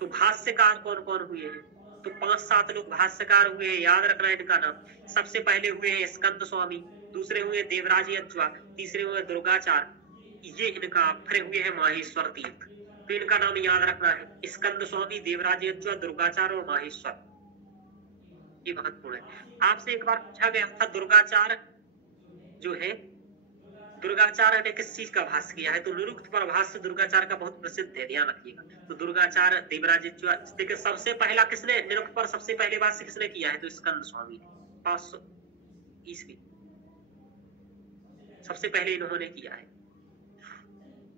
तो भाष्यकार कौन कौन हुए हैं? तो 5-7 लोग भाष्यकार हुए हैं, याद रखना इनका नाम। सबसे पहले हुए हैं स्कंद स्वामी, दूसरे हुए देवराज यज्वा, तीसरे हुए दुर्गाचार्य, ये इनका, फिर हुए हैं माहेश्वर तीर्थ। तो इनका नाम याद रखना है, स्कंद स्वामी, देवराज यज्वा, दुर्गाचार्य और माहेश्वर। ये महत्वपूर्ण है। आपसे एक बार पूछा गया था दुर्गाचार्य जो है, दुर्गाचार्य ने किस चीज का भाष्य किया है? तो निरुक्त पर भाष्य दुर्गाचार्य का बहुत प्रसिद्ध है, ध्यान रखिएगा। तो दुर्गाचार्य, देवराज यज्वा, देखिए सबसे पहला किसने निरुक्त पर सबसे पहले भाष्य किसने किया है? तो स्कंद स्वामी ने 500 ईस्वी सबसे पहले इन्होंने किया है।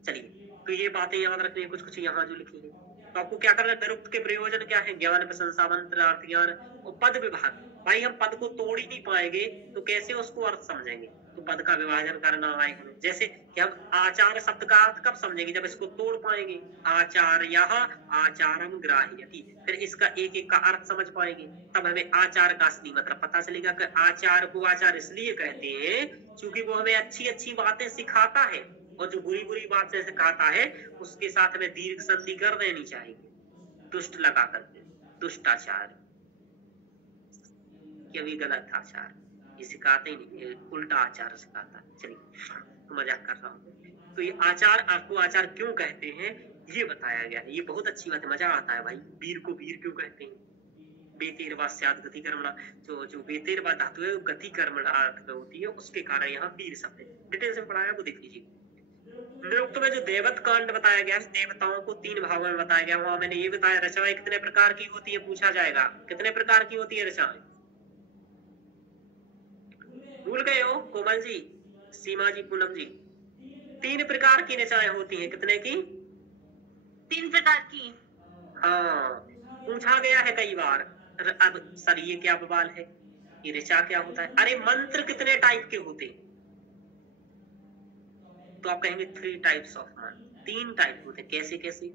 चलिए, तो ये बातें याद रखनी है, कुछ कुछ यहाँ जो लिखी है। तो आपको क्या करना है? निरुक्त के प्रयोजन क्या है? ज्ञान, प्रशंसा, मंत्र, अर्थ ज्ञान और पद विभाग। भाई हम पद को तोड़ ही नहीं पाएंगे तो कैसे उसको अर्थ समझेंगे? तो पद का विभाजन करना है हमें। जैसे कि हम आचार्य शब्द का अर्थ कब समझेंगे? जब इसको तोड़ पाएंगे। आचार्यः आचारम ग्राह्यति, फिर इसका एक एक का अर्थ समझ पाएंगे, तब हमें आचार का असली मतलब पता चलेगा कि आचार को आचार इसलिए कहते हैं क्योंकि वो हमें अच्छी अच्छी बातें सिखाता है, और जो बुरी बुरी बातें सिखाता है उसके साथ हमें दीर्घ संधि कर देनी चाहिए, दुष्ट लगा करके। दुष्टाचार ये भी गलत आचार, ये सिखाते ही नहीं, उल्टा आचार सिखाता है। चलिए, तो मजाक कर रहा हूँ। तो ये आचार, आपको आचार क्यों कहते हैं ये बताया गया है। ये बहुत अच्छी बात है, मजा आता है भाई। वीर को वीर क्यों कहते हैं? बेतेर्वास्याद गति कर्मणा, जो बेतेर्वा धातु है गति कर्मणा अर्थ में होती है, उसके कारण यहाँ वीर शब्द है। डिटेल से पढ़ाया वो देख लीजिए। निरुक्त में जो देवत कांड बताया गया है, देवताओं को 3 भागों में बताया गया। वहां मैंने ये बताया रचनाएं कितने प्रकार की होती है, पूछा जाएगा कितने प्रकार की होती है रचनाएं? भूल गए हो कोमल जी, सीमा जी, पूनम जी? 3 प्रकार की रचनाएं होती हैं। कितने की? 3 प्रकार की। हाँ, पूछा गया है कई बार। अब सर ये क्या बवाल है, ये ऋचा क्या होता है? अरे मंत्र कितने टाइप के होते हैं? तो आप कहेंगे 3 टाइप्स ऑफ मंत्र, 3 टाइप होते हैं। कैसे कैसे?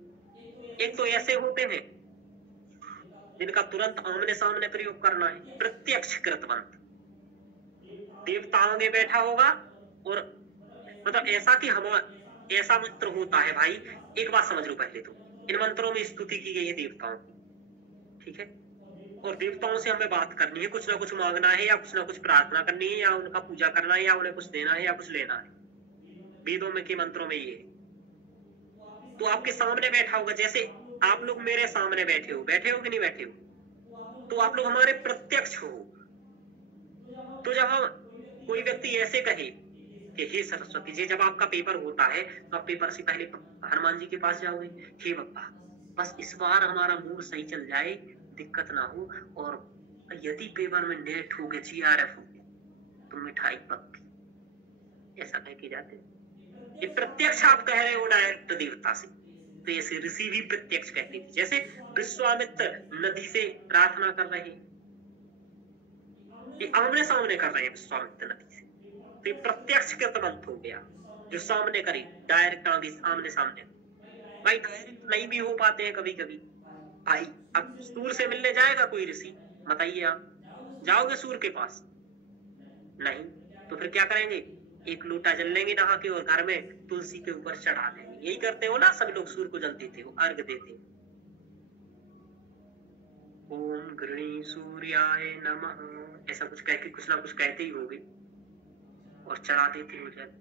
एक तो ऐसे होते हैं जिनका तुरंत आमने सामने प्रयोग करना है, प्रत्यक्ष कृत मंत्र। देवताओं में बैठा होगा और मतलब ऐसा कि हम ऐसा मंत्र होता है भाई, एक बात समझ लो पहले तो, इन मंत्रों में स्तुति की गई है देवताओं की, ठीक है? और देवताओं से हमें बात करनी है, कुछ ना कुछ मांगना है या कुछ ना कुछ प्रार्थना करनी है या उनका पूजा करना है या उन्हें कुछ देना है या कुछ लेना है। वेदों में के मंत्रों में ये है। तो आपके सामने बैठा होगा, जैसे आप लोग मेरे सामने बैठे हो कि नहीं बैठे हो? तो आप लोग हमारे प्रत्यक्ष हो। तो जब हम कोई व्यक्ति ऐसे कहे कि हे सरस्वती जी, जब आपका पेपर होता है तो आप पेपर से पहले हनुमान जी के पास जाओगे, हे बप्पा बस इस बार हमारा मूड सही चल जाए, दिक्कत ना हो, और यदि पेपर में नेट हो गया, GRF हो गया तो मिठाई पक्की, ऐसा कह के जाते। ये प्रत्यक्ष आप कह रहे हो डायरेक्ट देवता से। तो ऐसे ऋषि भी प्रत्यक्ष कहते थे, जैसे विश्वामित्र नदी से प्रार्थना कर रहे हैं, ये आमने सामने कर रहे हैं विश्वामित्र नदी से, तो ये प्रत्यक्ष कृत मंत्र हो गया, जो सामने करे, डायरेक्ट आमने सामने। भाई डायरेक्ट नहीं भी हो पाते हैं कभी कभी भाई। अब सूर से मिलने जाएगा कोई ऋषि, बताइए आप जाओगे सूर के पास? नहीं, तो फिर क्या करेंगे? एक लोटा जल लेंगे नहा के और घर में तुलसी के ऊपर चढ़ा देंगे। यही करते हो ना सब लोग, सूर को जल देते हो, अर्घ देते हो। ओम गृणी सूर्याय नमः, ऐसा कुछ कह के कुछ ना कुछ कहते ही होगे और चढ़ा देते हो जल,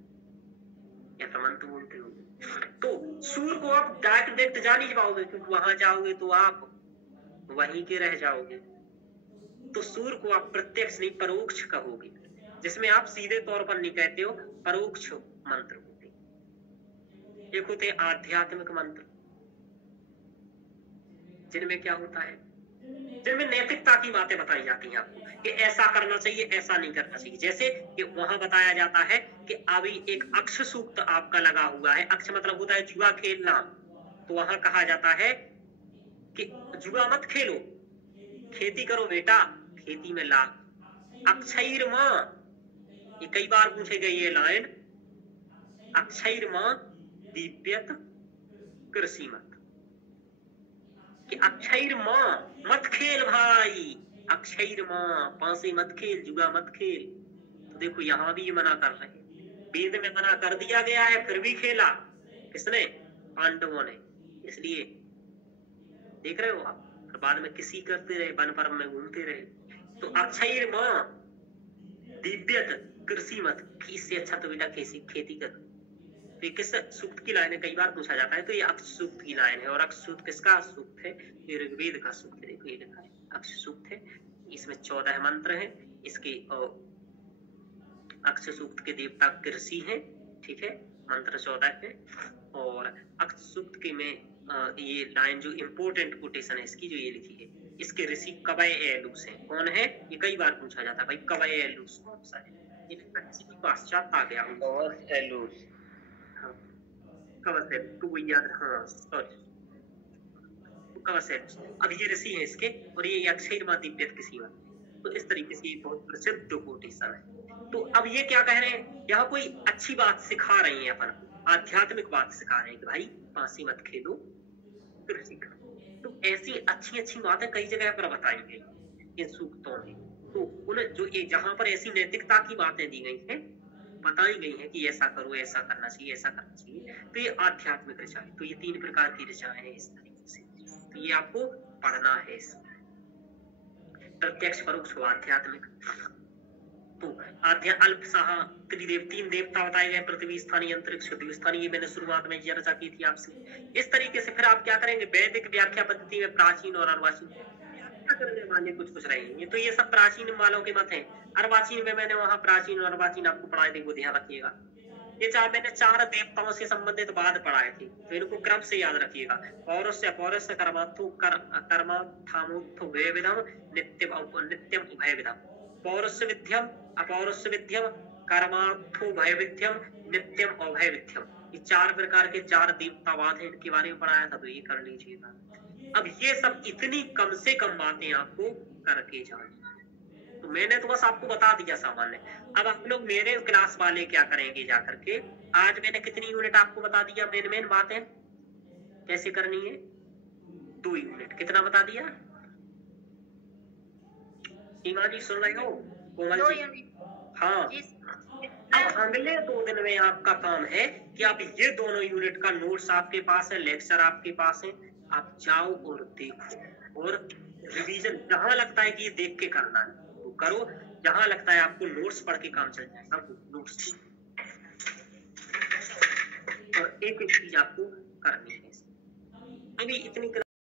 या फिर मंत्र बोलते हो। तो सूर को आप डायरेक्ट जा नहीं पाओगे, क्योंकि वहां जाओगे तो आप वहीं के रह जाओगे। तो सूर को आप प्रत्यक्ष नहीं परोक्ष कहोगे, जिसमें आप सीधे तौर पर नहीं कहते हो, परोक्ष मंत्र होते। एक होते आध्यात्मिक मंत्र, जिनमें क्या होता है, जिनमें नैतिकता की बातें बताई जाती हैं आपको कि ऐसा करना चाहिए, ऐसा नहीं करना चाहिए। जैसे कि वहां बताया जाता है कि अभी एक अक्ष सूक्त आपका लगा हुआ है, अक्ष मतलब होता है जुआ खेलना, तो वहां कहा जाता है कि जुआ मत खेलो, खेती करो बेटा, खेती में लाभ। अक्षयर्मा, ये कई बार पूछे गए ये लाइन, अक्षयर्मा दिव्यत कृषि मत, कि अक्षयर्मा मत खेल भाई, अक्षयर्मा पासे मत खेल, जुआ मत खेल। तो देखो यहाँ भी ये मना कर रहे हैं, वेद में मना कर दिया गया है, फिर भी खेला किसने? पांडवों ने। इसलिए देख रहे हो आप, बाद में किसी करते रहे, वन पर्व में घूमते रहे। तो अक्षयर्मा दिव्यत कृषि मत, इससे अच्छा तो बेटा खेती कर। तो ये किस सूक्त की लाइन है, कई बार पूछा जाता है। तो ये अक्ष सूक्त की लाइन है, और अक्ष सूक्त किसका सूक्त है? ये ऋग्वेद का सूक्त है। देखो ये लिखा है अक्ष सूक्त है, इसमें 14 मंत्र हैं। इसके अक्ष सूक्त के देवता कृषि हैं, ठीक है, मंत्र 14 है। और अक्ष सूक्त के में ये लाइन जो इम्पोर्टेंट कोटेशन है इसकी, जो ये लिखी है, इसके ऋषि कवय एलूस हैं। कौन है ये? कई बार पूछा जाता है भाई, कवय एलूस कौन सा है? ये किसी की पाश्चात आ गया कवच एलूस, हाँ कवच एलूस, तो वो याद, हाँ सॉरी कवच एलूस। अब ये ऋषि है इसके, और ये अक्षयर्मा दिव्यत कृषि मत। तो इस तरीके से ये बहुत प्रसिद्ध कोटेशन है। तो अब ये क्या कह रहे हैं, यहाँ कोई अच्छी बात सिखा रही है, अपन आध्यात्मिक बात सिखा रहे हैं कि भाई पासी मत खेलो, कृषि करो। तो ऐसी अच्छी अच्छी बातें कई जगह पर बताई गई इन सूक्तों में। तो उन जो ये जहां पर ऐसी नैतिकता की बातें दी गई हैं, बताई गई हैं कि ऐसा करो, ऐसा करना चाहिए, ऐसा करना चाहिए, तो ये आध्यात्मिक ऋचा है। तो ये 3 प्रकार की ऋचाएं हैं इस तरीके से। तो ये आपको पढ़ना है इसमें, प्रत्यक्ष परोक्ष आध्यात्मिक। तो अल्पसाह त्रिदेव, 3 देवता बताए गए, पृथ्वी स्थानीय, अंतरिक्ष स्थानीय। ये मैंने शुरुआत में चर्चा की थी आपसे। इस तरीके से फिर आप क्या करेंगे, वैदिक व्याख्या पद्धति में प्राचीन और अर्वाचीन व्याख्या करने वाले कुछ रहेंगे। तो ये सब प्राचीन वालों के मत हैं। अर्वाचीन में मैंने वहां प्राचीन और अर्वाचीन आपको पढ़ाए थे, वो ध्यान रखिएगा। ये मैंने 4 देवताओं से संबंधित बाद पढ़ाए थे, तो इनको क्रम से याद रखिएगा। पौरुष्य, अपौरुष्य, कर्मार्थो, कर्मार्थामोत्थो वेविधम, नित्यम उभय विधम। पौरुष्य विद्यम, अपौरुष्य विद्यम, कर्मार्थो भयविध्यम नित्यम अभयविध्यम, ये 4 प्रकार के 4 देवतावाद है, इनके बारे में पढ़ाया था, तो ये कर लीजिए। अब ये सब इतनी कम से कम बातें आपको करके जानी, तो मैंने तो बस आपको बता दिया सामान्य। अब आप लोग मेरे क्लास वाले क्या करेंगे जाकर के, आज मैंने कितनी यूनिट आपको बता दिया, मेन बातें कैसे करनी है, 2 यूनिट, कितना बता दिया? सीमा जी सुन रहे हो? कोमल जी? हाँ। अब अगले 2 दिन में आपका काम है कि आप ये दोनों यूनिट का नोट्स आपके पास है, लेक्चर आपके पास है, आप जाओ और देखो, और रिवीजन जहां लगता है कि ये देख के करना है तो करो, जहां लगता है आपको नोट्स पढ़ के काम चल जाएगा नोट्स, और एक चीज आपको करनी है। अभी इतनी